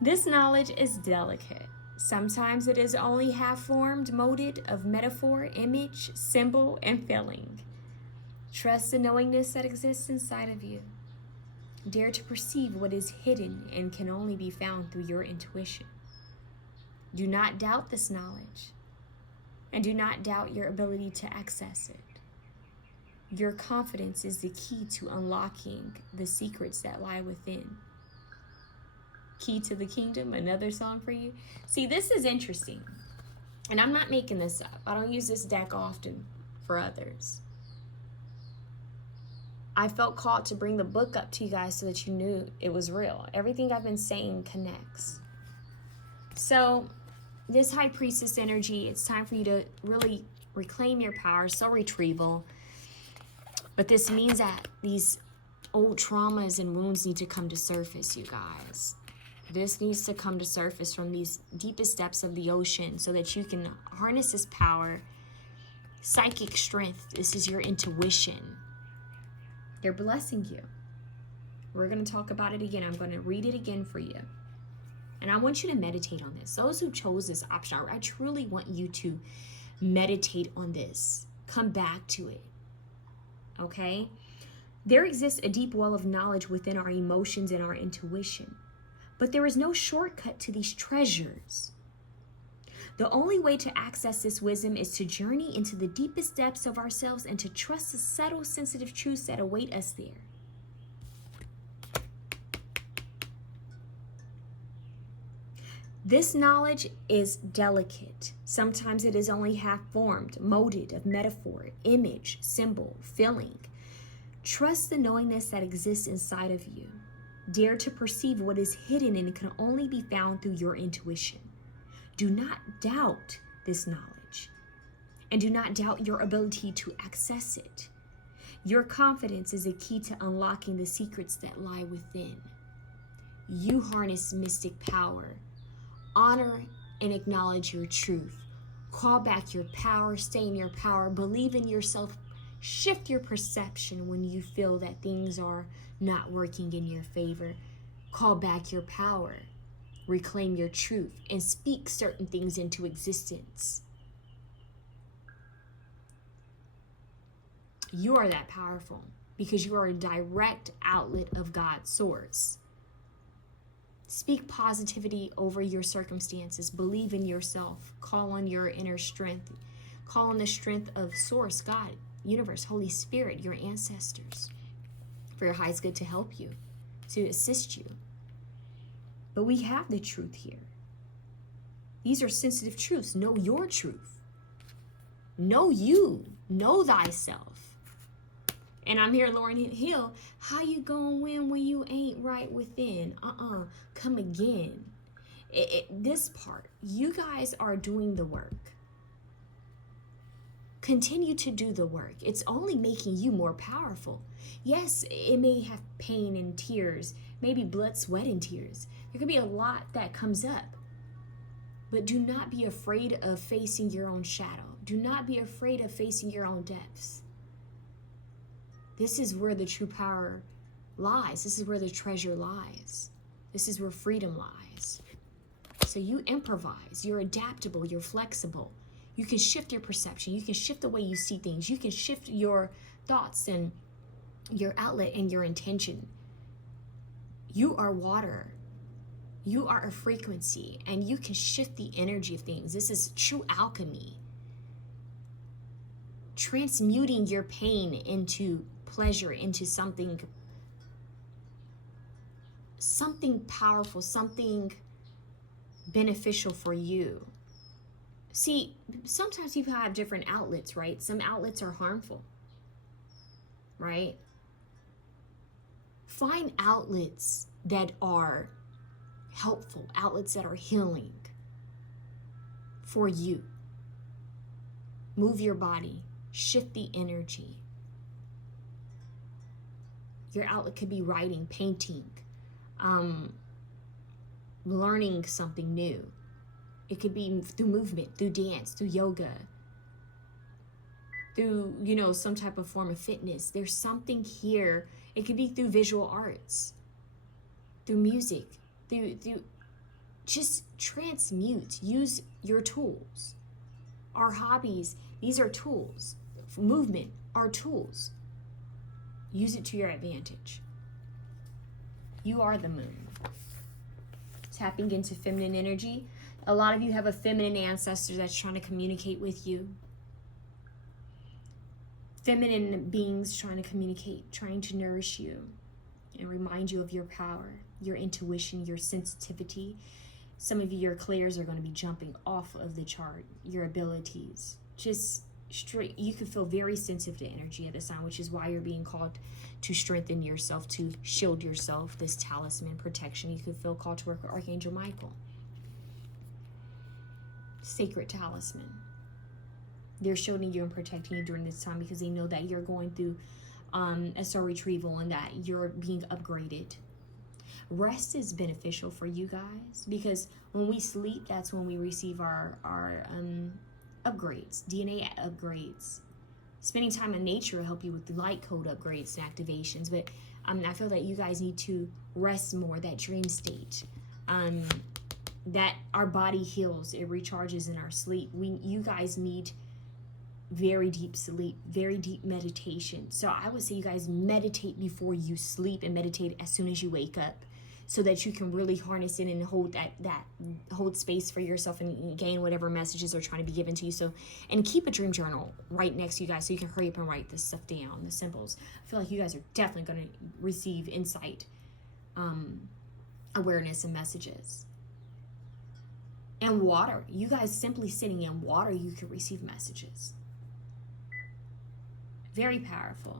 This knowledge is delicate. Sometimes it is only half formed, molded of metaphor, image, symbol, and feeling. Trust the knowingness that exists inside of you. Dare to perceive what is hidden and can only be found through your intuition. Do not doubt this knowledge, and do not doubt your ability to access it. Your confidence is the key to unlocking the secrets that lie within. Key to the Kingdom, another song for you. See, this is interesting, and I'm not making this up. I don't use this deck often for others. I felt called to bring the book up to you guys so that you knew it was real. Everything I've been saying connects. So, this High Priestess energy, it's time for you to really reclaim your power, soul retrieval. But this means that these old traumas and wounds need to come to surface, you guys. This needs to come to surface from these deepest depths of the ocean so that you can harness this power, psychic strength. This is your intuition. They're blessing you. We're going to talk about it again. I'm going to read it again for you. And I want you to meditate on this. Those who chose this option, I truly want you to meditate on this. Come back to it. Okay? There exists a deep well of knowledge within our emotions and our intuition. But there is no shortcut to these treasures. The only way to access this wisdom is to journey into the deepest depths of ourselves and to trust the subtle, sensitive truths that await us there. This knowledge is delicate. Sometimes it is only half-formed, molded of metaphor, image, symbol, feeling. Trust the knowingness that exists inside of you. Dare to perceive what is hidden and can only be found through your intuition. Do not doubt this knowledge, and do not doubt your ability to access it. Your confidence is a key to unlocking the secrets that lie within. You harness mystic power. Honor and acknowledge your truth. Call back your power, stay in your power, believe in yourself. Shift your perception when you feel that things are not working in your favor. Call back your power. Reclaim your truth and speak certain things into existence. You are that powerful because you are a direct outlet of God's source. Speak positivity over your circumstances. Believe in yourself. Call on your inner strength. Call on the strength of Source, God, Universe, Holy Spirit, your ancestors, for your highest good to help you, to assist you. But we have the truth here. These are sensitive truths. Know your truth. Know you. Know thyself. And I'm here, Lauren Hill. How you gonna win when you ain't right within? Come again. This part, you guys are doing the work. Continue to do the work. It's only making you more powerful. Yes, it may have pain and tears, maybe blood, sweat, and tears. There could be a lot that comes up. But do not be afraid of facing your own shadow. Do not be afraid of facing your own depths. This is where the true power lies. This is where the treasure lies. This is where freedom lies. So you improvise. You're adaptable. You're flexible. You can shift your perception. You can shift the way you see things. You can shift your thoughts and your outlet and your intention. You are water. You are a frequency, and you can shift the energy of things. This is true alchemy. Transmuting your pain into pleasure, into something powerful, something beneficial for you. See, sometimes people have different outlets, right? Some outlets are harmful, right? Find outlets that are helpful, outlets that are healing for you. Move your body, shift the energy. Your outlet could be writing, painting, learning something new. It could be through movement, through dance, through yoga, through, some type of form of fitness. There's something here. It could be through visual arts, through music, through just transmute. Use your tools. Our hobbies, these are tools. Movement are tools. Use it to your advantage. You are the moon. Tapping into feminine energy. A lot of you have a feminine ancestor that's trying to communicate with you. Feminine beings trying to communicate, trying to nourish you and remind you of your power, your intuition, your sensitivity. Some of you, your clairs are going to be jumping off of the chart, your abilities. Just straight, you can feel very sensitive to energy at this time, which is why you're being called to strengthen yourself, to shield yourself, this talisman protection. You could feel called to work with Archangel Michael. Sacred talisman. They're shielding you and protecting you during this time because they know that you're going through a soul retrieval and that you're being upgraded. Rest is beneficial for you guys because when we sleep, that's when we receive our upgrades, DNA upgrades. Spending time in nature will help you with the light code upgrades and activations, but I feel that you guys need to rest more, that dream state. That our body heals, it recharges in our sleep. You guys need very deep sleep, very deep meditation. So I would say you guys meditate before you sleep and meditate as soon as you wake up, so that you can really harness it and hold that hold space for yourself and gain whatever messages are trying to be given to you. So, and keep a dream journal right next to you guys so you can hurry up and write this stuff down, the symbols. I feel like you guys are definitely going to receive insight, awareness, and messages. And water. You guys simply sitting in water, you can receive messages. Very powerful.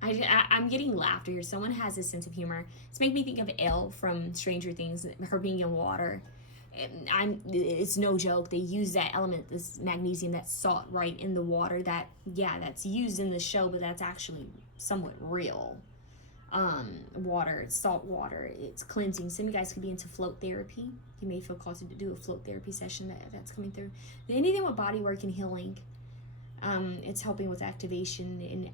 I'm getting laughter here. Someone has a sense of humor. It's making me think of Elle from Stranger Things, her being in water. It's no joke. They use that element, this magnesium, that salt, right in the water. That's used in the show, but that's actually somewhat real. Water, salt water, it's cleansing. Some of you guys could be into float therapy. You may feel called to do a float therapy session that's coming through. Anything with body work and healing. It's helping with activation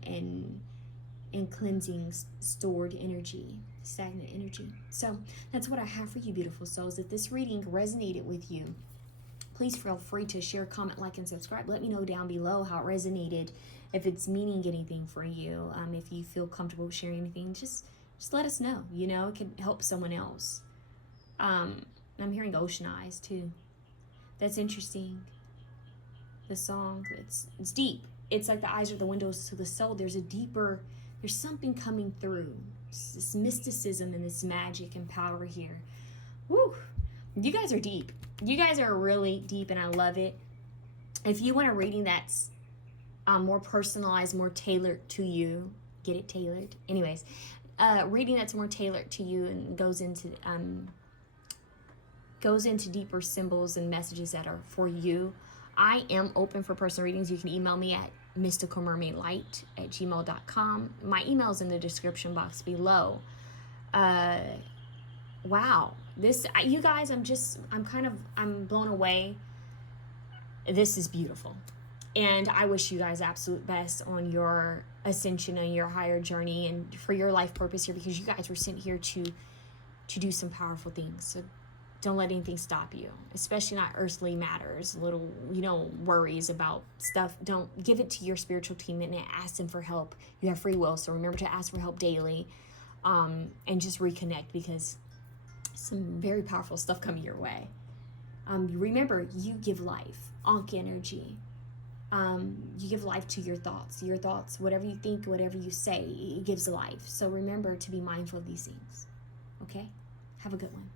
and cleansing stored energy, stagnant energy. So that's what I have for you, beautiful souls. If this reading resonated with you, please feel free to share, comment, like, and subscribe. Let me know down below how it resonated, if it's meaning anything for you. If you feel comfortable sharing anything, just let us know. You know, it can help someone else. I'm hearing Ocean Eyes too. That's interesting. The song, it's deep. It's like the eyes are the windows to the soul. There's something coming through. This mysticism and this magic and power here. Woo! You guys are deep. You guys are really deep, and I love it. If you want a reading that's more personalized, more tailored to you, get it tailored. Anyways, reading that's more tailored to you and goes into deeper symbols and messages that are for you. I am open for personal readings. You can email me at MysticalMermaidLight@gmail.com. My email's in the description box below. Wow. You guys, I'm blown away. This is beautiful. And I wish you guys absolute best on your ascension and your higher journey and for your life purpose here, because you guys were sent here to do some powerful things. So don't let anything stop you, especially not earthly matters, little, worries about stuff. Don't give it to your spiritual team and ask them for help. You have free will, so remember to ask for help daily, and just reconnect, because some very powerful stuff coming your way. Remember, you give life, Ankh energy. You give life to your thoughts. Your thoughts, whatever you think, whatever you say, it gives life. So remember to be mindful of these things. Okay? Have a good one.